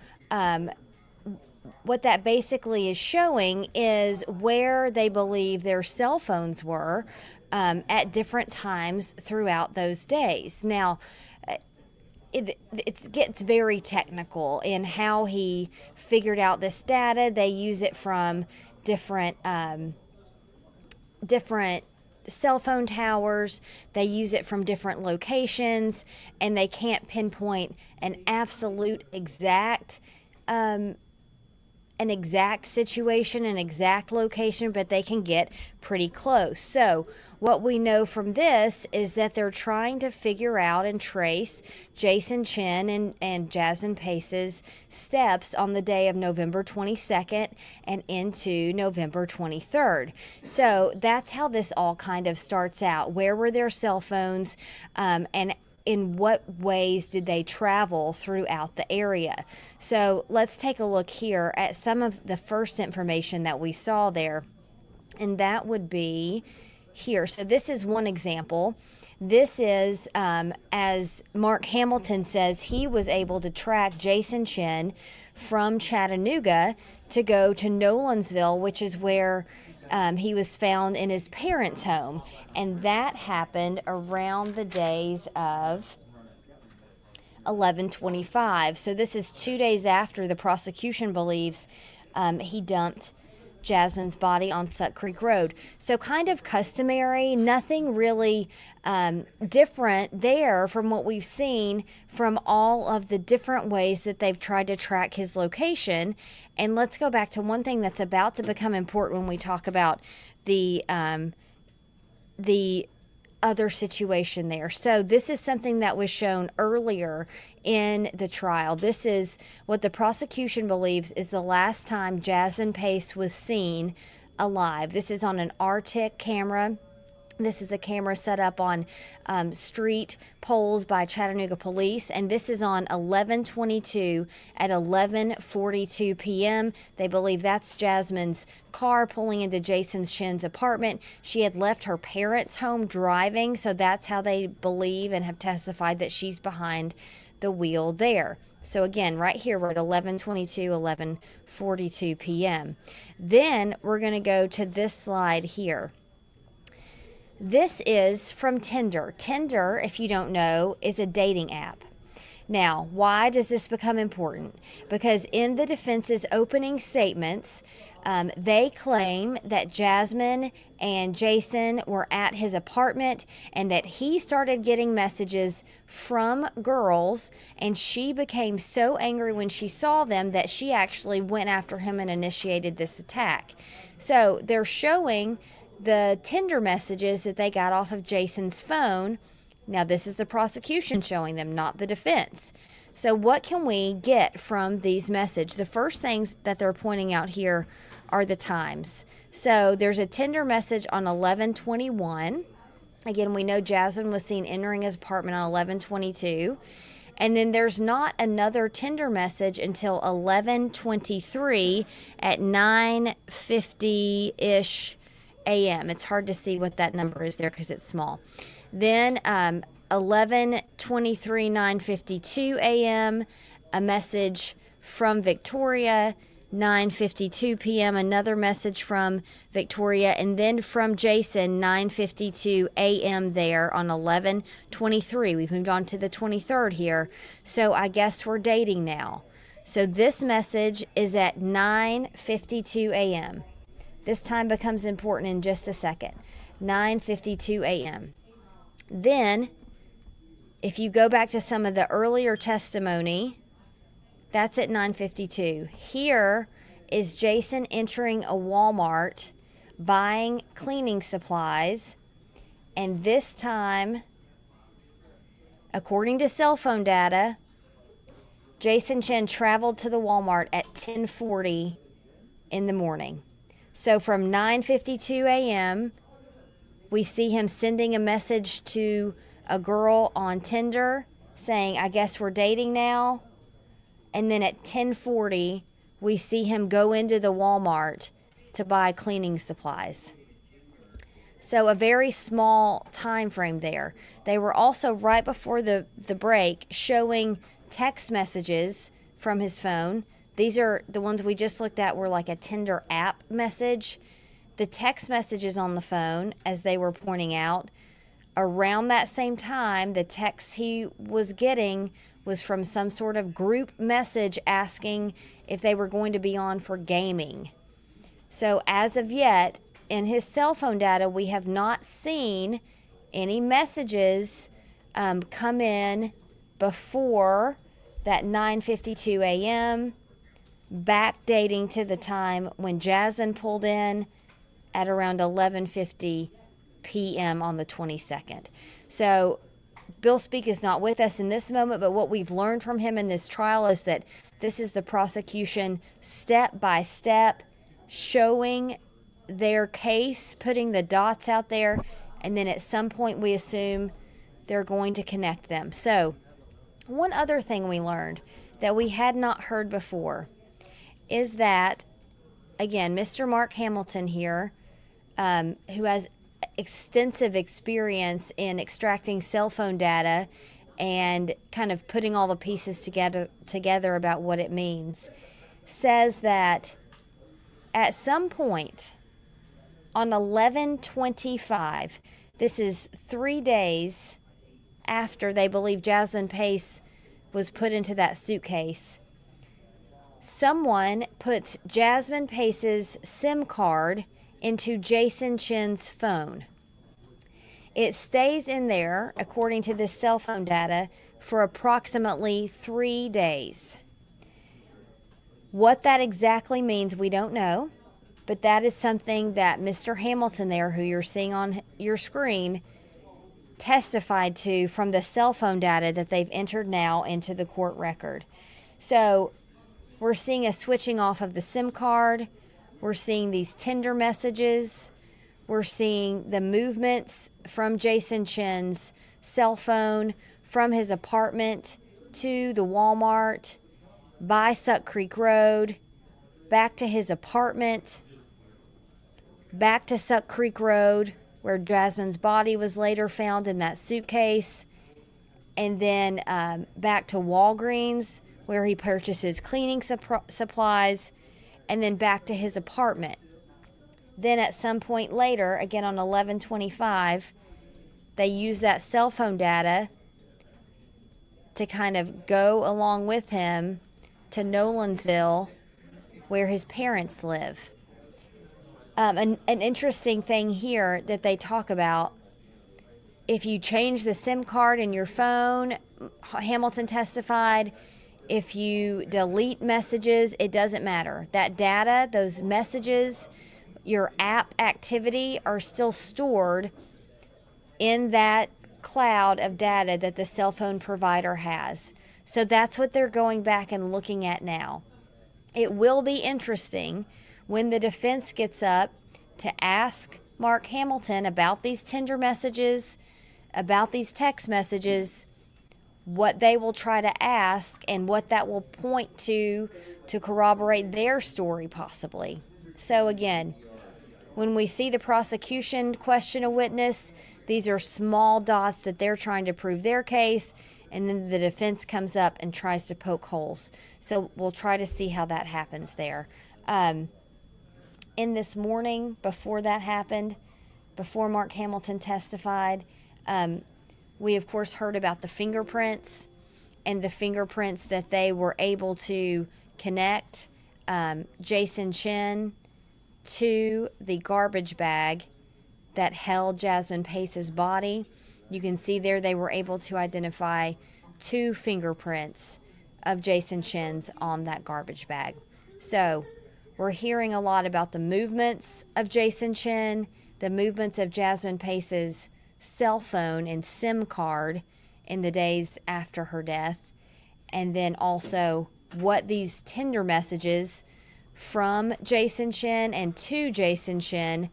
what that basically is showing is where they believe their cell phones were at different times throughout those days. Now, it gets very technical in how he figured out this data. They use it from different cell phone towers. They use it from different locations, and they can't pinpoint an absolute exact situation, an exact location, but they can get pretty close. So what we know from this is that they're trying to figure out and trace Jason Chen and Jasmine Pace's steps on the day of November 22nd and into November 23rd. So that's how this all kind of starts out. Where were their cell phones, and in what ways did they travel throughout the area? So let's take a look here at some of the first information that we saw there, and that would be here. So this is one example. This is, as Mark Hamilton says, he was able to track Jason Chen from Chattanooga to go to Nolensville, which is where he was found in his parents' home. And that happened around the days of 11/25. So this is 2 days after the prosecution believes he dumped Jasmine's body on Suck Creek Road. So kind of customary, nothing really different there from what we've seen from all of the different ways that they've tried to track his location. And let's go back to one thing that's about to become important when we talk about the other situation there. So this is something that was shown earlier in the trial. This is what the prosecution believes is the last time Jasmine Pace was seen alive. This is on an RTIC camera. This is a camera set up on street poles by Chattanooga police, and this is on 11/22 at 11:42 p.m. They believe that's Jasmine's car pulling into Jason Chen's apartment. She had left her parents' home driving, so that's how they believe and have testified that she's behind the wheel there. So again, right here, we're at 11:22, 11:42 p.m. Then we're going to go to this slide here. This is from Tinder. Tinder, if you don't know, is a dating app. Now, why does this become important? Because in the defense's opening statements, they claim that Jasmine and Jason were at his apartment and that he started getting messages from girls, and she became so angry when she saw them that she actually went after him and initiated this attack. So they're showing the Tinder messages that they got off of Jason's phone. Now, this is the prosecution showing them, not the defense. So what can we get from these messages? The first things that they're pointing out here are the times. So there's a Tinder message on 11/21. Again, we know Jasmine was seen entering his apartment on 11/22. And then there's not another Tinder message until 11/23 at 9:50-ish a.m. It's hard to see what that number is there because it's small. Then 11:23, 9:52 a.m., a message from Victoria, 9:52 p.m., another message from Victoria, and then from Jason, 9:52 a.m. there on 11:23. We've moved on to the 23rd here. So I guess we're dating now. So this message is at 9:52 a.m. This time becomes important in just a second. 9:52 a.m. Then, if you go back to some of the earlier testimony, that's at 9:52. Here is Jason entering a Walmart, buying cleaning supplies, and this time, according to cell phone data, Jason Chen traveled to the Walmart at 10:40 in the morning. So from 9:52 a.m., we see him sending a message to a girl on Tinder saying, I guess we're dating now. And then at 10:40, we see him go into the Walmart to buy cleaning supplies. So a very small time frame there. They were also right before the break showing text messages from his phone. These are the ones we just looked at were like a Tinder app message. The text messages on the phone, as they were pointing out, around that same time, the text he was getting was from some sort of group message asking if they were going to be on for gaming. So as of yet, in his cell phone data, we have not seen any messages come in before that 9:52 a.m., backdating to the time when Jasmine pulled in at around 11:50 p.m. on the 22nd. So Bill Speak is not with us in this moment, but what we've learned from him in this trial is that this is the prosecution step by step showing their case, putting the dots out there, and then at some point we assume they're going to connect them. So one other thing we learned that we had not heard before is that, again, Mr. Mark Hamilton here, who has extensive experience in extracting cell phone data and kind of putting all the pieces together about what it means, says that at some point on 11/25, this is 3 days after they believe Jasmine Pace was put into that suitcase, someone puts Jasmine Pace's SIM card into Jason Chen's phone. It stays in there, according to this cell phone data, for approximately 3 days. What that exactly means, we don't know, but that is something that Mr. Hamilton there, who you're seeing on your screen, testified to from the cell phone data that they've entered now into the court record. So we're seeing a switching off of the SIM card. We're seeing these Tinder messages. We're seeing the movements from Jason Chen's cell phone from his apartment to the Walmart, by Suck Creek Road, back to his apartment, back to Suck Creek Road, where Jasmine's body was later found in that suitcase, and then back to Walgreens, where he purchases cleaning supplies, and then back to his apartment. Then at some point later, again on 11/25, they use that cell phone data to kind of go along with him to Nolensville, where his parents live. An interesting thing here that they talk about, if you change the SIM card in your phone, Hamilton testified, if you delete messages, it doesn't matter. That data, those messages, your app activity are still stored in that cloud of data that the cell phone provider has. So that's what they're going back and looking at now. It will be interesting when the defense gets up to ask Mark Hamilton about these Tinder messages, about these text messages, what they will try to ask and what that will point to corroborate their story possibly. So again, when we see the prosecution question a witness, these are small dots that they're trying to prove their case, and then the defense comes up and tries to poke holes. So we'll try to see how that happens there. In this morning, before that happened, before Mark Hamilton testified, we of course heard about the fingerprints, and the fingerprints that they were able to connect Jason Chen to the garbage bag that held Jasmine Pace's body. You can see there they were able to identify 2 fingerprints of Jason Chen's on that garbage bag. So we're hearing a lot about the movements of Jason Chen, the movements of Jasmine Pace's cell phone and SIM card in the days after her death, and then also what these Tinder messages from Jason Chen and to Jason Chen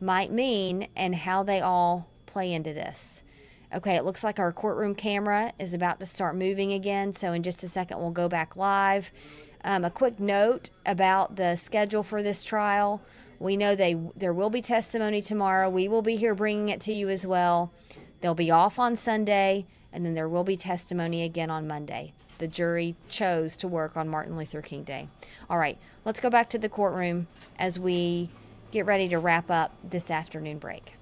might mean and how they all play into this. Okay, it looks like our courtroom camera is about to start moving again, so in just a second we'll go back live. A quick note about the schedule for this trial. We know there will be testimony tomorrow. We will be here bringing it to you as well. They'll be off on Sunday, and then there will be testimony again on Monday. The jury chose to work on Martin Luther King Day. All right, let's go back to the courtroom as we get ready to wrap up this afternoon break.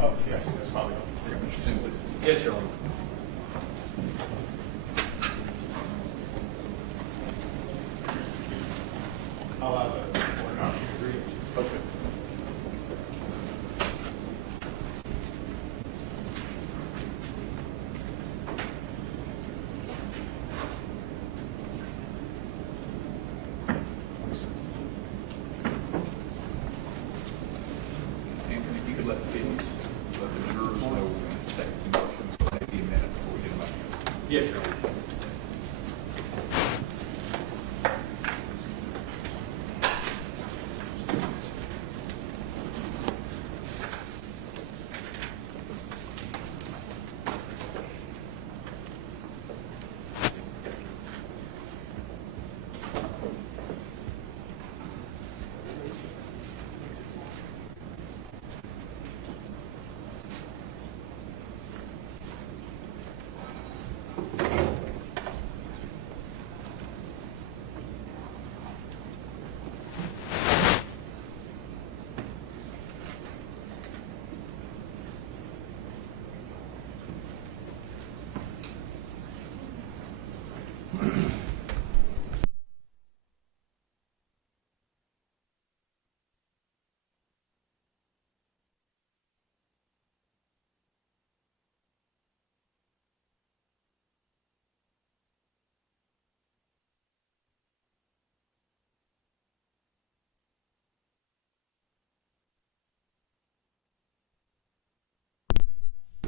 Oh, yes, that's probably Mr. Chen, please. Yes, Your Honor. I'll have a copy of the agreement. Okay. Anthony, if you could let the jurors know we're going to take the motions for maybe a minute before we get them up here. Yes, Your Honor.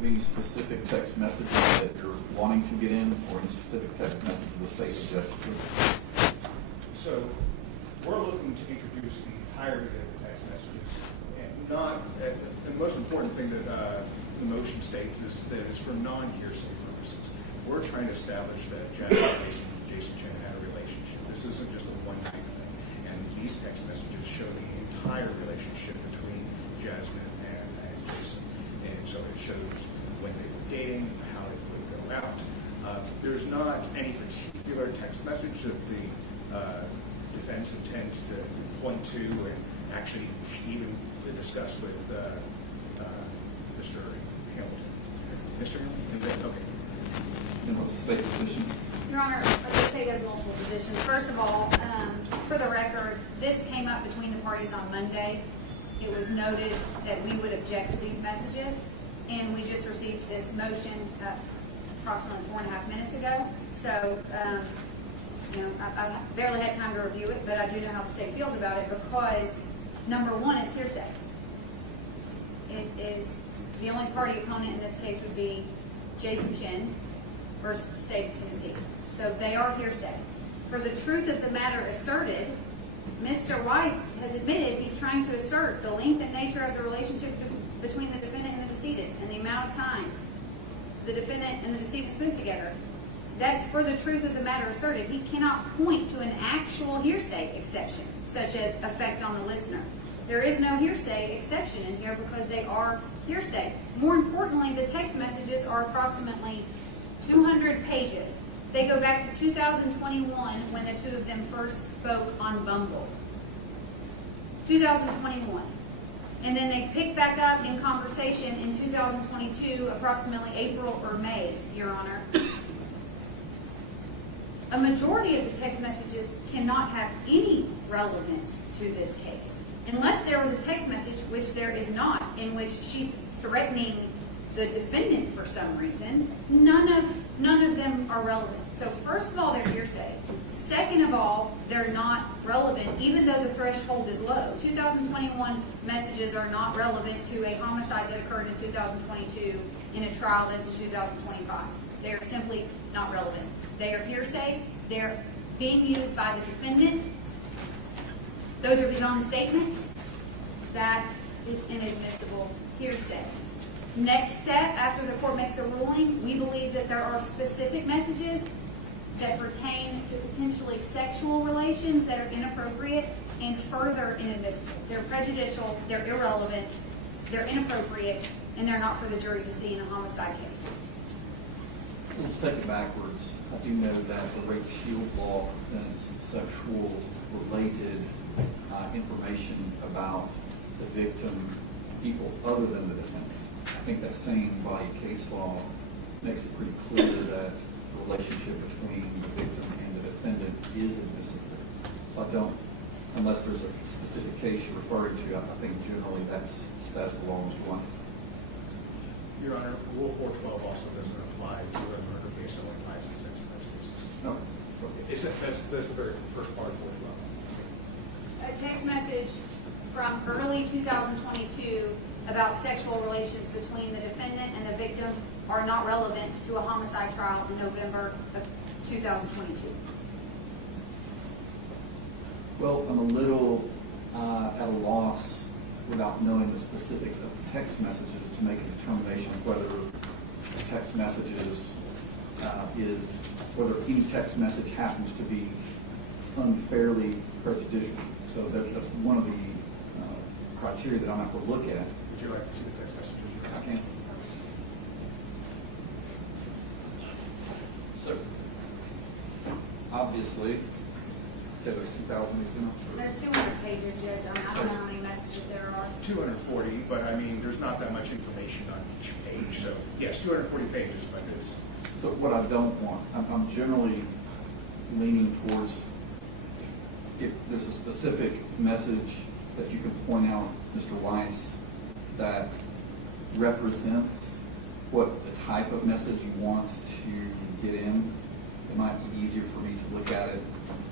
Any specific text messages that you're wanting to get in, or any specific text messages the state objects to? So we're looking to introduce the entirety of the text messages. And The most important thing that the motion states is that it's for non-hearsay purposes. We're trying to establish that Jasmine and Jason Chen had a relationship. This isn't just a one-night thing. And these text messages show the entire relationship between Jasmine and Jason. And so it shows when they were dating, how they would go out. There's not any particular text message that the defense intends to point to and actually even discuss with Mr. Hamilton. Mr. Hamilton? Okay. And what's the state position? Your Honor, the state has multiple positions. First of all, for the record, this came up between the parties on Monday. It was noted that we would object to these messages, and we just received this motion approximately 4.5 minutes ago. So, I've barely had time to review it, but I do know how the state feels about it because, number one, it's hearsay. It is, the only party opponent in this case would be Jason Chen versus the state of Tennessee. So they are hearsay. For the truth of the matter asserted, Mr. Weiss has admitted he's trying to assert the length and nature of the relationship between the defendant and the decedent and the amount of time the defendant and the decedent spent together. That's for the truth of the matter asserted. He cannot point to an actual hearsay exception, such as effect on the listener. There is no hearsay exception in here because they are hearsay. More importantly, the text messages are approximately 200 pages. They go back to 2021 when the two of them first spoke on Bumble. 2021. And then they pick back up in conversation in 2022, approximately April or May, Your Honor. A majority of the text messages cannot have any relevance to this case. Unless there was a text message, which there is not, in which she's threatening the defendant for some reason, none of them are relevant. So first of all, they're hearsay. Second of all, they're not relevant, even though the threshold is low. 2021 messages are not relevant to a homicide that occurred in 2022 in a trial that's in 2025. They are simply not relevant. They are hearsay. They're being used by the defendant. Those are his own statements. That is inadmissible hearsay. Next step, after the court makes a ruling, we believe that there are specific messages that pertain to potentially sexual relations that are inappropriate and further inadmissible. They're prejudicial, they're irrelevant, they're inappropriate, and they're not for the jury to see in a homicide case. Let's take it backwards. I do know that the rape shield law prevents sexual related information about the victim, people other than the defendant. I think that same body of case law makes it pretty clear that the relationship between the victim and the defendant is admissible. So I don't, unless there's a specific case you're referring to, I think generally that's the law is one. Your Honor, Rule 412 also doesn't apply to a murder based on lies and sex offense cases. No. That's the very first part of 412. A text message from early 2022 about sexual relations between the defendant and the victim are not relevant to a homicide trial in November of 2022. Well, I'm a little at a loss without knowing the specifics of the text messages to make a determination of whether the text messages whether any text message happens to be unfairly prejudicial. So that's one of the criteria that I'm going to have to look at. Would you like to see the text messages? I can. So, obviously, so there's 2,000 There's 200 pages, Judge. I don't know how many messages there are. 240, but I mean, there's not that much information on each page. So, yes, 240 pages, but it's... So what I don't want, I'm generally leaning towards if there's a specific message that you can point out, Mr. Weiss, that represents what the type of message you want to get in, it might be easier for me to look at it,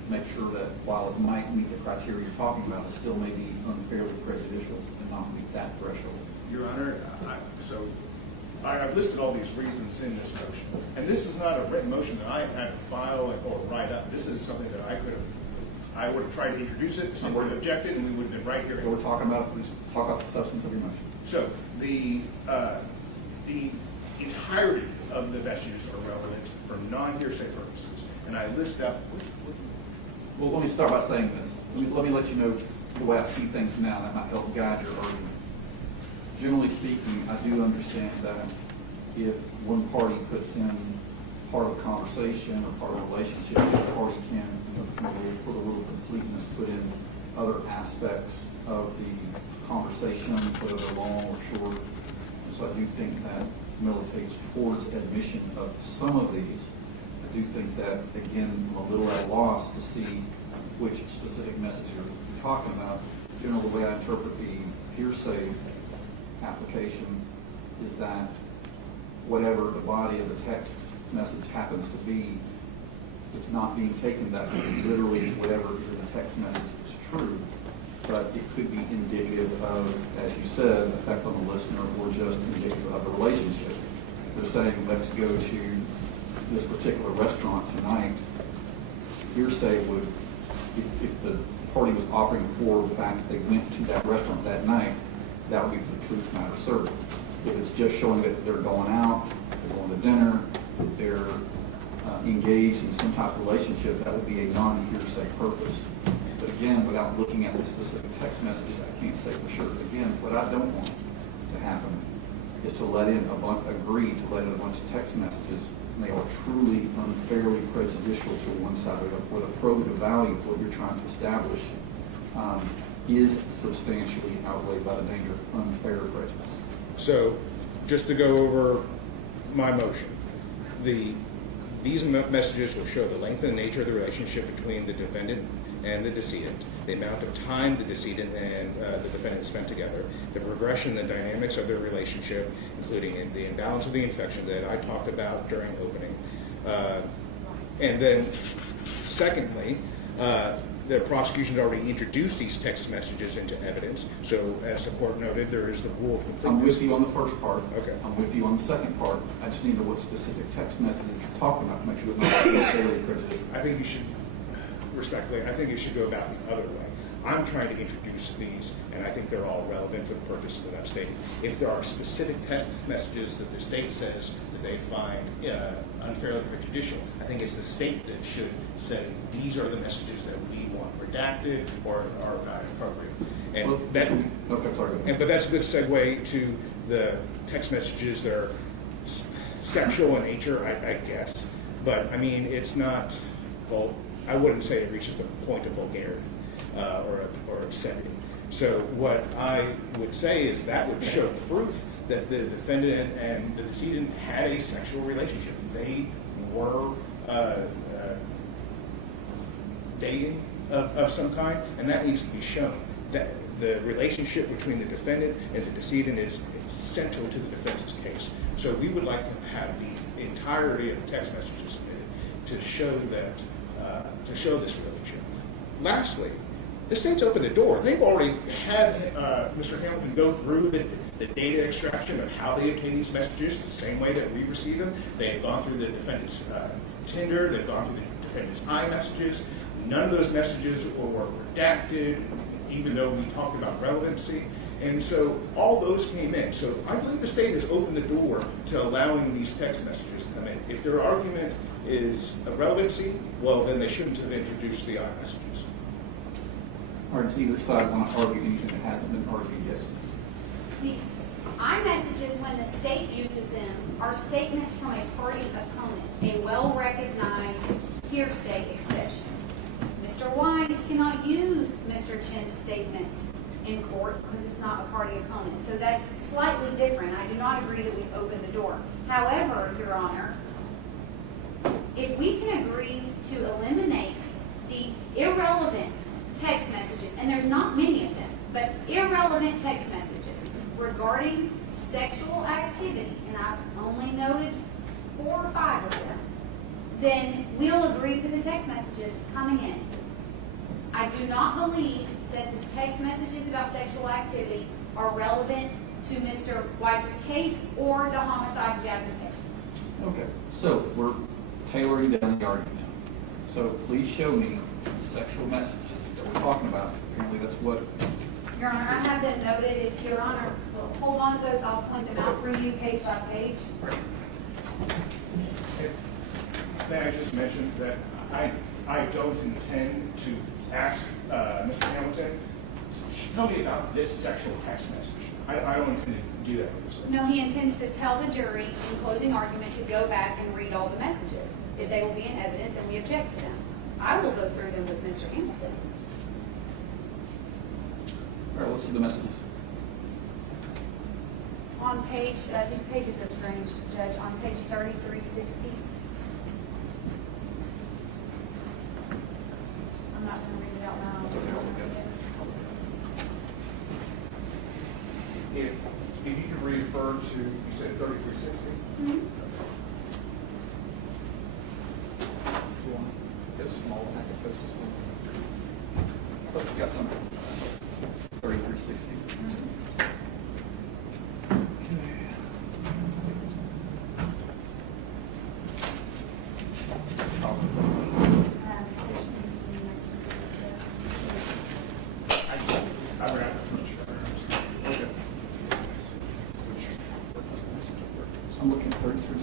make sure that while it might meet the criteria you're talking about, it still may be unfairly prejudicial and not meet that threshold. Your Honor, so I've listed all these reasons in this motion, and this is not a written motion that I had to file or write up. This is something that I would have tried to introduce it, somebody would have objected, and we would have been right here. What we're talking about, please talk about the substance of your motion. So the entirety of the vestiges are relevant for non-hearsay purposes, and I list out. Well, let me start by saying this. Let me let you know the way I see things now. That might help guide your argument. Generally speaking, I do understand that if one party puts in part of a conversation or part of a relationship, the party can, for the rule of completeness, put in other aspects of the conversation, whether they're long or short. And so I do think that militates towards admission of some of these. I do think that, again, I'm a little at a loss to see which specific message you're talking about. Generally, the way I interpret the hearsay application is that whatever the body of the text message happens to be, it's not being taken that literally whatever is in the text message is true, but it could be indicative of, as you said, effect on the listener, or just indicative of the relationship. They're saying, let's go to this particular restaurant tonight. Hearsay would, if the party was offering for the fact that they went to that restaurant that night, that would be for the truth matter certain. If it's just showing that they're going out, they're going to dinner, they're engaged in some type of relationship, that would be a non-hearsay purpose. But again, without looking at the specific text messages, I can't say for sure. Again, what I don't want to happen is to let in a bunch of text messages, and they are truly unfairly prejudicial to one side or the probative value of what you're trying to establish is substantially outweighed by the danger of unfair prejudice. So, just to go over my motion, these messages will show the length and nature of the relationship between the defendant and the decedent, the amount of time the decedent and the defendant spent together, the progression, the dynamics of their relationship, including the imbalance of the infection that I talked about during opening. And then, secondly, the prosecution had already introduced these text messages into evidence. So, as the court noted, there is the rule of completeness. I'm with you on the first part. Okay. I'm with you on the second part. I just need to know what specific text messages you're talking about to make sure it's not unfairly prejudicial. I think you should, respectfully, I think you should go about the other way. I'm trying to introduce these, and I think they're all relevant for the purposes that I've stated. If there are specific text messages that the state says that they find unfairly prejudicial, I think it's the state that should say these are the messages that we want redacted or are not appropriate. And well, that, okay, sorry. but that's a good segue to the text messages that are sexual in nature, I guess. But I mean, it's not. Well, I wouldn't say it reaches the point of vulgarity or obscenity. So what I would say is that would show proof that the defendant and the decedent had a sexual relationship. They were dating of some kind, and that needs to be shown. That the relationship between the defendant and the decedent is central to the defense's case. So we would like to have the entirety of the text messages submitted to show that, to show this relationship. Lastly, the state's opened the door. They've already had Mr. Hamilton go through the data extraction of how they obtain these messages the same way that we receive them. They've gone through the defendant's Tinder. They've gone through the defendant's iMessages. None of those messages were redacted, even though we talked about relevancy. And so all those came in. So I believe the state has opened the door to allowing these text messages to come in. If their argument is a relevancy, well, then they shouldn't have introduced the iMessages. Or does either side want to argue anything that hasn't been argued yet? The iMessages, when the state uses them, are statements from a party opponent, a well-recognized hearsay exception. Mr. Wise cannot use Mr. Chen's statement in court because it's not a party opponent. So that's slightly different. I do not agree that we've opened the door. However, Your Honor, if we can agree to eliminate the irrelevant text messages, and there's not many of them, but irrelevant text messages regarding sexual activity, and I've only noted 4 or 5 of them, then we'll agree to the text messages coming in. I do not believe that the text messages about sexual activity are relevant to Mr. Weiss's case or the homicide of Jasmine case. Okay, so we're tailoring down the argument now. So please show me the sexual messages that we're talking about. Apparently that's what, Your Honor, I have them noted. If Your Honor will hold on to those, I'll point them out for you page by page. May I just mention that I don't intend to ask Mr. Hamilton, tell me about this sexual text message. I don't intend to do that with this one. No, he intends to tell the jury in closing argument to go back and read all the messages. If they will be in evidence and we object to them. I will go through them with Mr. Hamilton. all right, let's see the messages. On page, these pages are strange, Judge, on page 3360. I'm not going to read it out loud. That's okay, I'll look at it. If you could refer to, you said 3360? Mhm. It's small, I can fix this one. Oh, you got some. 3360. I forgot to mention that. I'm looking at 3360.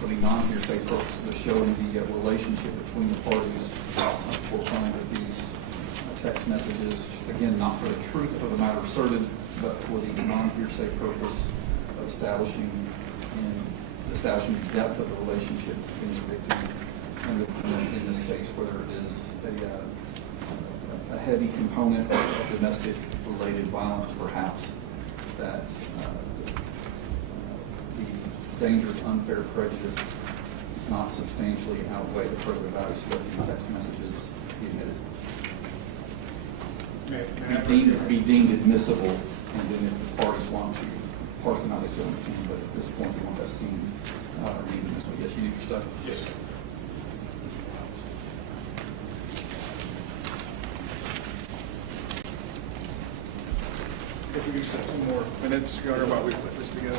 for the non-hearsay purposes of showing the relationship between the parties for finding that these text messages, again, not for the truth of the matter asserted, but for the non-hearsay purpose of establishing the depth of the relationship between the victim and the defendant in this case, whether it is a heavy component of domestic-related violence, perhaps, that the danger of unfair prejudice does not substantially outweigh the further values of the text messages he admitted. Be deemed admissible, and then if the parties want to parse them out, they still can, but at this point, they want that seen deemed admissible. Yes, you need your stuff? Yes, sir. If we could just have 2 more minutes, Your Honor, while we put this together.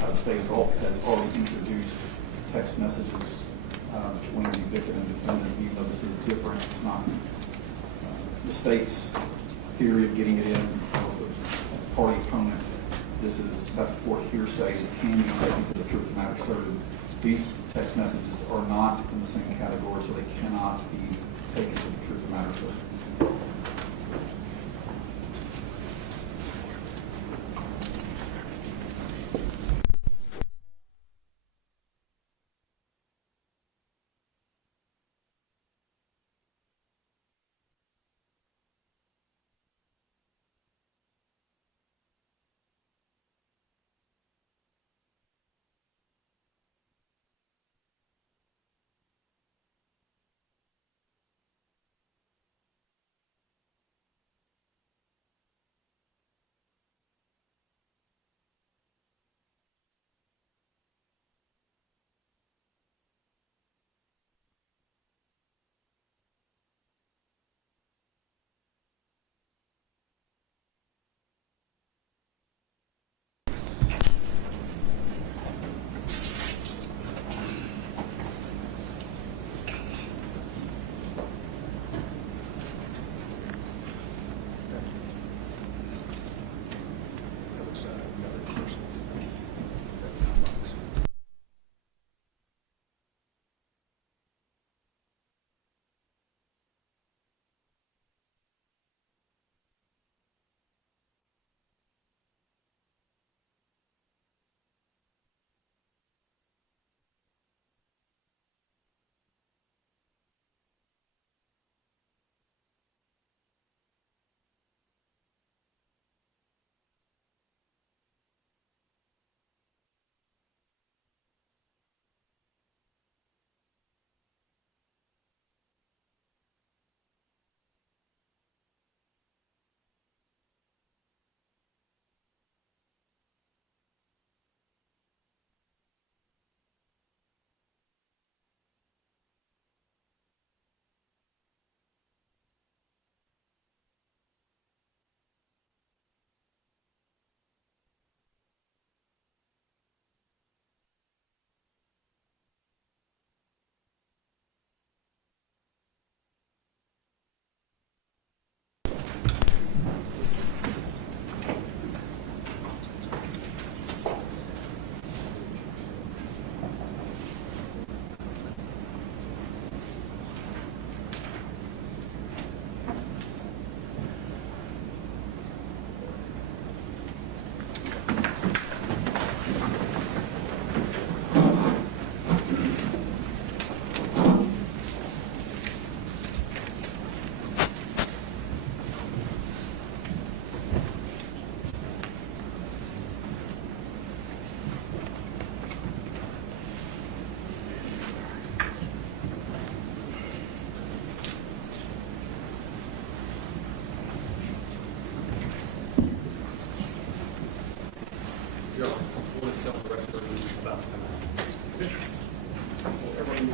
The state has already introduced text messages between the victim and defendant, even though this is different. It's not the state's theory of getting it in of the party opponent. That's for hearsay. It can be taken to the truth of the matter asserted. These text messages are not in the same category, so they cannot be taken to the truth of the matter asserted.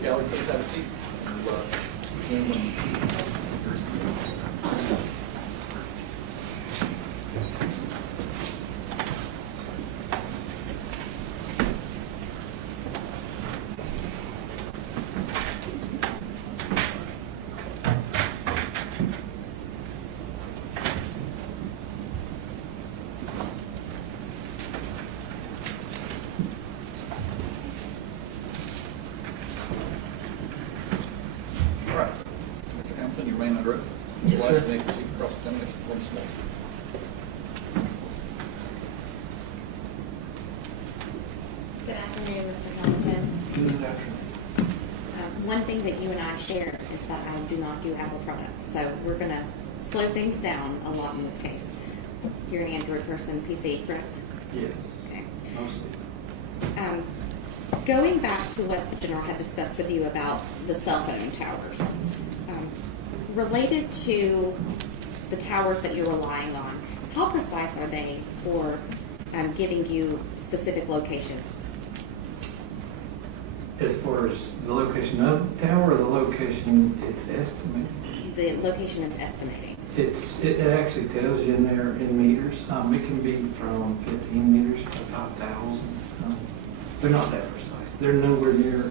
Kelly, please have a seat. sir. May proceed to cross-examination for Ms. Smith. Good afternoon, Mr. Hamilton. Good afternoon. One thing that you and I share is that I do not do Apple products, so we're going to slow things down a lot in this case. You're an Android person, PC, correct? Yes, Okay. mostly. Going back to what the General had discussed with you about the cell phone towers, related to the towers that you're relying on, how precise are they for giving you specific locations? As far as the location of the tower or the location it's estimated? The location it's estimating. It actually tells you in there in meters. It can be from 15 meters to 5,000. They're not that precise. They're nowhere near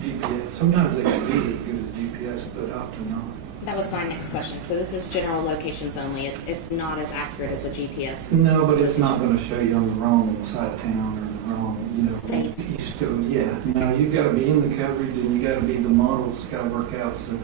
GPS. Sometimes they can be as good as GPS, but often not. That was my next question. So this is general locations only. It's not as accurate as a GPS. No, but it's not going to show you on the wrong side of town or the wrong, State. You still, yeah. No, you've got to be in the coverage and you got to be, the model's got to work out. So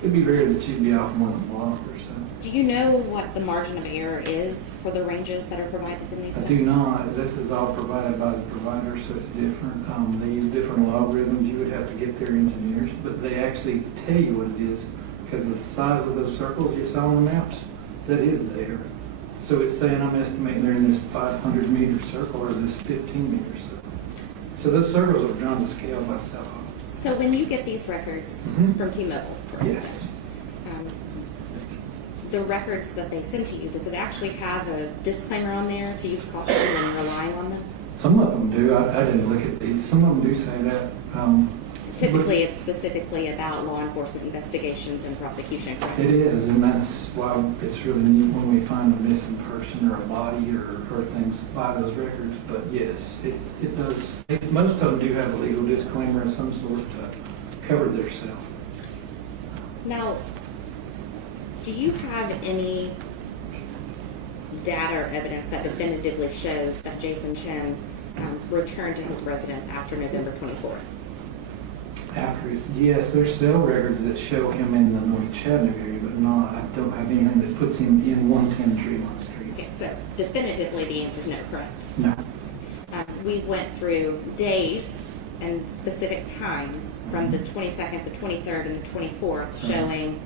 it'd be rare that you'd be off more than a block or so. Do you know what the margin of error is for the ranges that are provided in these I tests? do not. This is all provided by the provider, so it's different. They use different algorithms. You would have to get their engineers, but they actually tell you what it is because the size of those circles you saw on the maps, that is there. So it's saying I'm estimating they're in this 500 meter circle or this 15 meter circle. So those circles are drawn to scale by cell phone. So when you get these records Mhm. from T-Mobile, for Yes. instance, the records that they send to you, does it actually have a disclaimer on there to use caution when relying on them? Some of them do. I didn't look at these. Some of them do say that. Typically, it's specifically about law enforcement investigations and prosecution, correct? It is, and that's why it's really neat when we find a missing person or a body or things by those records. But yes, it does. Most of them do have a legal disclaimer of some sort to cover themselves. Now, do you have any data or evidence that definitively shows that Jason Chen returned to his residence after November 24th? After his, yes, there's cell records that show him in the North Chattanooga area, but I don't have anything that puts him in 110 Tremont Street. Okay, so definitively the answer is no, correct? No. We went through days and specific times from the 22nd, the 23rd, and the 24th showing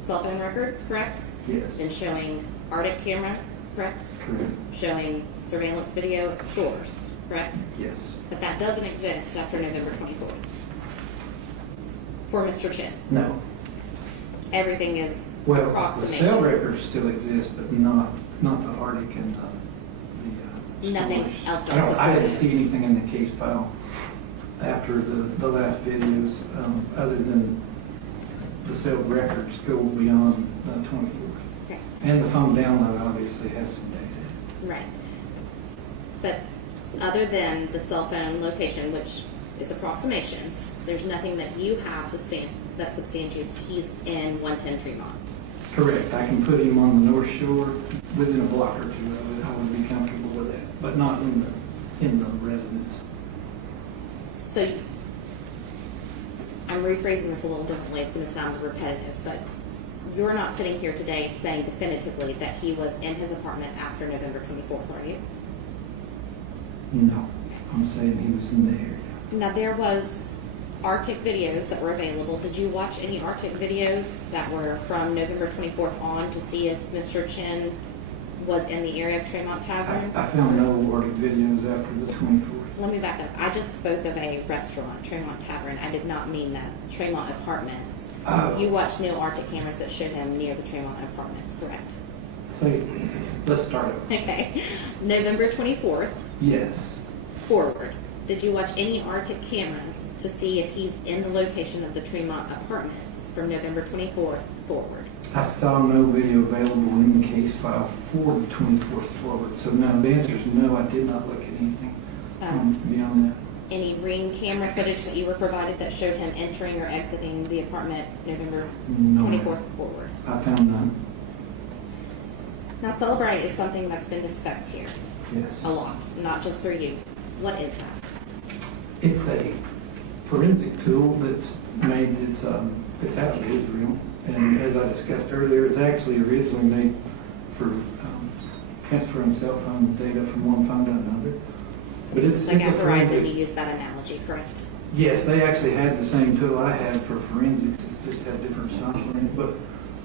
cell phone records, correct? Yes. Then showing Arctic camera, correct? Correct. Showing surveillance video at stores, correct? Yes. But that doesn't exist after November 24th for Mr. Chen. No. Everything is Well, the approximations. cell records still exist, but not the Arctic and the Nothing stores. else I didn't supported. see anything in the case file after the last videos, other than the cell records go beyond 24. Okay, And the phone download obviously has some data. right. But other than the cell phone location, which is approximations, there's nothing that you have that substantiates he's in 110 Tremont. Correct. I can put him on the North Shore within a block or two of it. I would be comfortable with that, but not in the residence. So I'm rephrasing this a little differently. It's going to sound repetitive, but you're not sitting here today saying definitively that he was in his apartment after November 24th, are you? No, I'm saying he was in the area. Now, there was Arctic videos that were available. Did you watch any Arctic videos that were from November 24th on to see if Mr. Chen was in the area of Tremont Tavern? I found no Arctic videos after the 24th. Let me back up. I just spoke of a restaurant, Tremont Tavern. I did not mean that. Tremont Apartments. Oh. You watched no Arctic cameras that showed him near the Tremont Apartments, correct? Say, let's start it. Okay. November 24th Yes. forward. Did you watch any Arctic cameras to see if he's in the location of the Tremont Apartments from November 24th forward? I saw no video available in the case file for the 24th forward. So no, the answer is no, I did not look at anything beyond that. Any Ring camera footage that you were provided that showed him entering or exiting the apartment November No. 24th forward? I found none. Now, Celebrate is something that's been discussed here Yes. a lot, not just through you. What is that? It's a forensic tool that's made, it's out of Israel. And as I discussed earlier, it's actually originally made for transferring cell phone data from one phone to another. But it's Like it's at a Verizon, forensic- you use that analogy, correct? Yes, they actually had the same tool I had for forensics. It's just had different software in it. But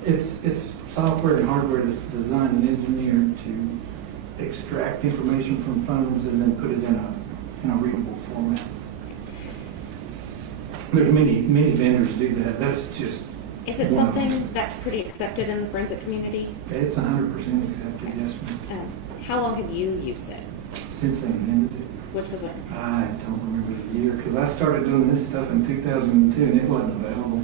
it's software and hardware that's designed and engineered to extract information from phones and then put it in a readable format. There's many vendors do that. That's just Is it one of them. something that's pretty accepted in the forensic community? It's 100% accepted, yes, ma'am. How long have you used it? Since they invented it. Which was when? I don't remember the year, because I started doing this stuff in 2002 and it wasn't available.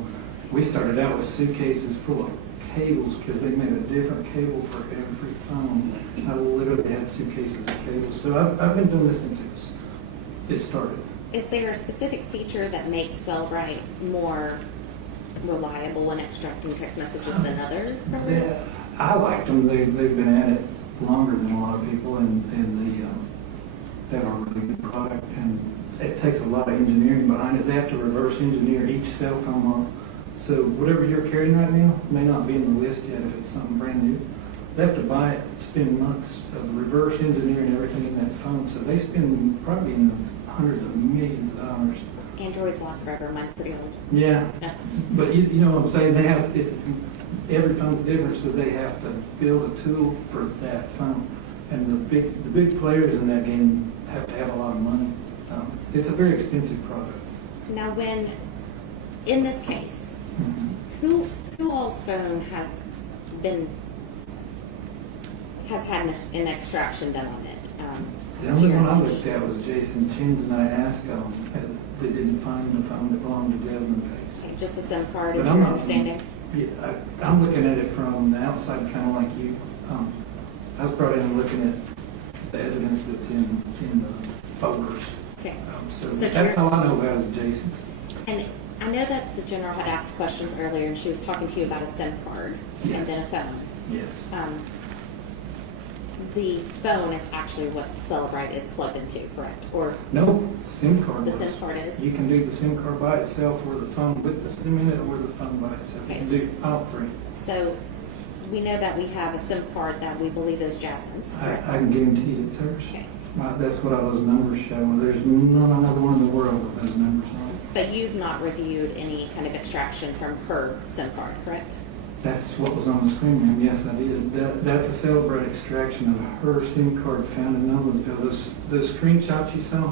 We started out with suitcases full of cables because they made a different cable for every phone. I literally had suitcases of cables. So I've been doing this since it started. Is there a specific feature that makes Cellbrite more reliable when extracting text messages than other programs? Yeah, I liked them. They've been at it longer than a lot of people, and they have a really good product. And it takes a lot of engineering behind it. They have to reverse engineer each cell phone model. So whatever you're carrying right now may not be in the list yet if it's something brand new. They have to buy it, spend months of reverse engineering everything in that phone. So they spend probably in the hundreds of millions of dollars. Androids last forever. Mine's pretty old. Yeah, Yeah. but you know what I'm saying? They have, every phone's different, so they have to build a tool for that phone. And the big players in that game have to have a lot of money. It's a very expensive product. Now, when in this case, who all's phone has had an extraction done on it? The to only your one I knowledge? looked at was Jason Chen's, and I asked them, and they didn't find the phone that belonged to Jasmine Pace. Just a SIM card, is But I'm your not- understanding? Yeah, I'm looking at it from the outside, kind of like you. I was brought in looking at the evidence that's in the folders. Okay. So So that's Jared- how I know about it is Jason's. And I know that the general had asked questions earlier, and she was talking to you about a SIM card Yes. and then a phone. Yes. The phone is actually what Cellbrite is plugged into, correct? Or No, SIM card. the was. SIM card is? You can do the SIM card by itself, or the phone with the SIM in it, or the phone by itself. You can Okay. do all three. So we know that we have a SIM card that we believe is Jasmine's, correct? I can guarantee it's hers. Okay. That's what all those numbers show. There's none other one in the world with those numbers on it. But you've not reviewed any kind of extraction from her SIM card, correct? That's what was on the screen, ma'am. Yes, I did. That's a Cellbrite extraction of her SIM card found in Nolensville. Those screenshots you saw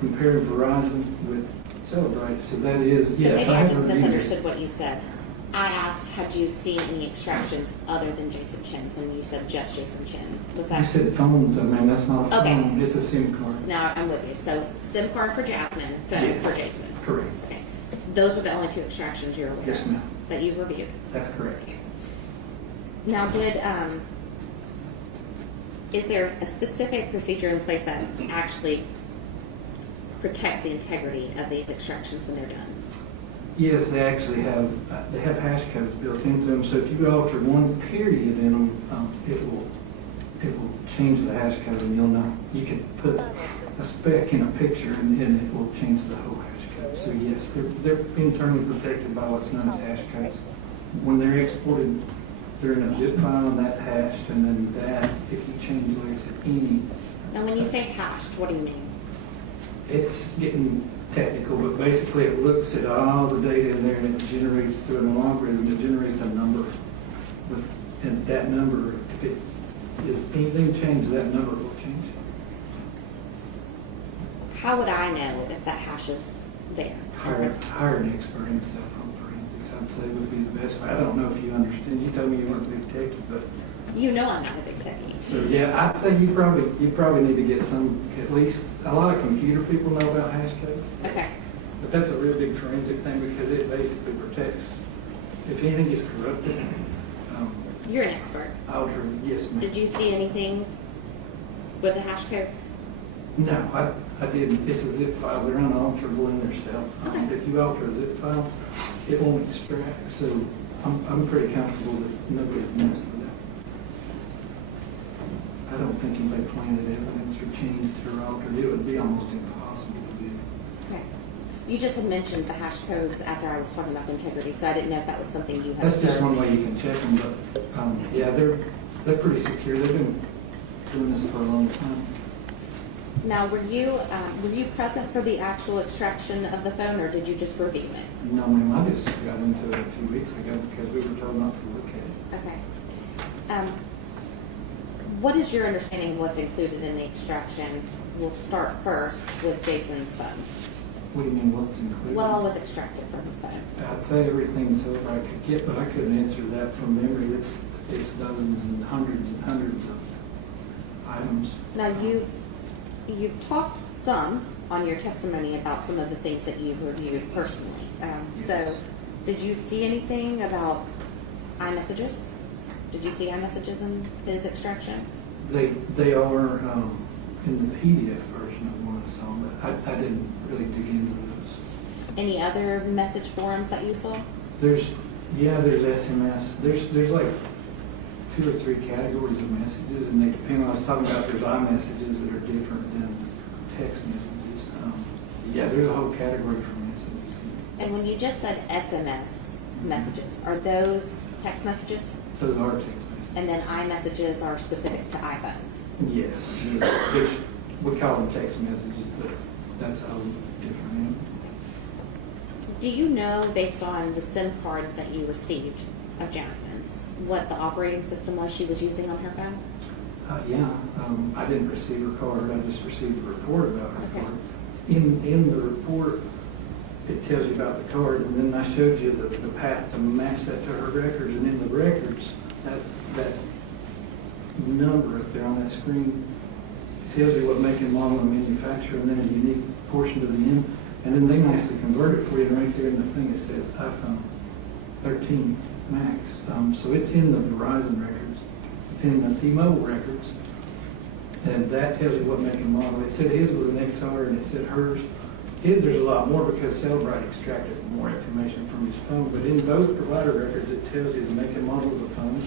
compared Verizon with Cellbrite. So that is, So yes. maybe I have just reviewed it. misunderstood what you said. I asked, had you seen any extractions other than Jason Chen's, and you said just Jason Chen. Was You that? said phone, so ma'am, that's not a Okay. phone. It's a SIM card. Now I'm with you. So SIM card for Jasmine, phone Yes. for Jason. Correct. Okay. Those are the only two extractions you're aware Yes, of ma'am. that you've reviewed. That's correct. Now, is there a specific procedure in place that actually protects the integrity of these extractions when they're done? Yes, they actually have hash codes built into them. So if you alter one period in them, it will change the hash code, and you'll know. You can put a speck in a picture, and it will change the whole hash code. So yes, they're internally protected by what's known as hash codes. When they're exported, they're in a zip file, and that's hashed, and then that, if you change, like I said, any. Now, when you say hashed, what do you mean? It's getting technical, but basically it looks at all the data in there and it generates through an algorithm, it generates a number. And that number, if it is anything changed, that number will change. How would I know if that hash is there? Hire an expert in cell phone forensics, I'd say would be the best way. I don't know if you understand. You told me you weren't a big techie, but You know I'm not a big techie. so yeah, I'd say you probably need to get some, at least, a lot of computer people know about hash codes. Okay. But that's a real big forensic thing because it basically protects, if anything gets corrupted, You're an expert. altered, yes, ma'am. Did you see anything with the hash codes? No, I didn't. It's a zip file. They're unalterable in their self. Okay. If you alter a zip file, it won't extract. So I'm pretty comfortable that nobody's messed with that. I don't think anybody planted evidence or changed it or altered it. It would be almost impossible to do. Okay. You just had mentioned the hash codes after I was talking about the integrity, so I didn't know if that was something you had That's just observed. one way you can check them, but, yeah, they're pretty secure. They've been doing this for a long time. Now, were you present for the actual extraction of the phone, or did you just review it? No, ma'am, I just got into it a few weeks ago because we were told not to look at it. Okay. What is your understanding of what's included in the extraction? We'll start first with Jason's phone. What do you mean, what's included? What all was extracted from his phone? I'd say everything so I could get, but I couldn't answer that from memory. It's dozens and hundreds of items. Now, you've talked some on your testimony about some of the things that you've reviewed personally. So, did you see anything about iMessages? Did you see iMessages in his extraction? They are in the PDF version of one I saw, but I didn't really dig into those. Any other message forms that you saw? There's SMS. There's like 2 or 3 categories of messages, and they depend on, I was talking about, there's iMessages that are different than text messages. There's a whole category for messages. And when you just said SMS messages, are those text messages? Those are text messages. And then iMessages are specific to iPhones? Yes. We call them text messages, but that's a whole different name. Do you know, based on the SIM card that you received of Jasmine's, what the operating system was she was using on her phone? I didn't receive her card. I just received a report about her Okay. card. In the report, it tells you about the card, and then I showed you the path to match that to her records. And in the records, that number up there on that screen tells you what make and model and manufacturer, and then a unique portion to the end. And then they nicely convert it for you, and right there in the thing it says iPhone 13 Max. So it's in the Verizon records, it's in the T-Mobile records, and that tells you what make and model. It said his was an XR, and it said hers. His, there's a lot more because Cellbrite extracted more information from his phone, but in those provider records, it tells you the make and model of the phone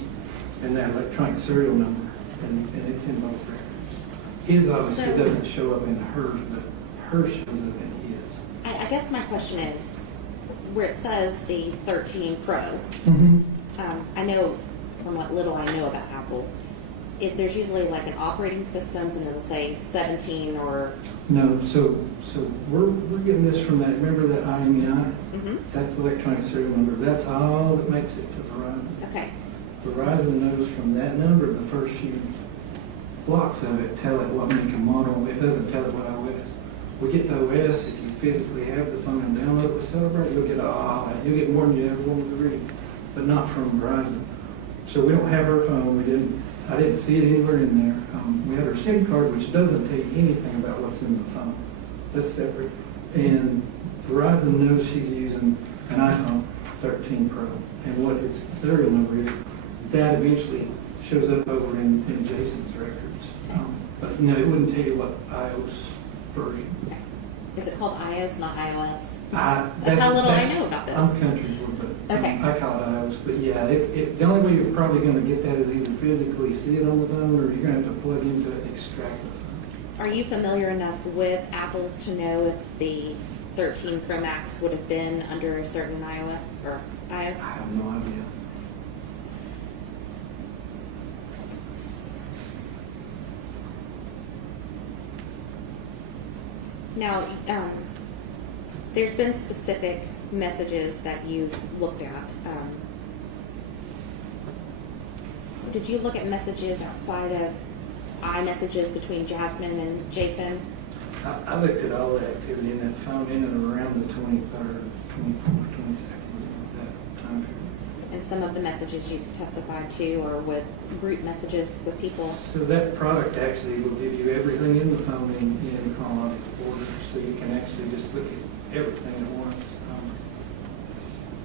and that electronic serial number, and it's in both records. His obviously doesn't show up in hers, but hers shows up in his. I guess my question is, where it says the 13 Pro, I know from what little I know about Apple, there's usually like an operating systems and it'll say 17 or... No, so we're getting this from that, remember that IMEI? That's the electronic serial number. That's all that makes it to Verizon. Okay. Verizon knows from that number, the first few blocks of it tell it what make and model. It doesn't tell it what OS. We get the OS, if you physically have the phone and download it with Cellbrite, you'll get more than you ever want to read, but not from Verizon. So we don't have her phone. I didn't see it anywhere in there. We had her SIM card, which doesn't tell you anything about what's in the phone. That's separate. And Verizon knows she's using an iPhone 13 Pro, and what its serial number is. That eventually shows up over in Jason's records. But it wouldn't tell you what iOS version. Is it called iOS, not iOS? That's how little I know about this. I'm country, but Okay. I call it iOS. But yeah, the only way you're probably going to get that is either physically see it on the phone, or you're going to have to plug into it and extract the phone. Are you familiar enough with Apple's to know if the 13 Pro Max would have been under a certain iOS or iOS? I have no idea. Now, there's been specific messages that you've looked at. Did you look at messages outside of iMessages between Jasmine and Jason? I looked at all the activity in that phone in and around the 23rd, 24th, 22nd, that time period. And some of the messages you've testified to are with group messages with people? So that product actually will give you everything in the phone in chronological order, so you can actually just look at everything at once.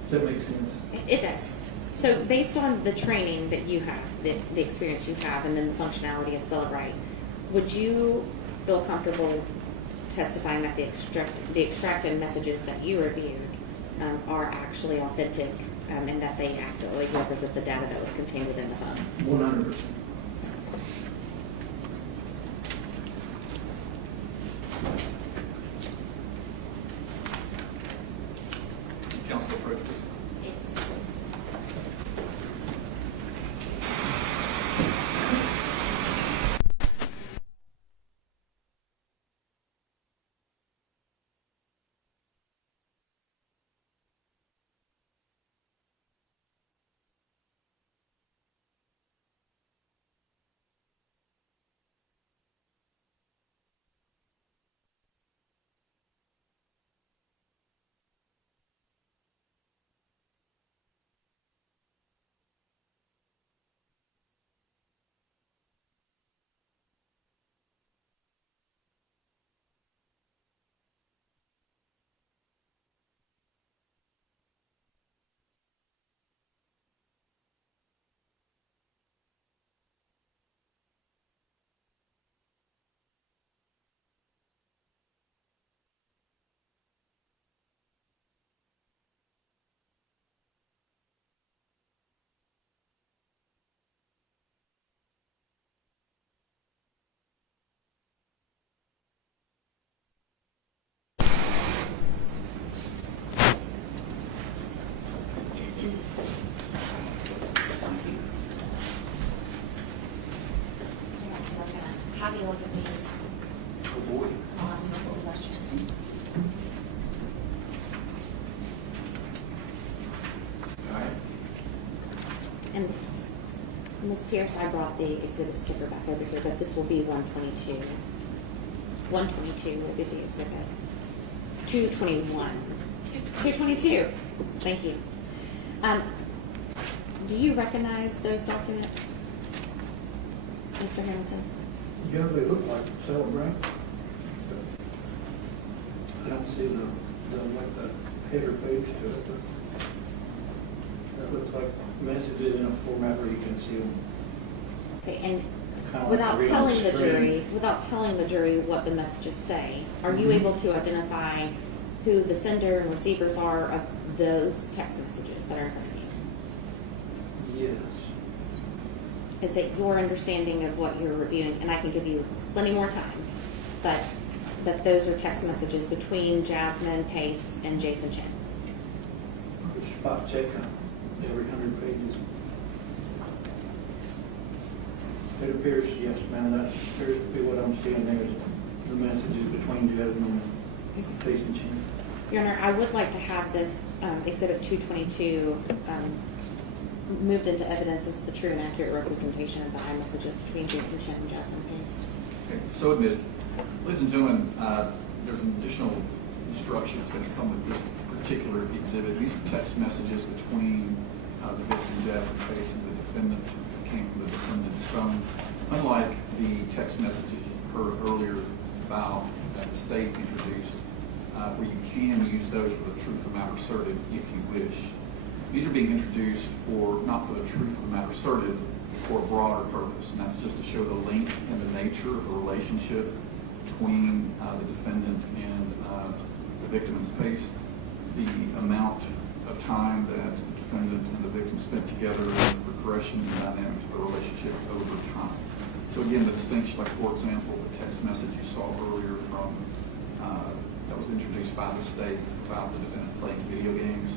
Does that make sense? It does. So based on the training that you have, the experience you have, and then the functionality of Cellbrite, would you feel comfortable testifying that the extracted messages that you reviewed are actually authentic and that they accurately represent the data that was contained within the phone? 100%. Council approach, please. Yes. How do you look at these? Oh, boy. I'll ask you a question. All right. And Ms. Pierce, I brought the exhibit sticker back over here, but this will be 122. 122 will be the exhibit. 221. 222. Thank you. Do you recognize those documents, Mr. Hamilton? Yeah, they look like celebrate. I don't see the like the header page to it. That looks like messages in a format where you can see them. Okay, and Kinda like without read on telling the screen. jury what the messages say, are you able to identify who the sender and receivers are of those text messages that are in front of you? Yes. Is it your understanding of what you're reviewing, and I can give you plenty more time, but that those are text messages between Jasmine Pace and Jason Chen? Spot check on every 100 pages. It appears, yes, ma'am, that appears to be what I'm seeing there is the messages between Jasmine and Pace and Chen. Your Honor, I would like to have this Exhibit 222 moved into evidence as the true and accurate representation of the iMessages between Jason Chen and Jasmine Pace. Okay, so admitted. Ladies and gentlemen, there's an additional instructions that come with this particular exhibit. These are text messages between the victim, Jasmine Pace, and the defendant that came from the defendant's phone. Unlike the text messages you heard earlier about that the state introduced, where you can use those for the truth of the matter asserted if you wish. These are being introduced not for the truth of the matter asserted, for a broader purpose, and that's just to show the length and the nature of the relationship between the defendant and the victim in space, the amount of time that the defendant and the victim spent together, and the progression and dynamics of the relationship over time. So again, the distinction, like for example, the text message you saw earlier from that was introduced by the state about the defendant playing video games,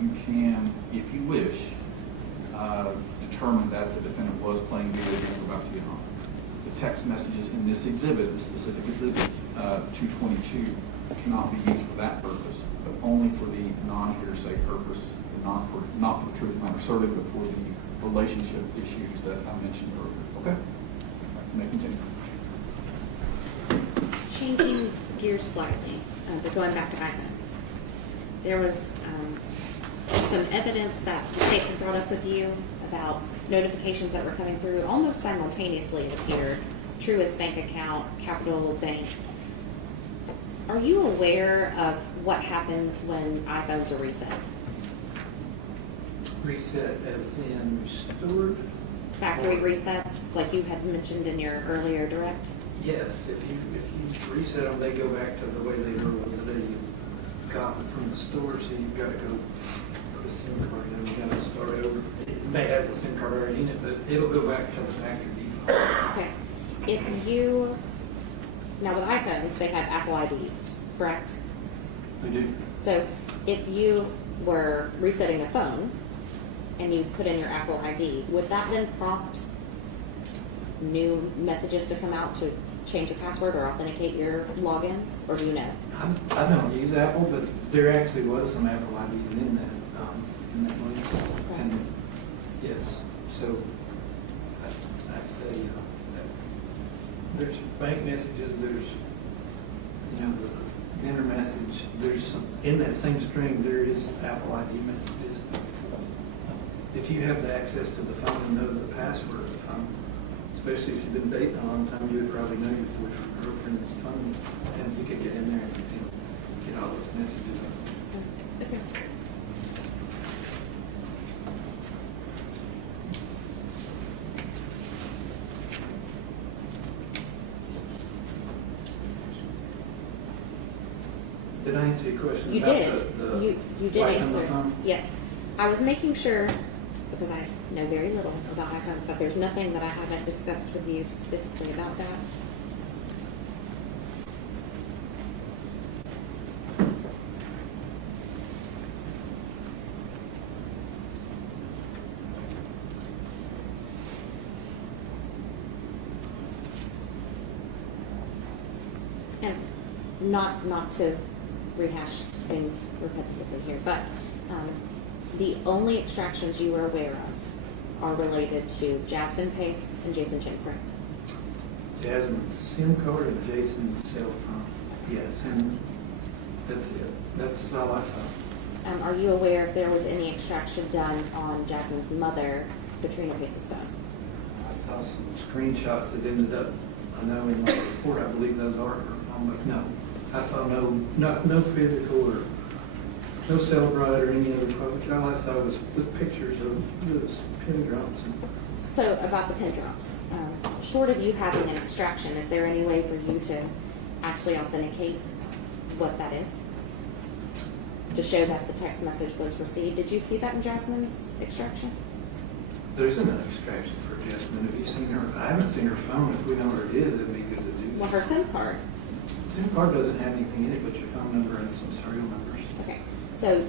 you can, if you wish, determine that the defendant was playing video games about to get home. The text messages in this exhibit, the specific exhibit 222, cannot be used for that purpose, but only for the non-hearsay purpose, not for the truth of the matter asserted, but for the relationship issues that I mentioned earlier. Okay? You may continue. Changing gears slightly, but going back to iPhones. There was some evidence that the state had brought up with you about notifications that were coming through almost simultaneously, it appeared. Truist Bank account, Capital Bank. Are you aware of what happens when iPhones are reset? Reset as in restored? Factory resets, like you had mentioned in your earlier direct? Yes, if you reset them, they go back to the way they were when they got them from the store, so you've got to go put a SIM card in, you've got to start over. It may have the SIM card already in it, but it'll go back to the factory default. Okay. Now with iPhones, they have Apple IDs, correct? We do. So if you were resetting a phone and you put in your Apple ID, would that then prompt new messages to come out to change a password or authenticate your logins, or do you know? I don't use Apple, but there actually was some Apple IDs in that link. And yes, so I'd say that there's bank messages, there's, the vendor message, there's some, in that same string, there is Apple ID messages. If you have the access to the phone and know the password of the phone, especially if you've been dating a long time, you would probably know your boyfriend or girlfriend's phone, and you could get in there and get all those messages up. Okay. Did I answer your question? You about did. the You did light on the answer. phone? Yes. I was making sure, because I know very little about that kind of stuff, there's nothing that I haven't discussed with you specifically about that. And not to rehash things repetitively here, but the only extractions you are aware of are related to Jasmine Pace and Jason Chen, correct? Jasmine's SIM card and Jason's cell phone. Yes, and that's it. That's all I saw. Are you aware if there was any extraction done on Jasmine's mother, Katrina Pace's phone? I saw some screenshots that ended up, I know in my report, I believe those are her phone, but no. I saw no physical or no cell bride or any other product. All I saw was the pictures of those pin drops. So about the pin drops, short of you having an extraction, is there any way for you to actually authenticate what that is? To show that the text message was received? Did you see that in Jasmine's extraction? There isn't an extraction for Jasmine. Have you seen her? I haven't seen her phone. If we know where it is, it'd be good to do. Well, her SIM card. SIM card doesn't have anything in it but your phone number and some serial numbers. Okay, so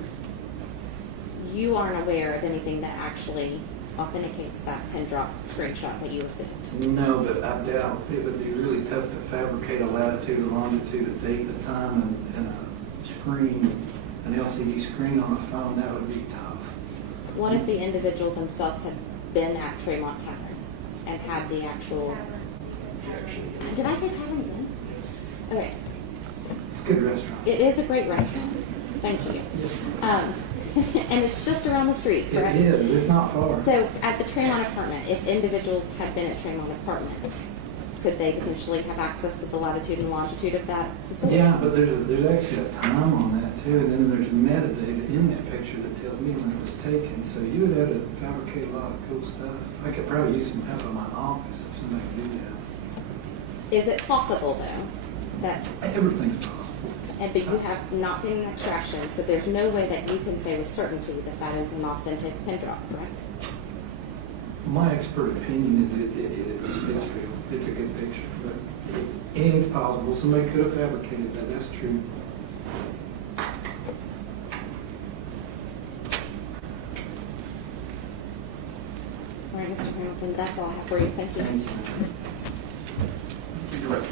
you aren't aware of anything that actually authenticates that pin drop screenshot that you received? No, but I doubt it would be really tough to fabricate a latitude, a longitude, a date, a time, and a screen, an LCD screen on a phone. That would be tough. What if the individual themselves had been at Tremont Tavern and had the actual... Did I say tavern again? Okay. It's a good restaurant. It is a great restaurant. Thank you. And it's just around the street, correct? It is. It's not far. So at the Tremont apartment, if individuals had been at Tremont Apartments, could they potentially have access to the latitude and longitude of that facility? Yeah, but there's actually a time on that too, and then there's metadata in that picture that tells me when it was taken. So you would have to fabricate a lot of cool stuff. I could probably use some help in my office if somebody could do that. Is it possible though that? Everything's possible. But you have not seen an extraction, so there's no way that you can say with certainty that that is an authentic pin drop, correct? My expert opinion is it's real. It's a good picture, but anything's possible. Somebody could have fabricated that. That's true. All right, Mr. Hamilton, that's all I have for you. Thank you. Thank you. You're right.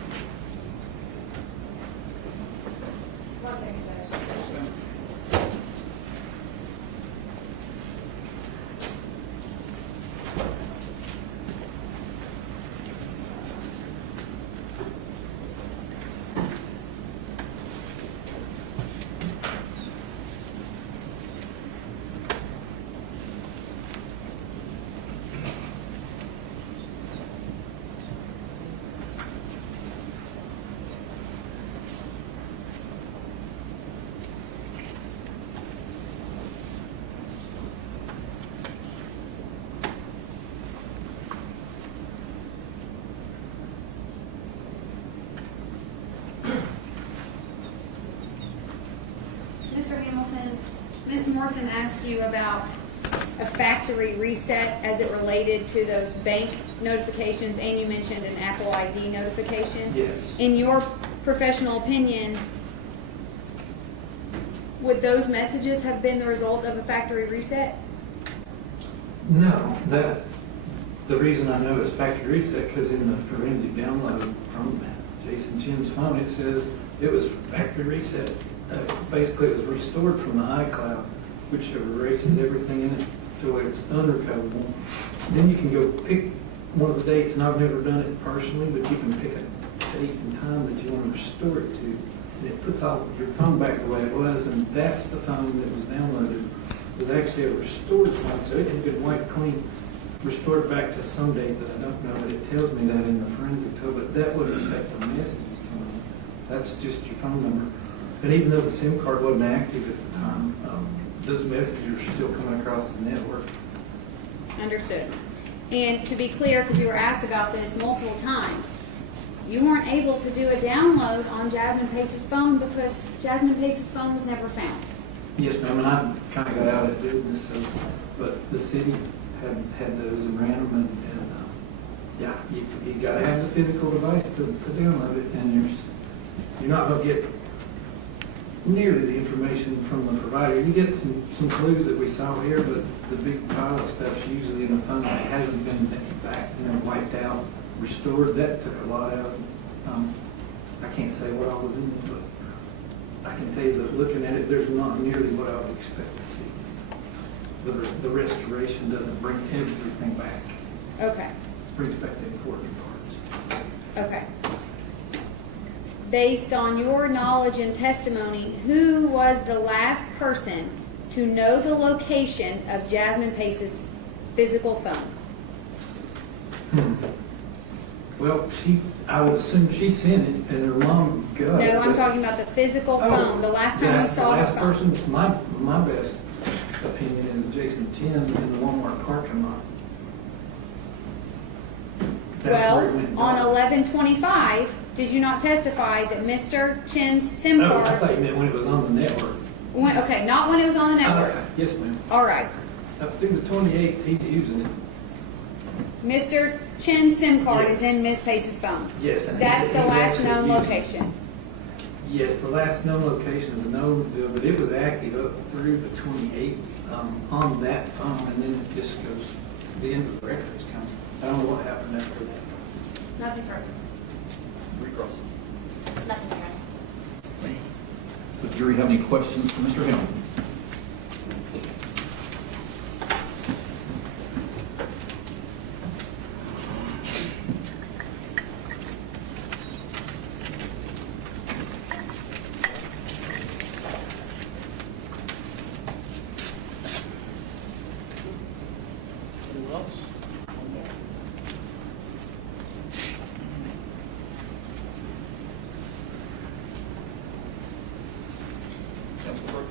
Mr. Hamilton, Ms. Morrison asked you about a factory reset as it related to those bank notifications, and you mentioned an Apple ID notification. Yes. In your professional opinion, would those messages have been the result of a factory reset? No, the reason I know it's factory reset, because in the forensic download from Jason Chen's phone, it says it was factory reset. Basically, it was restored from the iCloud, which erases everything in it to where it's unrecoverable. Then you can go pick one of the dates, and I've never done it personally, but you can pick a date and time that you want to restore it to. And it puts all your phone back the way it was, and that's the phone that was downloaded. It was actually a restored phone, so it had been wiped clean, restored back to some date that I don't know, but it tells me that in the forensic tool, but that wouldn't affect the messages coming in. That's just your phone number. And even though the SIM card wasn't active at the time, those messages are still coming across the network. Understood. And to be clear, because we were asked about this multiple times, you weren't able to do a download on Jasmine Pace's phone because Jasmine Pace's phone was never found. Yes, ma'am, and I kind of got out of business, so, but the city had those and ran them, and yeah, you got to have the physical device to download it, and you're not going to get nearly the information from the provider. You get some clues that we saw here, but the big pile of stuff's usually in the phone that hasn't been back, wiped out, restored. That took a lot out. I can't say what all was in it, but I can tell you that looking at it, there's not nearly what I would expect to see. The restoration doesn't bring everything back. Okay. It brings back the important parts. Okay. Based on your knowledge and testimony, who was the last person to know the location of Jasmine Pace's physical phone? Well, I would assume she sent it, and her mom got it. No, I'm talking about the physical phone. The last time we saw her the last phone. person, my best opinion is Jason Chen in the Walmart parking lot. Well, on 11/25, did you not testify that Mr. Chen's SIM Oh, I card? thought you meant when it was on the network. Okay, not when it was on the network. Yes, ma'am. All right. Up through the 28th, he's using it. Mr. Chen's SIM card Yes. is in Ms. Pace's phone. Yes. and That's the he's last actually known using it. location. Yes, the last known location is Nolensville, but it was active up through the 28th on that phone, and then it just goes to the end of the records count. I don't know what happened after that. Nothing further. Recross. Nothing, Your Honor. Does the jury have any questions for Mr. Hill? Anyone else? Counsel Burke.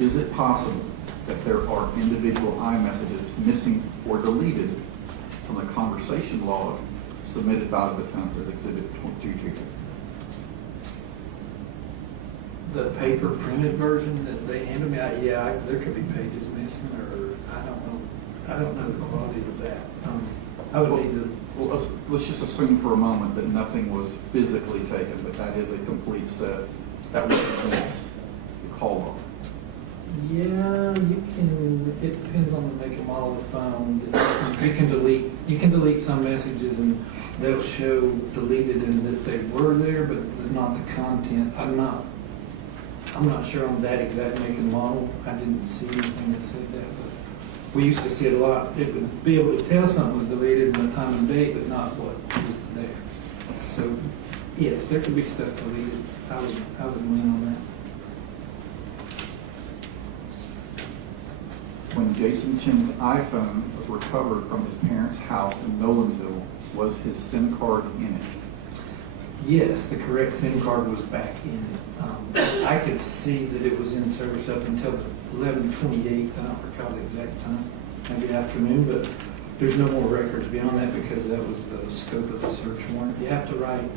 Is it possible that there are individual iMessages missing or deleted from the conversation log submitted by the defense as Exhibit 22G? The paper printed version that they handed me, there could be pages missing, or I don't know the quality of that. I would need to. Well, let's just assume for a moment that nothing was physically taken, but that is a complete set that represents the call log. Yeah, you can. It depends on the make and model of the phone. You can delete some messages and they'll show deleted and that they were there, but not the content. I'm not sure on that exact make and model. I didn't see anything that said that, but we used to see it a lot. It would be able to tell something was deleted and the time and date, but not what was there. So, yes, there could be stuff deleted. I would lean on that. When Jason Chen's iPhone was recovered from his parents' house in Nolensville, was his SIM card in it? Yes, the correct SIM card was back in it. I could see that it was in service up until 11:28. I don't recall the exact time, maybe afternoon, but there's no more records beyond that because that was the scope of the search warrant. You have to write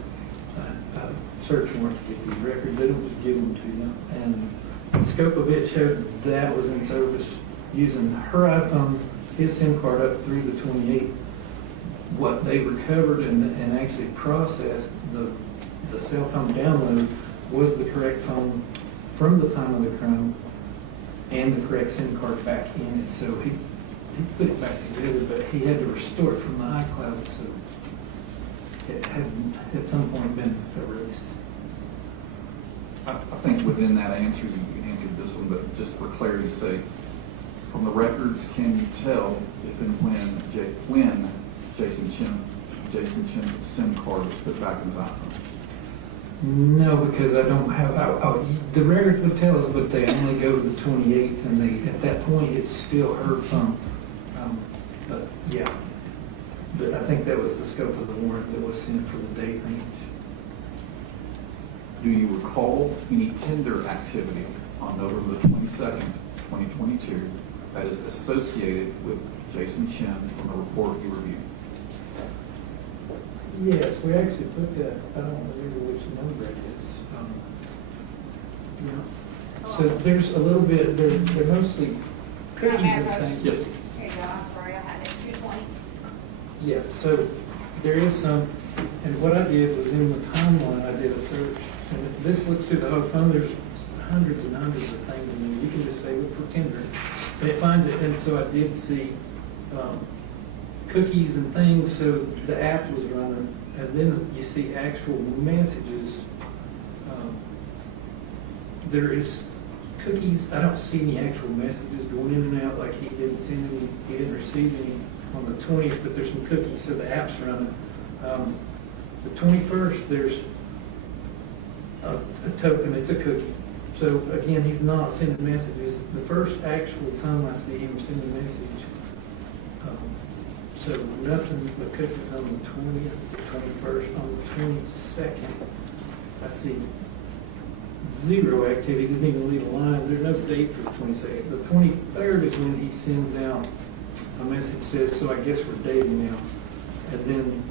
a search warrant to get these records. They don't just give them to you. And the scope of it showed that was in service using her iPhone, his SIM card up through the 28th. What they recovered and actually processed, the cell phone download, was the correct phone from the time of the crime and the correct SIM card back in it. So he put it back together, but he had to restore it from the iCloud, so it had at some point been erased. I think within that answer, you answered this one, but just for clarity's sake, from the records, can you tell if and when Jason Chen's SIM card was put back in his iPhone? No, because I don't have, the records would tell us, but they only go to the 28th, and at that point, it's still her phone. But yeah, but I think that was the scope of the warrant that was sent for the date range. Do you recall any Tinder activity on November the 22nd, 2022, that is associated with Jason Chen from the report you reviewed? Yes, we actually put that. I don't remember which number it is. So there's a little bit. They're mostly cookies and things. Yes. Here you go, I'm sorry, I had it, 220. Yeah. So there is some. And what I did was in the timeline, I did a search, and this looks through the whole phone. There's hundreds and hundreds of things, and you can just say look for Tinder. And it finds it, and so I did see. Cookies and things, so the app was running, and then you see actual messages. There is cookies. I don't see any actual messages going in and out like he didn't send any, he didn't receive any on the 20th, but there's some cookies, so the app's running. The 21st, there's a token, it's a cookie. So again, he's not sending messages. The first actual time I see him send a message, so nothing but cookies on the 20th, the 21st, on the 22nd. I see zero activity. He didn't even leave a line. There's no date for the 22nd. The 23rd is when he sends out a message that says, so I guess we're dating now. And then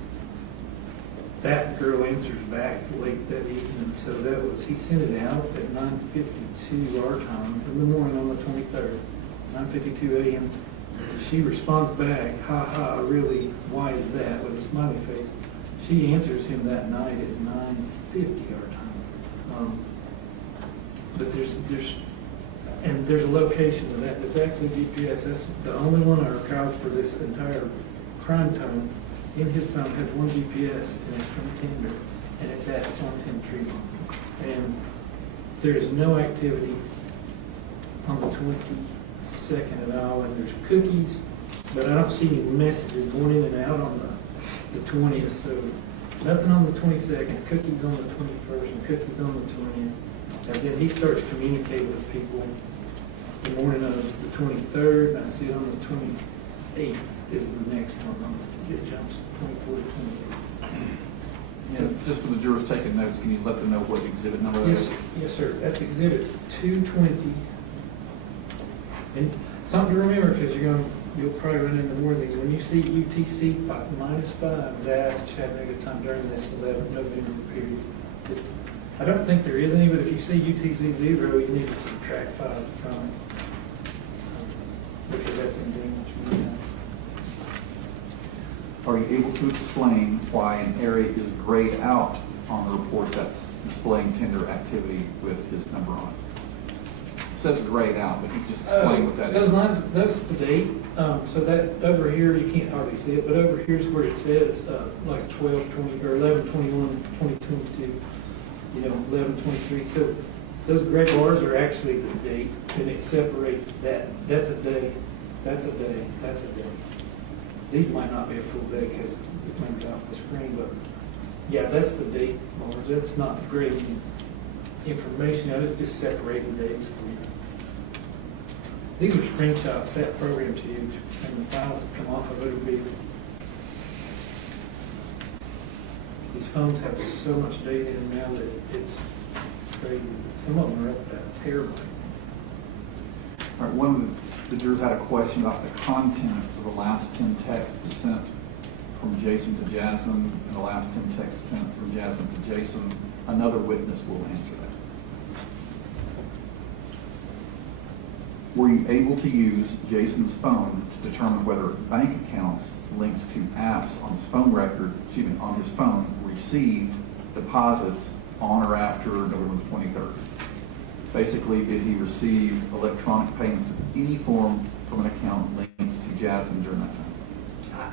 that girl answers back late that evening. So that was, he sent it out at 9:52 our time in the morning on the 23rd, 9:52 a.m. She responds back, ha ha, really, why is that, with a smiley face. She answers him that night at 9:50 our time. But there's a location of that. That's actually GPS. That's the only one I recall for this entire crime time. In his phone has one GPS, and it's from Tinder, and it's at Content Tree. And there is no activity on the 22nd at all, and there's cookies, but I don't see any messages going in and out on the 20th, so nothing on the 22nd, cookies on the 21st, and cookies on the 20th. And then he starts communicating with people the morning of the 23rd, and I see it on the 28th is the next one. It jumps 24 to 28. Yeah, just for the jurors taking notes, can you let them know what exhibit number that is? Yes, sir. That's exhibit 220. And something to remember, because you'll probably run into more of these. When you see UTC -5, that's Chattanooga time during this 11 November period. I don't think there is any, but if you see UTC 0, you need to subtract 5 from it. Because that's in Greenwich. Are you able to explain why an area is grayed out on the report that's displaying Tinder activity with his number on it? It says grayed out, but you just explain what that those is. lines, that's the date. So that over here, you can't hardly see it, but over here's where it says like 12/20 or 11/21/2022. 11/23. So those gray bars are actually the date, and it separates that. That's a day. That's a day. That's a day. These might not be a full day because it comes off the screen, but yeah, that's the date bars. That's not grading information. It's just separating dates for you. These are screenshots that program to you, and the files that come off of it will be. These phones have so much data in them now that it's crazy. Some of them are up that terribly. All right, one of the jurors had a question about the content of the last 10 texts sent from Jason to Jasmine and the last 10 texts sent from Jasmine to Jason. Another witness will answer that. Were you able to use Jason's phone to determine whether bank accounts linked to apps on his phone record, on his phone, received deposits on or after November 23rd? Basically, did he receive electronic payments of any form from an account linked to Jasmine during that time?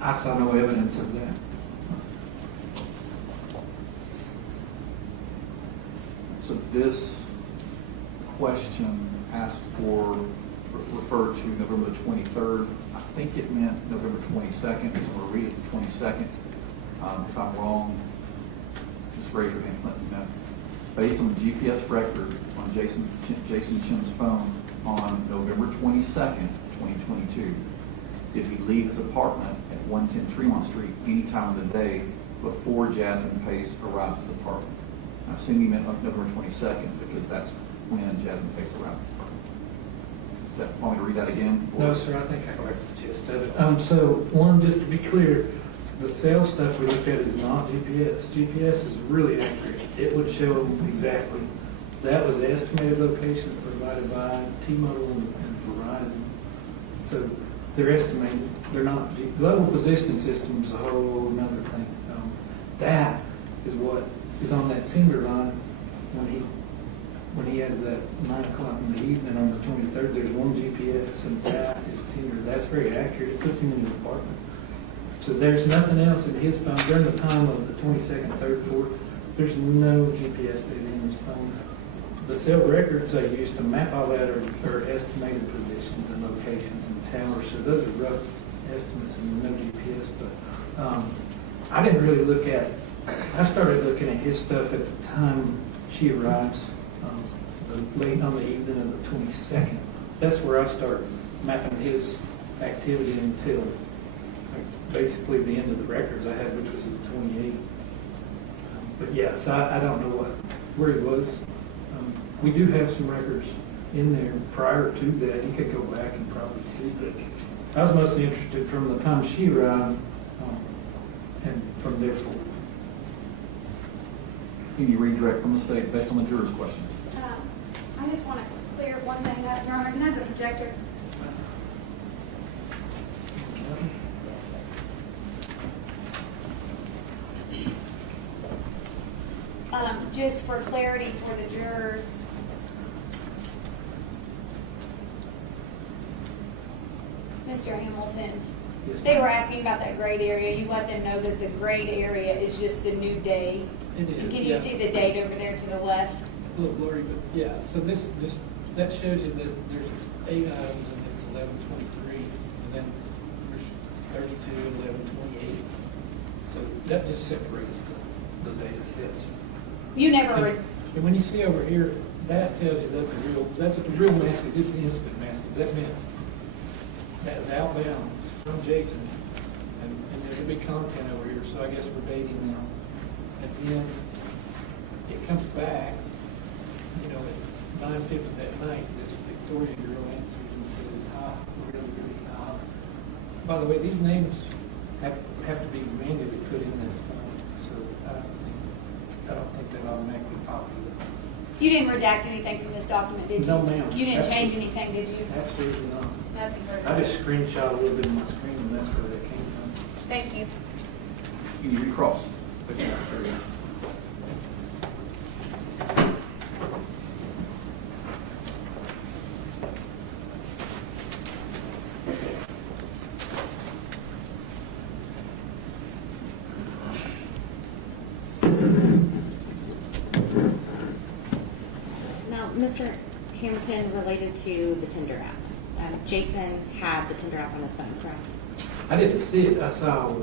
I saw no evidence of that. So this question asked for, referred to November 23rd. I think it meant November 22nd, so we'll read it the 22nd. If I'm wrong, just raise your hand and let me know. Based on the GPS record on Jason Chen's phone on November 22nd, 2022, did he leave his apartment at 110 Tremont Street any time of the day before Jasmine Pace arrived at his apartment? I assume you meant November 22nd because that's when Jasmine Pace arrived. Want me to read that again? No, sir, I think I got the gist of it. So, one, just to be clear, the cell stuff we looked at is not GPS. GPS is really accurate. It would show exactly. That was the estimated location provided by T-Mobile and Verizon. So, they're estimating. They're not. Global positioning system is a whole other thing. That is what is on that Tinder line when he has that 9 o'clock in the evening on the 23rd. There's one GPS, and that is Tinder. That's very accurate. It puts him in his apartment. So there's nothing else in his phone during the time of the 22nd, 3rd, 4th. There's no GPS data in his phone. The cell records they use to map all that are estimated positions and locations and towers. So those are rough estimates and no GPS. But I didn't really look at. I started looking at his stuff at the time she arrives, late on the evening of the 22nd. That's where I start mapping his activity until basically the end of the records I had, which was the 28th. But yeah, so I don't know where he was. We do have some records in there prior to that. You could go back and probably see, but I was mostly interested from the time she arrived and from there forward. Can you redirect from the state based on the juror's question? I just want to clear one thing up, Your Honor. Can I have the projector? Just for clarity for the jurors, Mr. Hamilton, they were asking about that grayed area. You let them know that the grayed area is just the new day. It is. And can you see the date over there to the left? A little blurry, but yeah. So that shows you that there's 8 items and it's 1123, and then there's 32 and 1128. So that just separates the data sets. You never. And when you see over here, that tells you that's a real message. It's an instant message. That meant that's outbound. It's from Jason, and there's a big content over here. So I guess we're dating now. At the end, it comes back. At 9:50 that night, this Victoria girl answers and says, "Hi, By the way, these names have to be manually put in that phone, so I don't think that automatically pops up. You didn't redact anything from this document, did you? No, ma'am. You didn't change anything, did you? Absolutely not. Nothing further. I just screenshot a little bit of my screen, and that's where that came from. Thank you. Can you recross? Okay, there it is. Now, Mr. Hamilton, related to the Tinder app, Jason had the Tinder app on his phone, correct? I didn't see it. I saw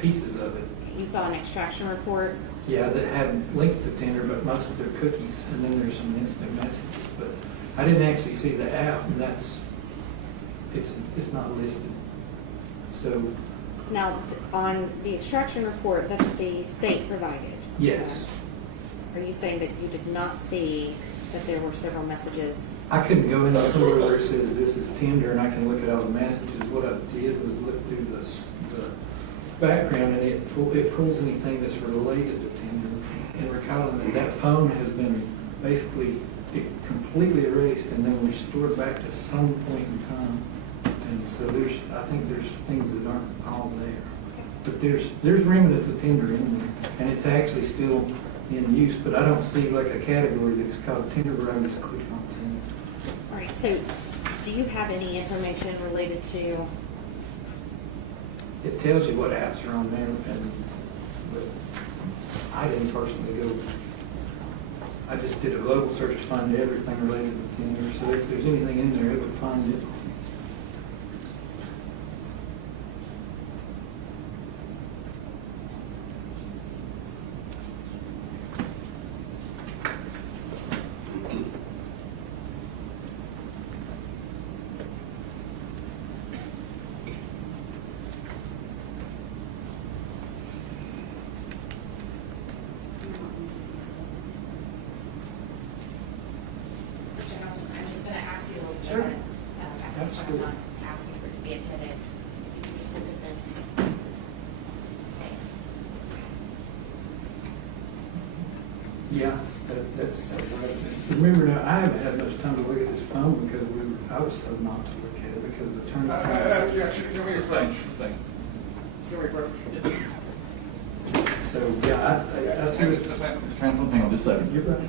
pieces of it. You saw an extraction report. Yeah, that had links to Tinder, but most of their cookies, and then there's some instant messages. But I didn't actually see the app, and it's not listed. So Now, on the extraction report that the state provided. yes, Are you saying that you did not see that there were several messages? I couldn't go into somewhere where it says this is Tinder, and I can look at all the messages. What I did was look through the background, and it pulls anything that's related to Tinder. And recalling that phone has been basically completely erased and then restored back to some point in time. And so I think there's things that aren't all there. But there's remnants of Tinder in there, and it's actually still in use, but I don't see like a category that's called Tinder where I just click on Tinder. All right, so do you have any information related to, It tells you what apps are on there, but I didn't personally go. I just did a global search to find everything related to Tinder, so if there's anything in there, it would find it. I'm just going to ask you a little bit. Sure. At this point, I'm not asking for it to be admitted. If you can just look at this. Okay. Yeah, that's right. Remember now, I haven't had much time to look at this phone because I was told not to look at it because the attorney. Can we explain? Can we approach? So, yeah, I see what. Mr. Hamilton, hang on just a second. You're right.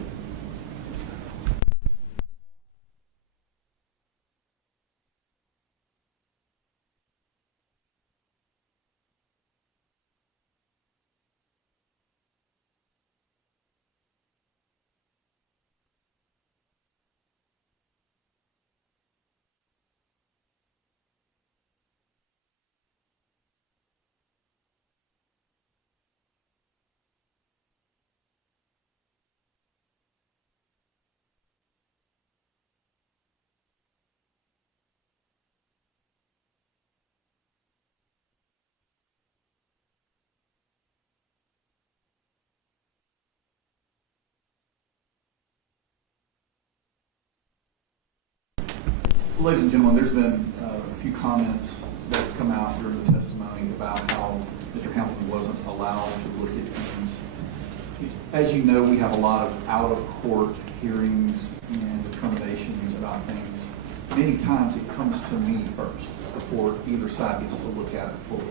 Ladies and gentlemen, there's been a few comments that have come out during the testimony about how Mr. Hamilton wasn't allowed to look at things. As you know, we have a lot of out-of-court hearings and determinations about things. Many times it comes to me first before either side gets to look at it fully.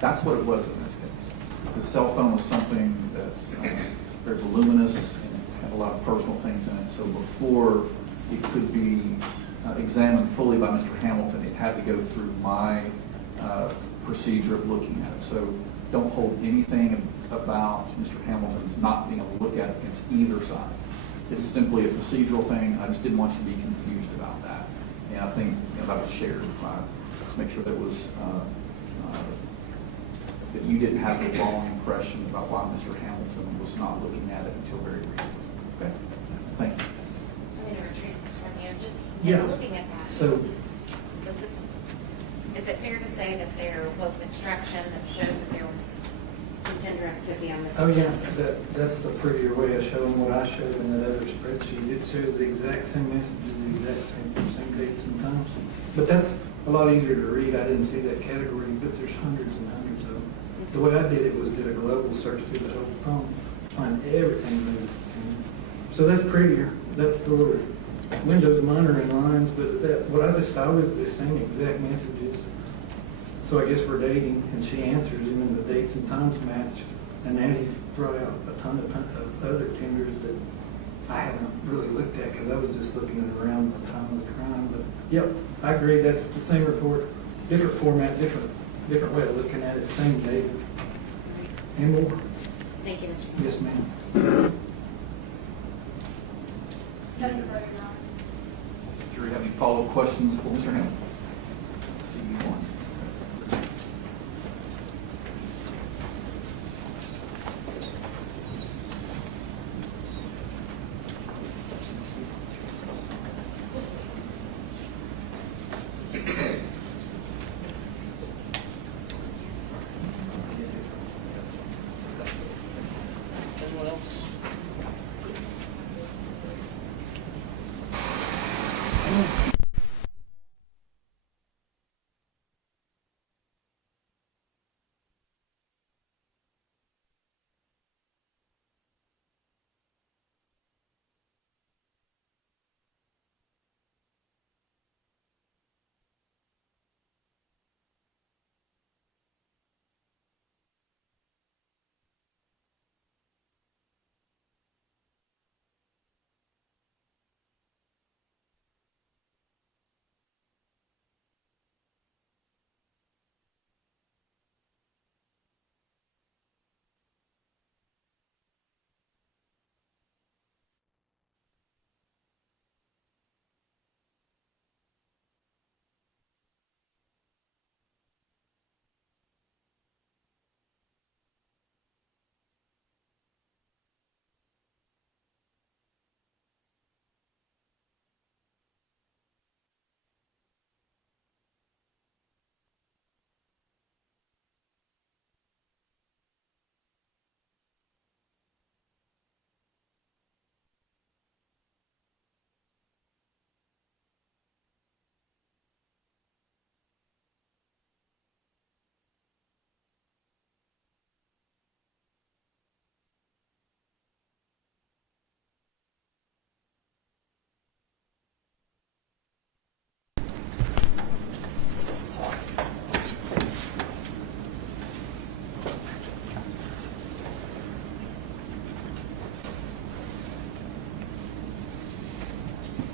That's what it was in this case. The cell phone was something that's very voluminous and had a lot of personal things in it. So before it could be examined fully by Mr. Hamilton, it had to go through my procedure of looking at it. So don't hold anything about Mr. Hamilton's not being able to look at it against either side. It's simply a procedural thing. I just didn't want you to be confused about that. And I think that was shared. To make sure that was that you didn't have the wrong impression about why Mr. Hamilton was not looking at it until very recently. Okay. Thank you. I'm going to retreat this from you. Just Yeah. looking at that. So, Is it fair to say that there was an extraction that showed that there was some Tinder activity on Mr. oh yeah, Chen's? that's the prettier way of showing what I showed in that other spreadsheet. It shows the exact same messages, the exact same dates and times. But a lot easier to read. I didn't see that category, but there's hundreds and hundreds of them. The way I did it was did a global search through the whole phone, find everything moved. So that's prettier. That's the little windows. Mine are in lines, but what I just saw was the same exact messages. So I guess we're dating, and she answers him, and the dates and times match. And now he brought out a ton of other Tinders that I haven't really looked at because I was just looking at around the time of the crime. But yep, I agree. That's the same report, different format, different way of looking at it, same data. And more. Thank you, Mr. Yes, ma'am. Jury, have any follow-up questions for Mr. Hamilton? See you one. Anyone else?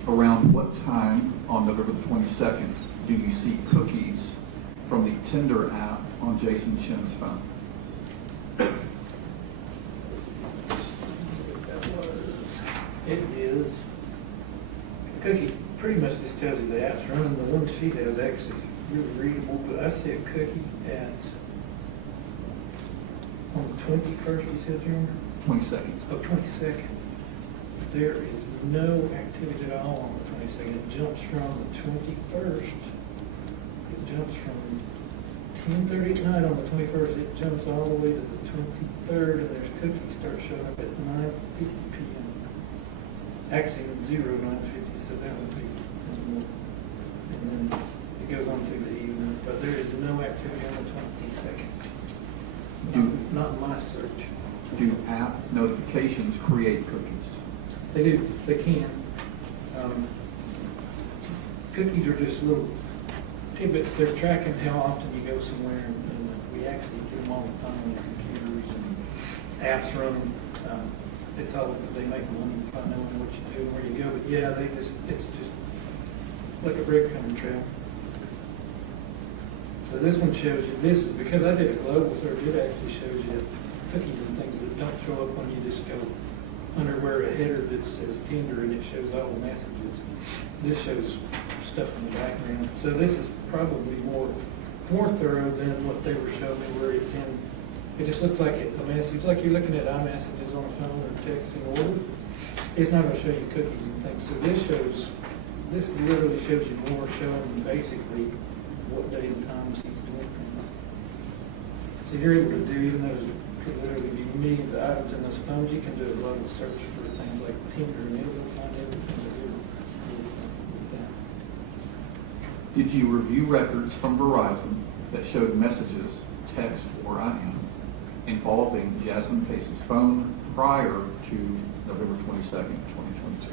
Around what time on November the 22nd do you see cookies from the Tinder app on Jason Chen's phone? It is. The cookie pretty much just tells you the app's running. The one she has actually really readable, but I see a cookie on the 21st, you said, Junior? 22nd. Oh, 22nd. There is no activity at all on the 22nd. It jumps from the 21st. It jumps from 10:30 at night on the 21st. It jumps all the way to the 23rd, and there's cookies start showing up at 9:50 p.m. Actually, at 9:50, so that would be, and then it goes on through the evening. But there is no activity on the 22nd. Not in my search. Do app notifications create cookies? They do. They can. Cookies are just little tidbits. They're tracking how often you go somewhere, and we actually do them all the time on the computers and apps run them. It's all they make money by knowing what you do and where you go. But yeah, it's just like a breadcrumb trail. So this one shows you this because I did a global search. It actually shows you cookies and things that don't show up when you just go under where a header that says Tinder and it shows all the messages. This shows stuff in the background. So this is probably more thorough than what they were showing me where it's in. It just looks like a message, like you're looking at iMessages on a phone or texting or it's not going to show you cookies and things. So this literally shows you more, showing basically what day and times he's doing things. So you're able to do, even though it could literally be millions of items in those phones, you can do a global search for things like Tinder and it'll find everything to do with that. Did you review records from Verizon that showed messages, text, or IM involving Jasmine Pace's phone prior to November 22nd, 2022?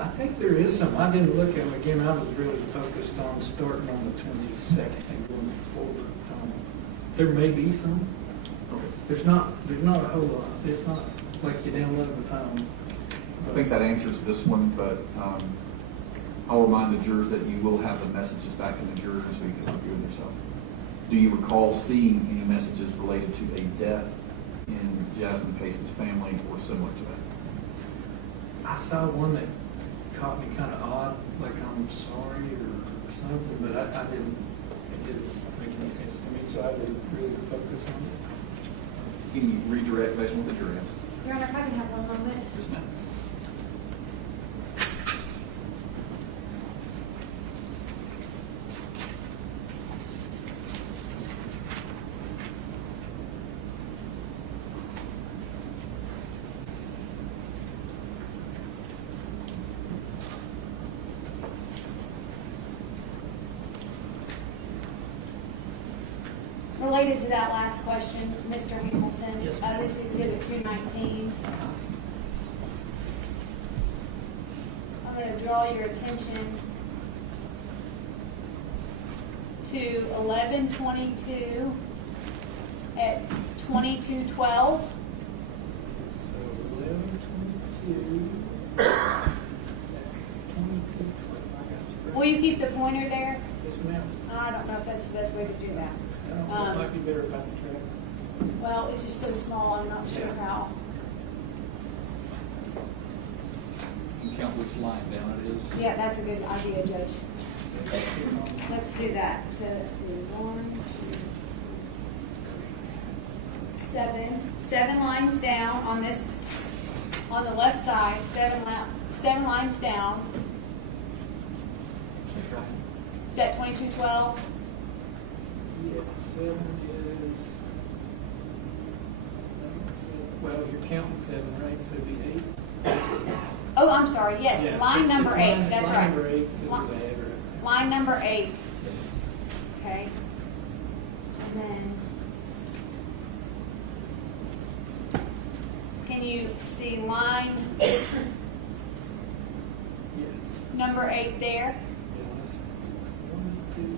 I think there is some. I didn't look at them again. I was really focused on starting on the 22nd and going forward. There may be some. Okay. There's not a whole lot. It's not like you download the phone. I think that answers this one, but I'll remind the jurors that you will have the messages back in the jurors so you can review them yourself. Do you recall seeing any messages related to a death in Jasmine Pace's family or similar to that? I saw one that caught me kind of odd, like I'm sorry or something, but it didn't make any sense to me, so I didn't really focus on it. Can you redirect based on what the jury has? Your Honor, if I can have one moment. Yes, ma'am. Related to that last question, Mr. Hamilton. Yes, ma'am. This is Exhibit 219. I'm going to draw your attention to 1122 at 2212. So 11/22. 22. Will you keep the pointer there? Yes, ma'am. I don't know if that's the best way to do that. I don't know, it might be better about the track. Well, it's just so small, I'm not sure how. You can count which line down it is. Yeah, that's a good idea, Judge. Let's do that. So let's see, 1, 2, 7. 7 lines down on this, on the left side, 7 lines down. Is that 2212? Yeah, 7 is, well, you're counting 7, right? So it'd be 8. Oh, I'm sorry, yes, Yeah, line it's number 8, line- that's line right. number 8 is Li- what I had right. Line number 8, Yes. okay. And then, can you see line Yes. number 8 there? Yeah, let's, 1, 2, 3, 4,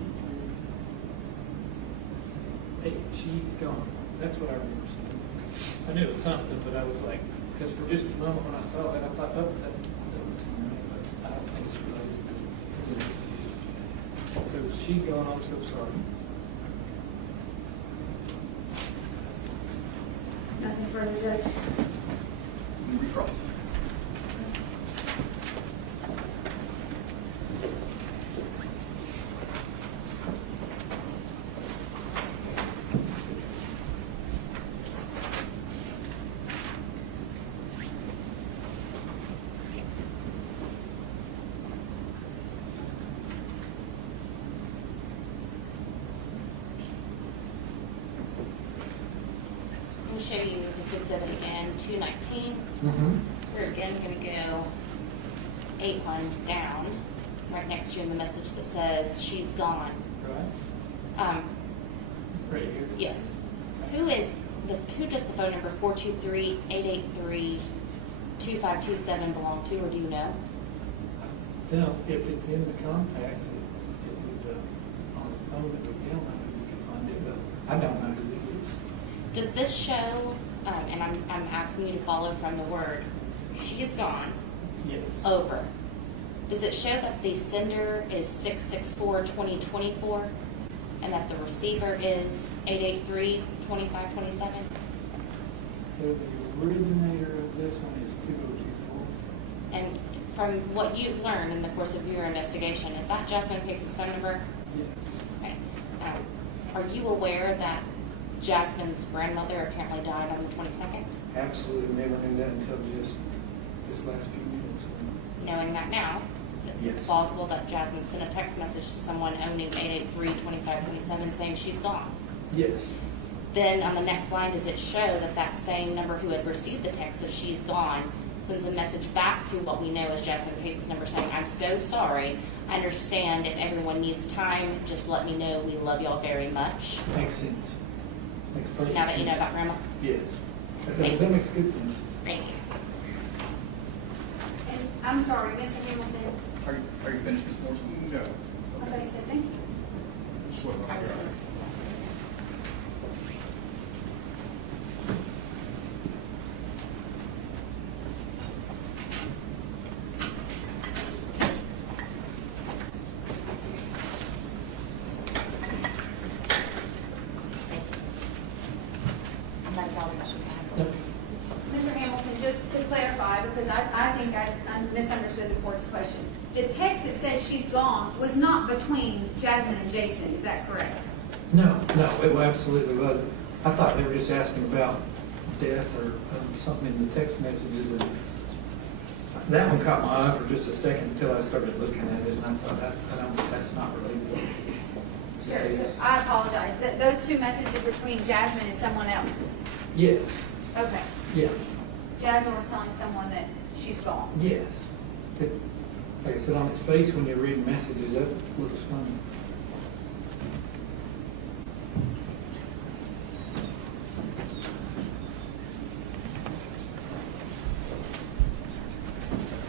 5, 6, 7, 8. She's gone. That's what I remember seeing. I knew it was something, but I was like, because for just a moment when I saw it, I thought, oh, that doesn't seem right, but I don't think it's related to this. So she's gone. I'm so sorry. Nothing further, Judge. You recross. I'm going to show you this exhibit again, 219. Mm-hmm. We're again going to go 8 lines down, right next to you in the message that says, she's gone. Right? Right here. Yes. Who does the phone number 423-883-2527 belong to, or do you know? So if it's in the contacts, it would, on the phone, it would be on, you can find it, but I don't know who it is. Does this show, and I'm asking you to follow from the word, she is gone, Yes. over. Does it show that the sender is 664-2024 and that the receiver is 883-2527? So the originator of this one is 2024. And from what you've learned in the course of your investigation, is that Jasmine Pace's phone number? Yes. Okay. Are you aware that Jasmine's grandmother apparently died on the 22nd? Absolutely never knew that until just this last few minutes. Knowing that now, is it Yes. plausible that Jasmine sent a text message to someone owning 883-2527 saying she's gone? Yes. Then on the next line, does it show that that same number who had received the text of she's gone sends a message back to what we know as Jasmine Pace's number saying, I'm so sorry, I understand if everyone needs time, just let me know. We love y'all very much. Makes sense. Makes perfect Now that you know sense. about Grandma. Yes. Thank That you. makes good sense. Thank you. And I'm sorry, Mr. Hamilton, Are you finished, Ms. Morrison? No. I thought you said thank you. Just what I was gonna- That's all the questions I have. Yep. Mr. Hamilton, just to clarify, because I think I misunderstood the court's question. The text that says she's gone was not between Jasmine and Jason, is that correct? No, it absolutely wasn't. I thought they were just asking about death or something in the text messages, and that one caught my eye for just a second until I started looking at it, and I thought, that's not related. Sure, so I apologize. Those two messages were between Jasmine and someone else? Yes, Okay. yeah, Jasmine was telling someone that she's gone. yes. Like I said, on its face, when you're reading messages, that looks funny.